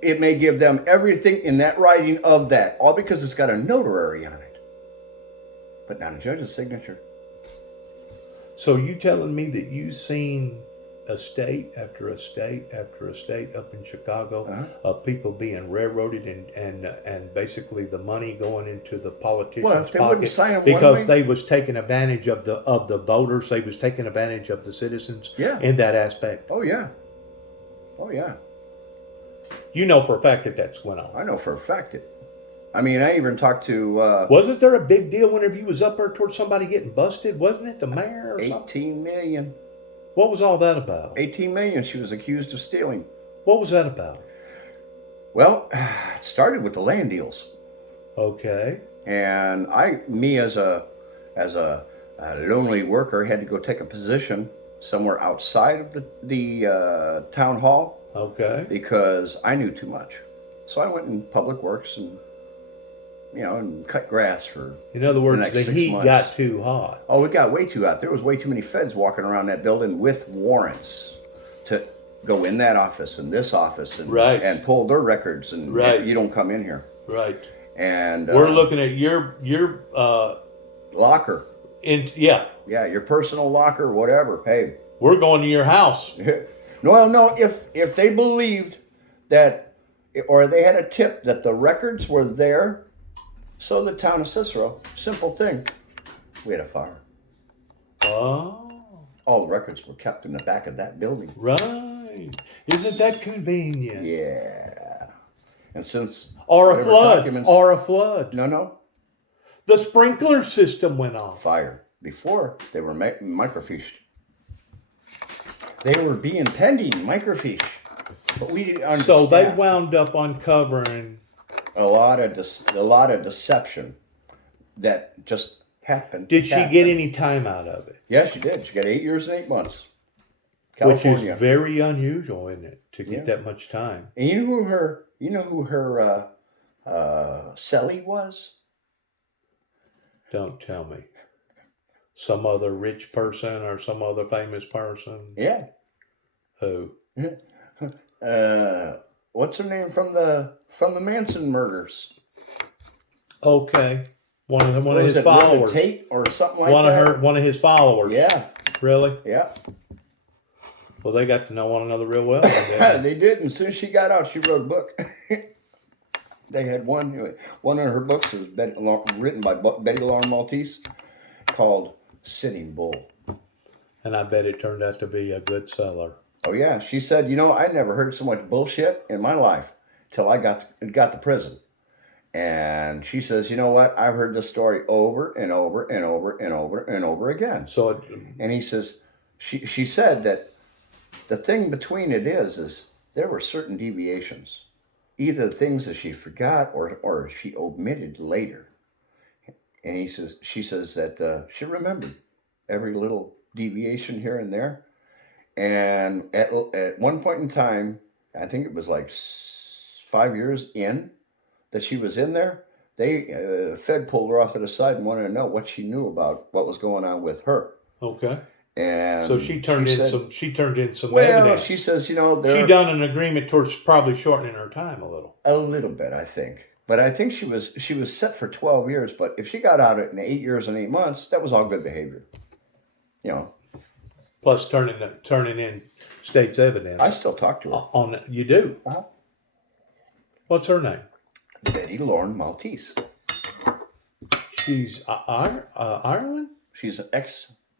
It may give them everything in that writing of that, all because it's got a notary on it, but not a judge's signature. so you telling me that you seen estate after estate after estate up in Chicago Uh-huh. of people being railroaded and basically the money going into the politicians' Well, if they wouldn't pocket sign 'em one because way- they was taking advantage of the voters, they was taking advantage of the citizens Yeah. in that aspect. Oh yeah. Oh yeah. You know for a fact that that's going on. I know for a fact it. I mean, I even talked to Wasn't there a big deal whenever you was up there towards somebody getting busted? Wasn't it the mayor or something? 18 million. What was all that about? 18 million she was accused of stealing. What was that about? Well, it started with the land deals. Okay. And me as a lonely worker, had to go take a position somewhere outside of the town hall Okay. because I knew too much. So I went in public works and cut grass for. In other words, next the 6 heat months. got too hot. Oh, it got way too hot. There was way too many feds walking around that building with warrants to go in that office and this office and Right. and pull their records and Right. you don't come in here. Right. And We're looking at your locker. yeah. Yeah, your personal locker, whatever. Hey, We're going to your house. no. If they believed that, or they had a tip that the records were there, so the town of Cicero, simple thing, we had a fire. Oh, All the records were kept in the back of that building. right. Isn't that convenient? Yeah. And since Or a whatever flood. documents- Or a flood. no The sprinkler system went off. fire. Before they were microfished. They were being pending microfiche, but we didn't understand. So they wound up uncovering. a lot of deception that just happened. Did she happened. get any time out of it? Yeah, she did. She got 8 years and 8 months. Which California. is very unusual, isn't it, to get Yeah. that much time? And you know who her cellie was? Don't tell me. Some other rich person or some other famous person? Yeah. Who? What's her name from the Manson murders? Okay. One of Was his it Linda followers. Tate or something like One that. of his followers. Yeah, Really? yeah. Well, they got to know one another real well. didn't they? They did, and as soon as she got out, she wrote a book. They had one of her books was written by Betty Lauren Maltese called Sitting Bull. And I bet it turned out to be a good seller. Oh yeah, she said, I never heard so much bullshit in my life till I got to prison, And she says, you know what? I've heard this story over and over and over and over and over again. So, And he says, she said that the thing between it is there were certain deviations, either things that she forgot or she omitted later. And she says that she remembered every little deviation here and there. And at one point in time, I think it was like 5 years in that she was in there, Fed pulled her off to the side and wanted to know what she knew about what was going on with her. okay. And So she turned in some well, evidence. she says, you know, She done an agreement towards probably shortening her time a little. a little bit, I think. But I think she was set for 12 years. But if she got out in 8 years and 8 months, that was all good behavior. You know. Plus turning in state's evidence. I still talk to her. You do? Uh-huh. What's her name? Betty Lorne Maltese. She's Ireland? She's an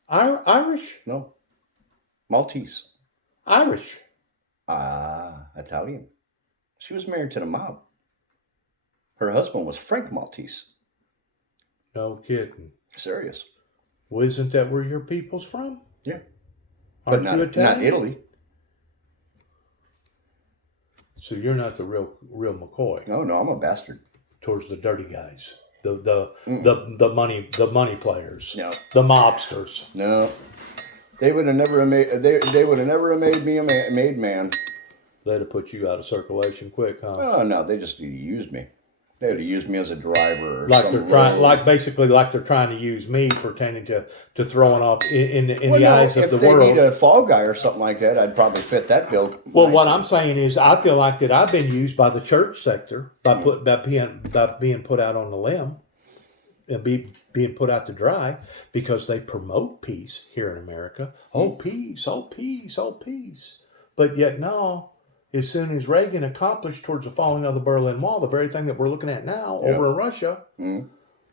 Irish? No. Maltese. Irish. Italian. She was married to the mob. Her husband was Frank Maltese. No kidding. Serious. Well, isn't that where your people's from? Yeah. Aren't But you Italian? not Italy. So you're not the real McCoy. No, I'm a bastard. Towards the dirty guys, the money players, No, the mobsters. no, they would have never made they would have never made me a made man. They'd have put you out of circulation quick, huh? Oh no, they just used me. They would have used me as a driver. Or like some they're trying, road. like basically like they're trying to use me, pertaining to throwing off in the Well, no, eyes of the if they world. need a fall guy or something like that, I'd probably fit that bill. Well, nicely. what I'm saying is, I feel like that I've been used by the church sector by being put out on the limb and being put out to dry because they promote peace here in America. Oh, peace! Oh, peace! Oh, peace! But yet, no. As soon as Reagan accomplished towards the falling of the Berlin Wall, the very thing that we're looking at now over in Russia,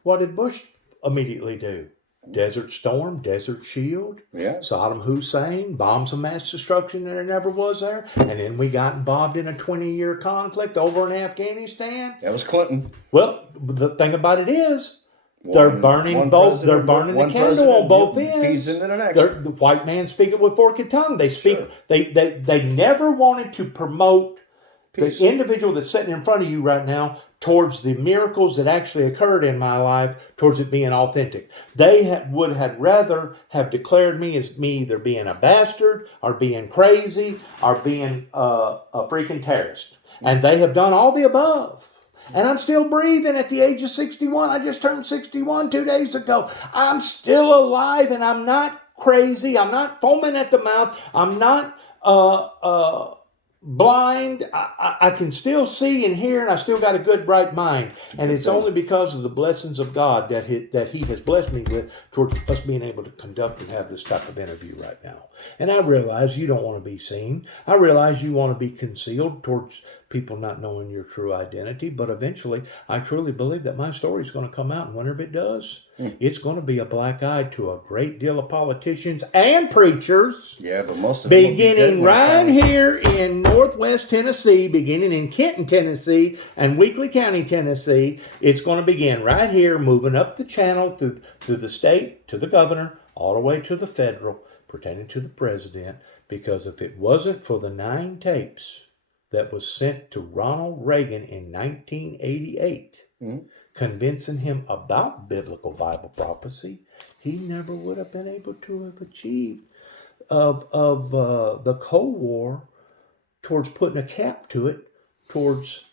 what did Bush immediately do? Desert Storm, Desert Shield, Saddam Hussein, bombs of mass destruction that never was there. And then we got involved in a 20-year conflict over in Afghanistan. That was Clinton. Well, the thing about it is, they're burning the candle on both ends. Feeds into the next. The white man speaking with forked tongue. They speak. Sure. They never wanted to promote peace. The individual that's sitting in front of you right now towards the miracles that actually occurred in my life, towards it being authentic. They would have rather have declared me as me either being a bastard or being crazy or being a freaking terrorist, and they have done all the above. And I'm still breathing at the age of 61. I just turned 61 2 days ago. I'm still alive and I'm not crazy. I'm not foaming at the mouth. I'm not blind. I can still see and hear, and I still got a good, bright mind. And it's only because of the blessings of God that He has blessed me with towards us being able to conduct and have this type of interview right now. And I realize you don't want to be seen. I realize you want to be concealed towards people not knowing your true identity. But eventually, I truly believe that my story is going to come out. And whenever it does, it's going to be a black eye to a great deal of politicians and preachers. Yeah, but most of them beginning right here in Northwest Tennessee, beginning in Kenton, Tennessee, and Weakley County, Tennessee. It's going to begin right here, moving up the channel through the state, to the governor, all the way to the federal, pertaining to the president. Because if it wasn't for the 9 tapes that was sent to Ronald Reagan in 1988, convincing him about biblical Bible prophecy, he never would have been able to have achieved of the Cold War towards putting a cap to it, towards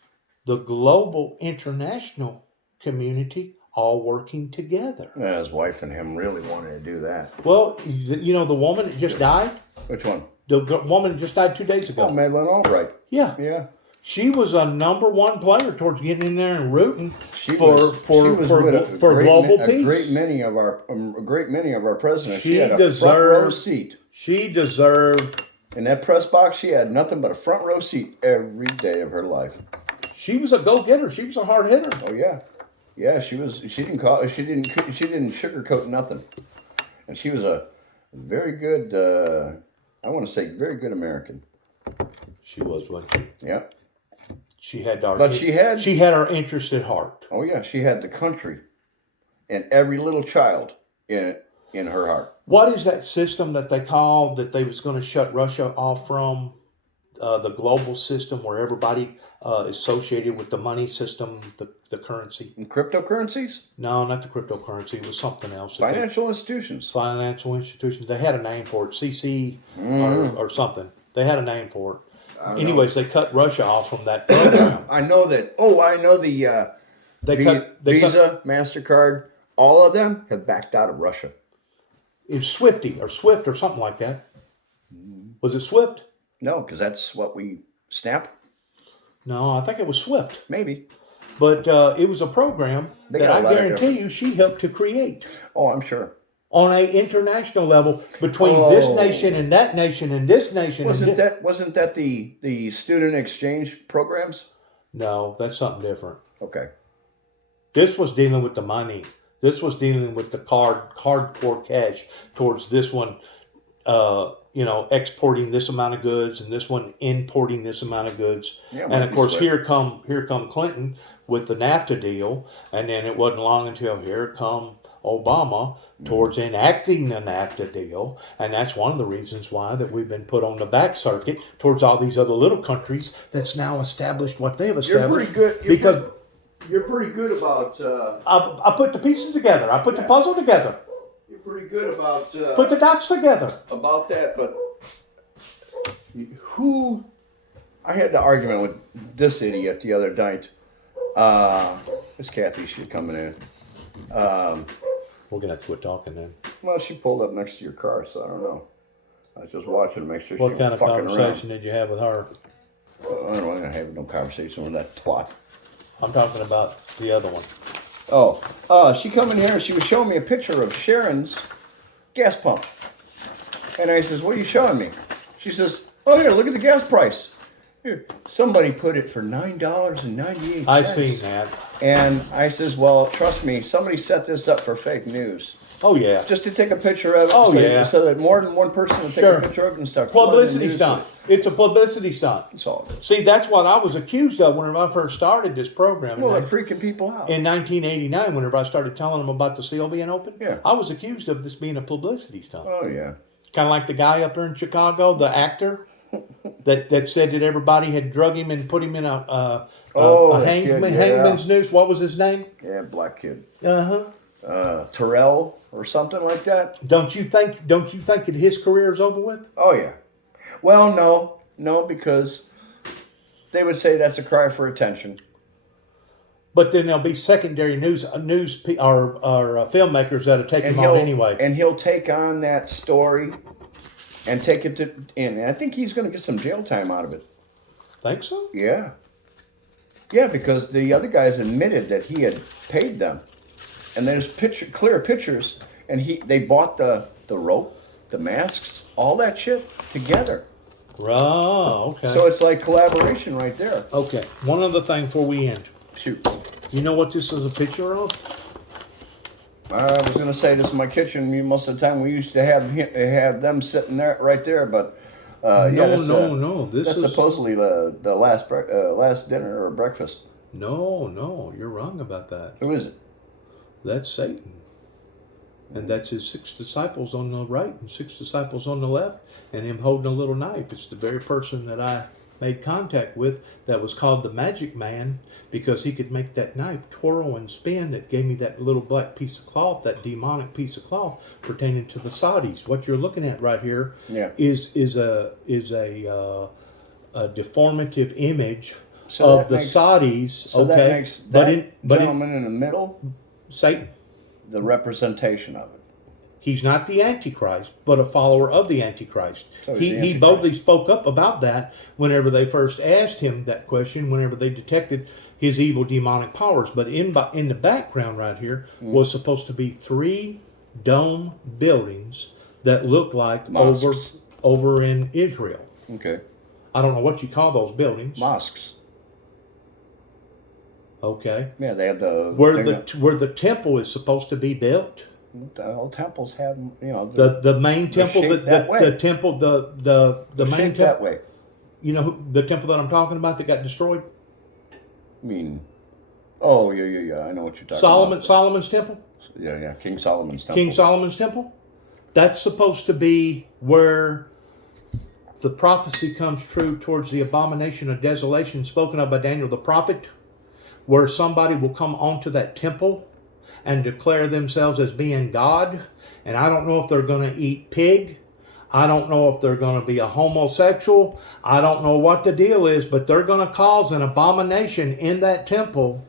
the global international community all working together. Yeah, his wife and him really wanted to do that. Well, you know the woman that just died? Which one? The woman that just died 2 days ago. Oh, Madeleine Albright. Yeah. Yeah. She was a number 1 player towards getting in there and rooting for global peace. A great many of our presidents. She had a deserved front row seat. She deserved. In that press box, she had nothing but a front row seat every day of her life. She was a go-getter. She was a hard hitter. Oh yeah, yeah. She was. She didn't sugarcoat nothing, and she was a very good. I want to say very good American. She was, wasn't she? Yeah. She had our, But she had our interest at heart. Oh yeah, she had the country and every little child in her heart. What is that system that they called that they was going to shut Russia off from? The global system where everybody is associated with the money system, the currency. And cryptocurrencies? No, not the cryptocurrency. It was something else. Financial institutions. Financial institutions. They had a name for it. CC or something. They had a name for it. Anyways, they cut Russia off from that program. I know that. Oh, I know the Visa, MasterCard, all of them have backed out of Russia. It was Swifty or Swift or something like that. Was it Swift? No, because that's what we snap. No, I think it was Swift. Maybe. But it was a program that I guarantee you she helped to create. Oh, I'm sure. On a international level between this nation and that nation and this nation. Wasn't that the student exchange programs? No, that's something different. Okay. This was dealing with the money. This was dealing with the hardcore cash towards this one. Exporting this amount of goods and this one importing this amount of goods. Yeah, and of course, here come Clinton with the NAFTA deal, and then it wasn't long until here come Obama towards enacting the NAFTA deal, and that's one of the reasons why that we've been put on the back circuit towards all these other little countries that's now established what they've established. You're pretty good. You're pretty good about. I put the pieces together. I put the puzzle together. You're pretty good about. Put the dots together. About that, but who? I had the argument with this idiot the other night. It's Kathy. She's coming in. We're gonna have to quit talking then. Well, she pulled up next to your car, so I don't know. I was just watching to make sure. What kind of conversation did you have with her? Well, I don't want to have no conversation with that twat. I'm talking about the other one. Oh, she come in here and she was showing me a picture of Sharon's gas pump. And I says, what are you showing me? She says, oh, here, look at the gas price. Here, somebody put it for $9.98. I seen that. And I says, well, trust me, somebody set this up for fake news. Oh, yeah. Just to take a picture of it. So that more than one person will take a picture of it and start. Publicity stunt. It's a publicity stunt. That's all it is. See, that's what I was accused of whenever I first started this program. Well, they're freaking people out. In 1989, whenever I started telling them about the seal being open, yeah. I was accused of this being a publicity stunt. Oh, yeah. Kind of like the guy up there in Chicago, the actor, that said that everybody had drug him and put him in a hangman's noose. What was his name? Yeah, black kid. Uh-huh. Terrell or something like that. Don't you think that his career is over with? Oh yeah. Well, no, because they would say that's a cry for attention. But then there'll be secondary news or filmmakers that'll take him on anyway. And he'll take on that story and take it to. And I think he's going to get some jail time out of it. Think so? Yeah. Yeah, because the other guys admitted that he had paid them. And there's clear pictures, and they bought the rope, the masks, all that shit together. Oh, okay. So it's like collaboration right there. Okay, one other thing before we end. Shoot. You know what this is a picture of? I was going to say this is my kitchen. Most of the time we used to have them sitting there, right there, but no. That's supposedly the last dinner or breakfast. No, you're wrong about that. Who is it? That's Satan. And that's his 6 disciples on the right and 6 disciples on the left, and him holding a little knife. It's the very person that I made contact with that was called the Magic Man, because he could make that knife twirl and spin that gave me that little black piece of cloth, that demonic piece of cloth pertaining to the Saudis. What you're looking at right here is a deformative image of the Saudis. So okay, that makes that gentleman in the middle Satan. The representation of it. He's not the Antichrist, but a follower of the Antichrist. So he boldly spoke up about that whenever they first asked him that question, whenever they detected his evil demonic powers. But in the background right here was supposed to be 3 dome buildings that look like mosques. over in Israel. Okay. I don't know what you call those buildings. Mosques. Okay. Yeah, they have where the temple is supposed to be built. All temples have, the main temple, the temple, the main temple that way. You know the temple that I'm talking about that got destroyed? I mean, oh yeah. I know what you're talking about. Solomon's temple, Yeah. King Solomon's temple. King Solomon's temple. That's supposed to be where the prophecy comes true towards the abomination of desolation spoken of by Daniel the prophet, where somebody will come onto that temple and declare themselves as being God. And I don't know if they're going to eat pig. I don't know if they're going to be a homosexual. I don't know what the deal is, but they're going to cause an abomination in that temple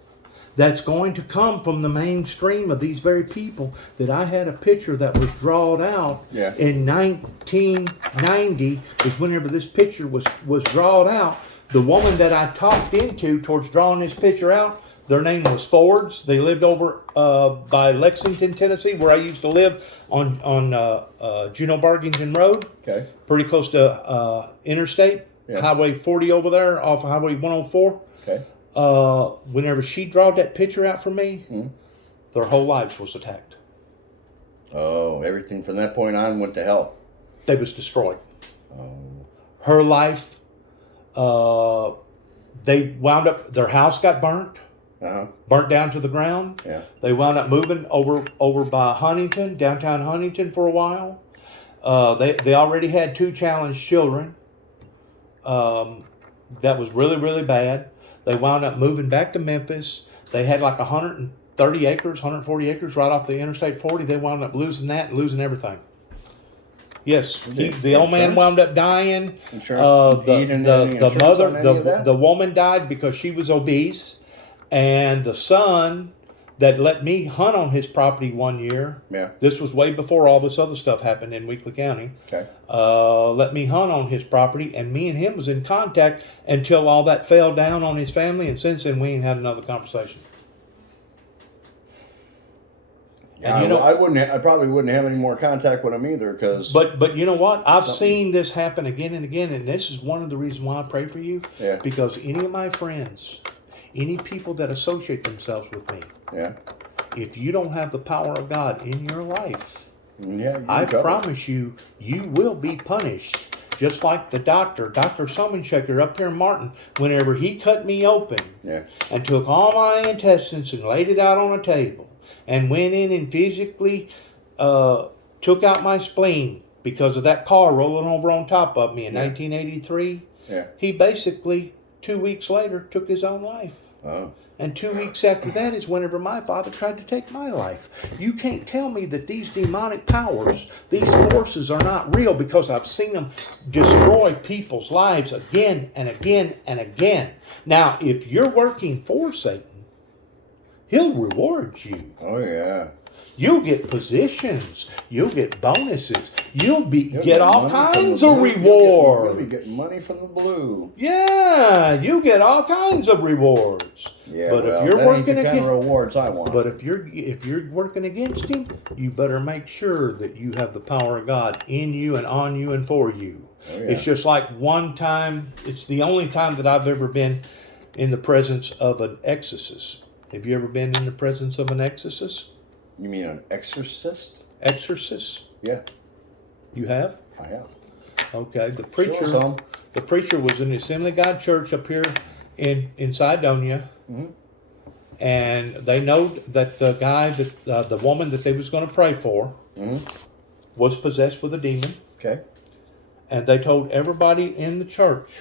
that's going to come from the mainstream of these very people that I had a picture that was drawn out in 1990 is whenever this picture was drawn out. The woman that I talked into towards drawing this picture out, their name was Fords. They lived over by Lexington, Tennessee, where I used to live on Juneau Bargington Road. Okay. Pretty close to Interstate, Highway 40 over there, off of Highway 104. Okay. Whenever she drawed that picture out for me, their whole lives was attacked. Oh, everything from that point on went to hell. They was destroyed. Oh. Her life, they wound up, their house got burnt. Burnt down to the ground. Yeah. They wound up moving over by Huntington, downtown Huntington, for a while. They already had 2 challenged children. That was really, really bad. They wound up moving back to Memphis. They had like 130 acres, 140 acres right off the Interstate 40. They wound up losing that and losing everything. Yes, the old man wound up dying. The woman died because she was obese. And the son that let me hunt on his property one year, this was way before all this other stuff happened in Weakley County, let me hunt on his property, and me and him was in contact until all that fell down on his family, and since then we ain't had another conversation. Yeah, and I probably wouldn't have any more contact with him either, because. But you know what? I've seen this happen again and again, and this is one of the reasons why I pray for you. Yeah. Because any of my friends, any people that associate themselves with me, if you don't have the power of God in your life, I promise you, you will be punished. Just like the Dr. Summenshaker up here in Martin, whenever he cut me open and took all my intestines and laid it out on a table and went in and physically took out my spleen because of that car rolling over on top of me in 1983, he basically 2 weeks later took his own life. Oh. And 2 weeks after that is whenever my father tried to take my life. You can't tell me that these demonic powers, these forces are not real, because I've seen them destroy people's lives again and again and again. Now, if you're working for Satan, he'll reward you. Oh, yeah. You'll get positions. You'll get bonuses. You'll get all kinds of rewards. You'll be getting money from the blue. Yeah, you get all kinds of rewards. Yeah, but well, if you're working against kind of rewards I want. But if you're working against him, you better make sure that you have the power of God in you and on you and for you. Oh, yeah. It's just like one time. It's the only time that I've ever been in the presence of an exorcist. Have you ever been in the presence of an exorcist? You mean an exorcist? Exorcist? Yeah. You have? I have. Okay. The preacher was in the Assembly of God Church up here in Cydonia. Mm-hmm. And they know that the guy, the woman that they was going to pray for, was possessed with a demon. Okay. And they told everybody in the church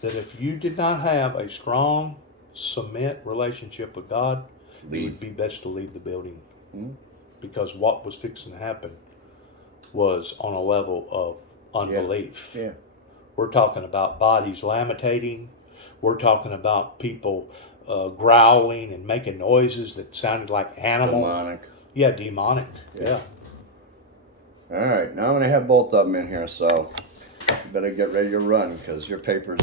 that if you did not have a strong, cement relationship with God, it would be best to leave the building. Because what was fixing to happen was on a level of unbelief. Yeah. We're talking about bodies lamentating. We're talking about people growling and making noises that sounded like animal. Demonic. Yeah, demonic. Yeah. All right, now I'm going to have both of them in here, so you better get ready to run, because your paper's